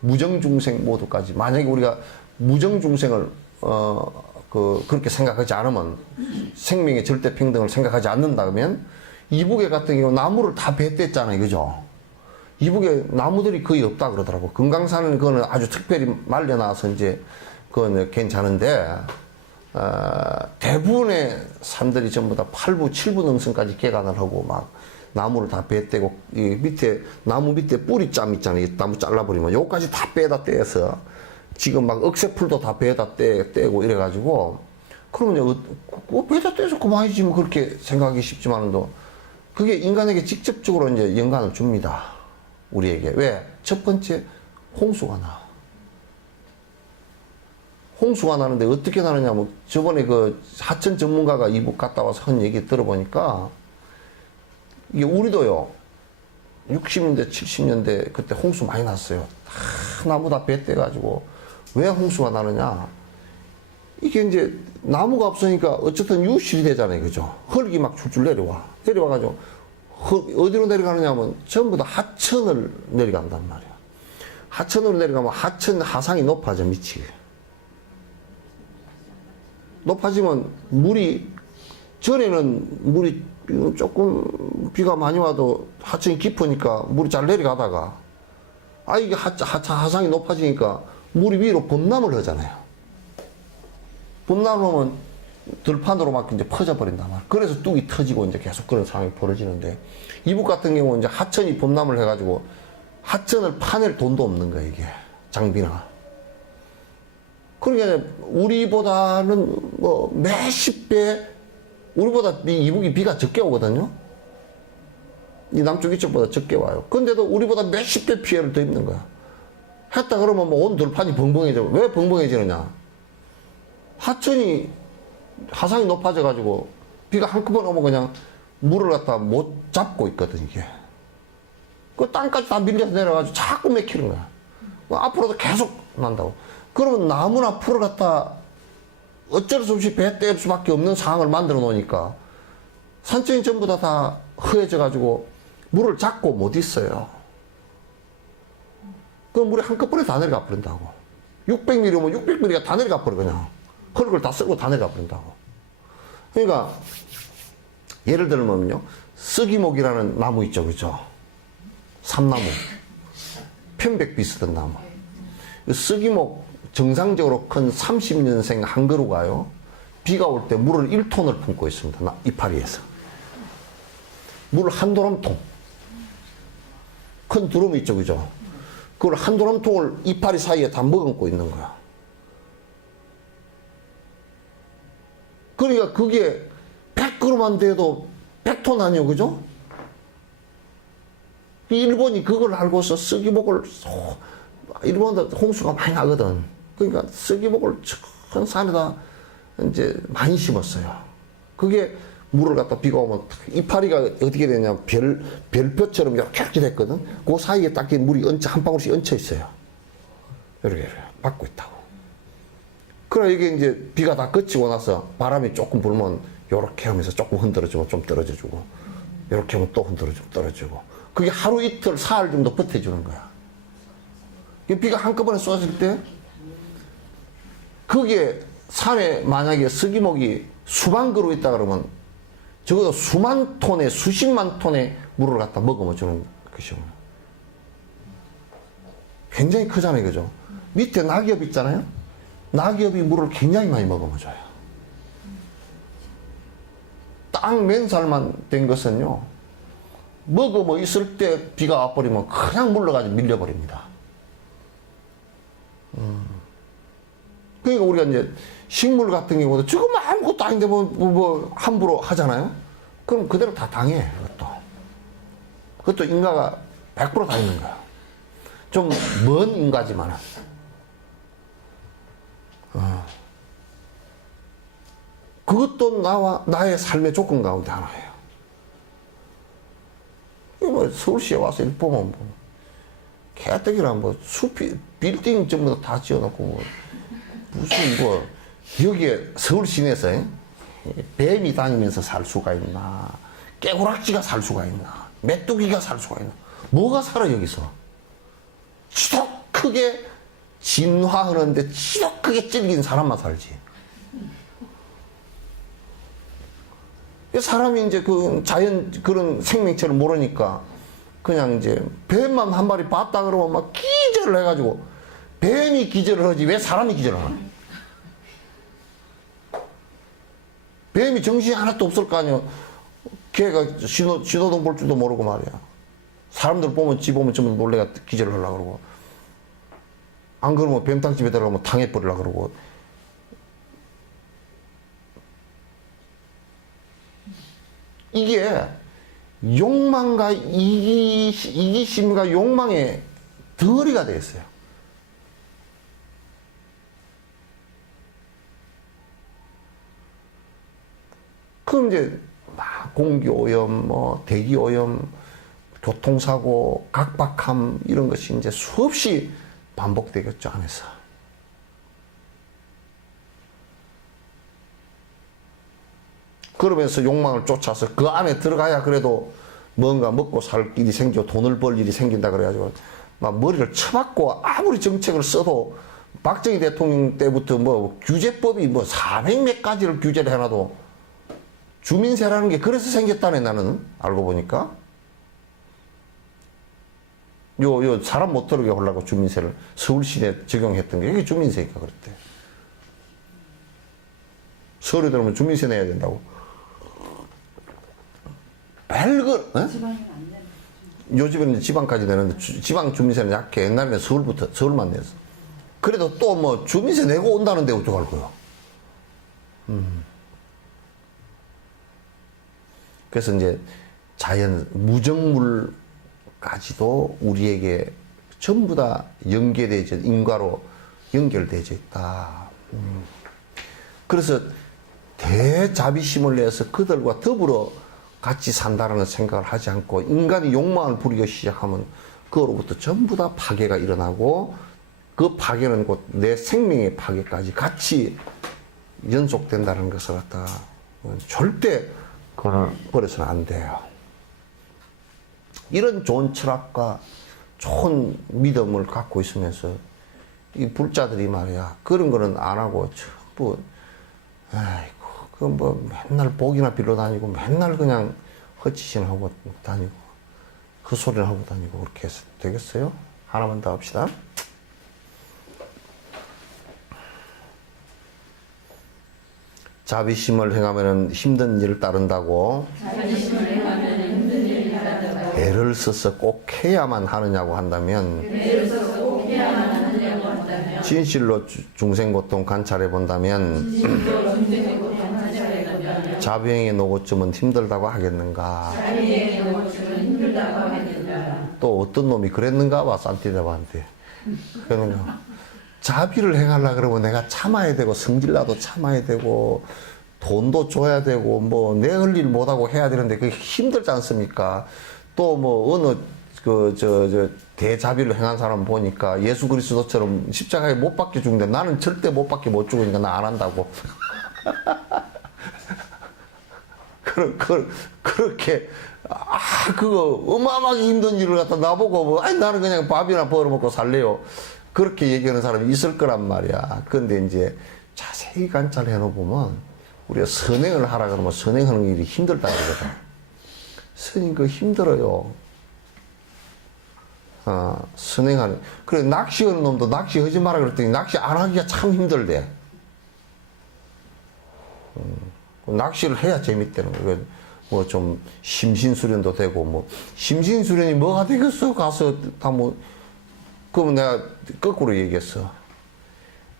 무정 중생 모두까지. 만약에 우리가 무정 중생을 그렇게 생각하지 않으면, 생명의 절대 평등을 생각하지 않는다면 이북에 같은 경우 나무를 다 뱉댔잖아요, 그죠? 이북에 나무들이 거의 없다 그러더라고. 금강산은 그거는 아주 특별히 말려놔서 이제 그건 괜찮은데 대부분의 산들이 전부 다 8부, 7부 능선까지 개간을 하고 막 나무를 다 뱉대고 이 밑에 나무 밑에 뿌리짬 있잖아요. 이 나무 잘라버리면 요까지 다 빼다 떼서 지금 막 억새풀도 다 베다 떼고 이래가지고 그러면 이제 베다 떼서 그만이지 뭐 그렇게 생각하기 쉽지만도 그게 인간에게 직접적으로 이제 연관을 줍니다. 우리에게. 왜? 첫 번째, 홍수가 나. 홍수가 나는데 어떻게 나느냐, 뭐, 저번에 그 하천 전문가가 이북 갔다 와서 한 얘기 들어보니까, 이게 우리도요, 60년대, 70년대 그때 홍수 많이 났어요. 다 나무 다 뱉대가지고. 왜 홍수가 나느냐? 이게 이제 나무가 없으니까 어쨌든 유실이 되잖아요. 그죠? 흙이 막 줄줄 내려와. 내려와가지고, 어디로 내려가느냐 하면 전부 다 하천을 내려간단 말이야. 하천으로 내려가면 하천 하상이 높아져, 미치게. 높아지면 전에는 물이 조금 비가 많이 와도 하천이 깊으니까 물이 잘 내려가다가, 이게 하상이 높아지니까 물이 위로 범람을 하잖아요. 범람을 하면 들판으로 막 이제 퍼져버린단 말이야. 그래서 뚝이 터지고 이제 계속 그런 상황이 벌어지는데, 이북 같은 경우는 이제 하천이 범람을 해가지고 하천을 파낼 돈도 없는 거야, 이게. 장비나. 그러니까 우리보다는 뭐 몇십 배, 우리보다 이북이 비가 적게 오거든요. 이 남쪽 이쪽보다 적게 와요. 근데도 우리보다 몇십 배 피해를 더 입는 거야. 했다 그러면 뭐 온 들판이 벙벙해져. 왜 벙벙해지느냐? 하천이 하상이 높아져가지고 비가 한꺼번에 오면 그냥 물을 갖다 못 잡고 있거든, 이게. 그 땅까지 다 밀려서 내려가지고 자꾸 막히는 거야. 앞으로도 계속 난다고. 그러면 나무나 풀을 갖다 어쩔 수 없이 배 뗄 수밖에 없는 상황을 만들어 놓으니까 산천이 전부 다 허해져가지고 물을 잡고 못 있어요. 그 물이 한꺼번에 다 내려가 버린다고. 600mm 오면 600mm가 다 내려가 버려, 그냥. 흙을 다 쓰고 다 내려가 버린다고. 그러니까, 예를 들면요, 쓰기목이라는 나무 있죠, 그죠? 삼나무. 편백비 쓰던 나무. 쓰기목 정상적으로 큰 30년생 한 그루가요. 비가 올 때 물을 1톤을 품고 있습니다. 이파리에서. 물을 한 도람통. 큰 두루미 있죠, 그죠? 그걸 한 도람통을 이파리 사이에 다 머금고 있는 거야. 그러니까 그게 100그루만 돼도 100톤 아니요, 그죠? 일본이 그걸 알고서 쓰기목을, 일본도 홍수가 많이 나거든. 그러니까 쓰기목을 큰 산에다 이제 많이 심었어요. 그게 물을 갖다 비가 오면 이파리가 어떻게 되냐, 별표처럼 이렇게 됐거든. 그 사이에 딱 물이 한 방울씩 얹혀 있어요. 이렇게 받고 있다고. 그래, 이게 이제 비가 다 그치고 나서 바람이 조금 불면 요렇게 하면서 조금 흔들어주고 좀 떨어져주고, 요렇게 하면 또 흔들어주고 떨어지고. 그게 하루 이틀 사흘 정도 버텨주는 거야. 비가 한꺼번에 쏟아질 때 그게 산에 만약에 쓰기목이 수만 그루 있다 그러면 적어도 수만 톤에 수십만 톤의 물을 갖다 머금어주는 것이고, 굉장히 크잖아요, 그죠? 밑에 낙엽 있잖아요. 낙엽이 물을 굉장히 많이 머금어줘요. 딱 맨살만 된 것은요, 머금어 있을 때 비가 와버리면 그냥 물러가지고 밀려버립니다. 그러니까 우리가 이제 식물 같은 경우도 지금 아무것도 아닌데 뭐 함부로 하잖아요. 그럼 그대로 다 당해. 그것도 인가가 100% 다 있는 거야. 좀 먼 인가지만은. 그것도 나의 삶의 조건 가운데 하나예요. 뭐 서울시에 와서 이렇게 보면 뭐 개떡이랑 뭐 숲이 빌딩 전부 다 지어놓고 뭐 무슨 뭐 여기에 서울 시내에서 뱀이 다니면서 살 수가 있나, 깨구락지가 살 수가 있나, 메뚜기가 살 수가 있나, 뭐가 살아 여기서? 지독하게 진화하는데 지독하게 찔긴 사람만 살지. 사람이 이제 그 자연 그런 생명체를 모르니까 그냥 이제 뱀만 한 마리 봤다 그러면 막 기절을 해가지고, 뱀이 기절을 하지 왜 사람이 기절을 하나? 뱀이 정신이 하나도 없을 거 아니야. 걔가 신호등 볼 줄도 모르고 말이야. 사람들 보면 지 보면 전부 놀래가 기절을 하려고 그러고, 안 그러면 뱀탕집에 들어가면 당해버리려고 그러고. 이게 욕망과 이기심과 욕망의 덩어리가 되었어요. 그럼 이제 막 공기오염, 뭐 대기오염, 교통사고, 각박함 이런 것이 이제 수없이 반복되겠죠, 안에서. 그러면서 욕망을 쫓아서 그 안에 들어가야 그래도 뭔가 먹고 살 일이 생기고 돈을 벌 일이 생긴다 그래가지고 막 머리를 쳐박고 아무리 정책을 써도 박정희 대통령 때부터 뭐 규제법이 뭐 400몇 가지를 규제를 해놔도 주민세라는 게 그래서 생겼다네, 나는 알고 보니까. 요 사람 못 들어오게 하려고 주민세를 서울시내 적용했던 게 이게 주민세니까 그랬대. 서울에 들어오면 주민세 내야 된다고. 별거, 요즘에는 지방까지 내는데 지방 주민세는 약해. 옛날에는 서울만 냈어. 그래도 또 뭐 주민세 내고 온다는데 어떡할 거야. 그래서 이제 자연 무정물까지도 우리에게 전부 다 연계되어져, 인과로 연결되어져 있다. 그래서 대자비심을 내서 그들과 더불어 같이 산다라는 생각을 하지 않고 인간이 욕망을 부리기 시작하면 그로부터 전부 다 파괴가 일어나고, 그 파괴는 곧 내 생명의 파괴까지 같이 연속된다는 것을 갖다가 절대 그거는 버려서는 안 돼요. 이런 좋은 철학과 좋은 믿음을 갖고 있으면서 이 불자들이 말이야, 그런 거는 안 하고 전부 아이고 그 뭐 맨날 복이나 빌러 다니고 맨날 그냥 헛짓이나 하고 다니고 그 소리를 하고 다니고 그렇게 해서 되겠어요? 하나만 더 합시다. 자비심을 행하면 힘든 일을 따른다고 자비심을 행하면 힘든 일이 따른다고 애를 써서 꼭 해야만 하느냐고 한다면 애를 써서 꼭 해야만 하느냐고 한다면 진실로 중생 고통 관찰해 본다면 진실로 중생의 고통 관찰해 본다면 자비행의 노고쯤은 힘들다고 하겠는가? 자비행의 노고쯤은 힘들다고 하겠는가? 또 어떤 놈이 그랬는가 봐, 산티네바한테. 그러는 거. 자비를 행하려 그러면 내가 참아야 되고 성질나도 참아야 되고 돈도 줘야 되고 뭐 내 할 일 못하고 해야 되는데 그게 힘들지 않습니까? 또 뭐 어느 대자비를 행한 사람 보니까 예수 그리스도처럼 십자가에 못 박혀 죽는데 나는 절대 못 박혀 못 죽으니까 나 안 한다고. 그렇게 그거 어마어마하게 힘든 일을 갖다 나보고 뭐 아니 나는 그냥 밥이나 벌어먹고 살래요. 그렇게 얘기하는 사람이 있을 거란 말이야. 그런데 이제 자세히 관찰해 놓으면 우리가 선행을 하라 그러면 선행하는 일이 힘들다 그러거든. 선행 그거 힘들어요. 선행하는. 그래 낚시하는 놈도 낚시하지 마라 그랬더니 낚시 안 하기가 참 힘들대. 낚시를 해야 재밌다는 거예요. 뭐 좀 심신수련도 되고 뭐 심신수련이 뭐가 되겠어 가서 다 뭐 그러면 내가 거꾸로 얘기했어.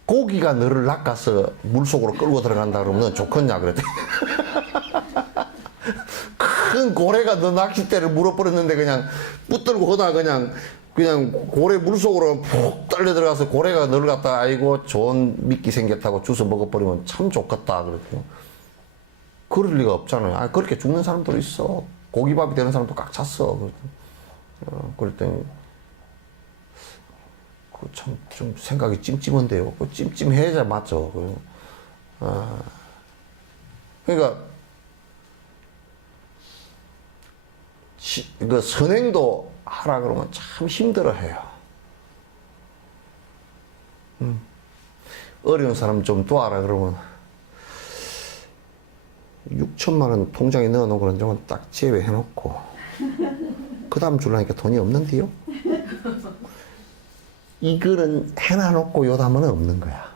고기가 너를 낚아서 물속으로 끌고 들어간다 그러면 넌 좋겠냐 그랬더니 큰 고래가 너 낚싯대를 물어버렸는데 그냥 붙들고 하다가 그냥 고래 물속으로 푹 딸려 들어가서 고래가 너를 갖다 아이고 좋은 미끼 생겼다고 주워 먹어버리면 참 좋겠다 그랬더니 그럴 리가 없잖아요. 그렇게 죽는 사람도 있어. 고기밥이 되는 사람도 꽉 찼어. 그랬더니 참 좀 생각이 찜찜한데요. 찜찜해야 맞죠. 그러니까 그 선행도 하라 그러면 참 힘들어해요. 어려운 사람 좀 도와라 그러면 6천만 원 통장에 넣어놓고 그런 딱 제외해놓고 그 다음 주려니까 돈이 없는데요. 이거는 해놔놓고 요 다음은 없는 거야.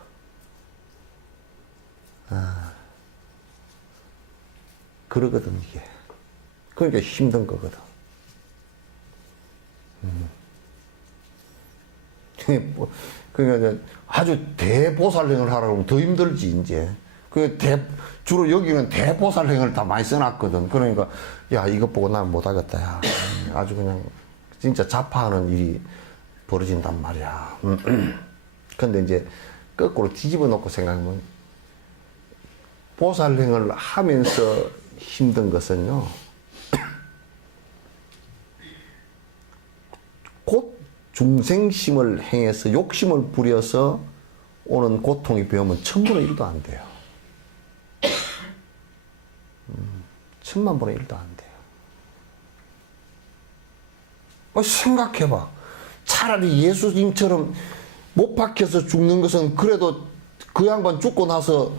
그러거든 이게. 그러니까 힘든 거거든. 그러니까 아주 대보살행을 하라고 하면 더 힘들지 이제. 주로 여기는 대보살행을 다 많이 써놨거든. 그러니까 야 이것 보고 난 못하겠다 야. 아주 그냥 진짜 자파하는 일이 벌어진단 말이야. 근데 이제 거꾸로 뒤집어 놓고 생각하면 보살행을 하면서 힘든 것은요. 곧 중생심을 행해서 욕심을 부려서 오는 고통이 배우면 1000분의 1도 안 돼요. 10000000분의 1도 안 돼요. 생각해봐. 차라리 예수님처럼 못 박혀서 죽는 것은 그래도 그 양반 죽고 나서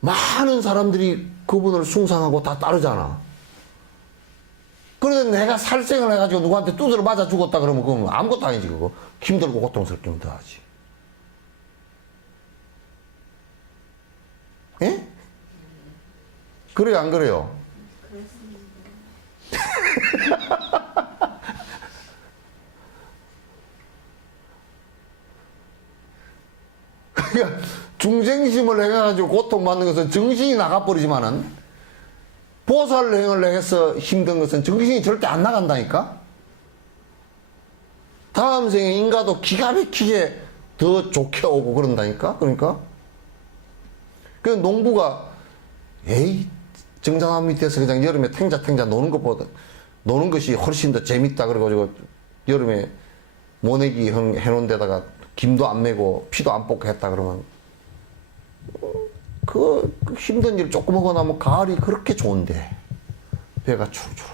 많은 사람들이 그분을 숭상하고 다 따르잖아. 그런데 내가 살생을 해가지고 누구한테 두드려 맞아 죽었다 그러면 그건 아무것도 아니지 그거. 힘들고 고통스럽기는 더하지. 예? 그래요 안 그래요? 그러니까 중생심을 해가지고 고통받는 것은 정신이 나가버리지만은 보살행을 해서 힘든 것은 정신이 절대 안 나간다니까. 다음 생에 인가도 기가 막히게 더 좋게 오고 그런다니까. 그러니까 그 농부가 에이 정자나무 밑에서 그냥 여름에 탱자탱자 노는 것보다 노는 것이 훨씬 더 재밌다 그래가지고 여름에 모내기 해놓은 데다가 김도 안 메고 피도 안 뽑고 했다 그러면 그 힘든 일 조금 하고 나면 가을이 그렇게 좋은데 배가 추룩추룩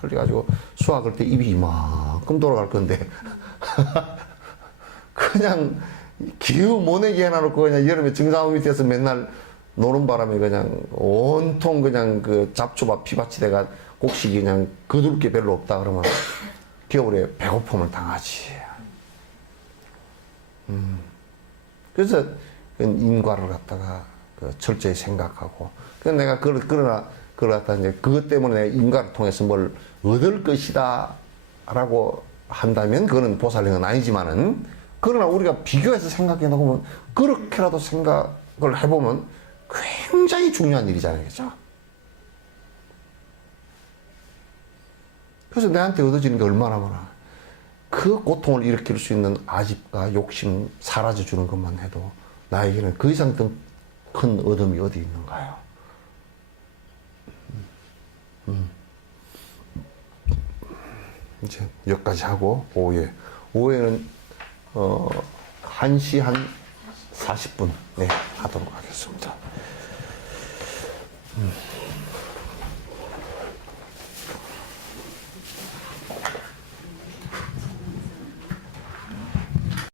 달려가지고 수확할 때 입이 이만큼 돌아갈 건데 그냥 기후 모내기 해놔놓고 그냥 여름에 정자나무 밑에서 맨날 노는 바람에 그냥 온통 그냥 그 잡초밭 피밭이 돼가 곡식이 그냥 거둘 게 별로 없다 그러면 겨울에 배고픔을 당하지. 그래서 인과를 갖다가 철저히 생각하고, 그래서 내가 그러나 갖다 이제 그것 때문에 내가 인과를 통해서 뭘 얻을 것이다 라고 한다면 그거는 보살행은 아니지만은, 그러나 우리가 비교해서 생각해 놓으면 그렇게라도 생각을 해보면 굉장히 중요한 일이잖아요. 그죠? 그래서 내한테 얻어지는 게 얼마나 많아. 그 고통을 일으킬 수 있는 아집과 욕심 사라져 주는 것만 해도 나에게는 그 이상 더 큰 얻음이 어디 있는가요? 이제 여기까지 하고, 오후에는 1시 한 40분 하도록 하겠습니다.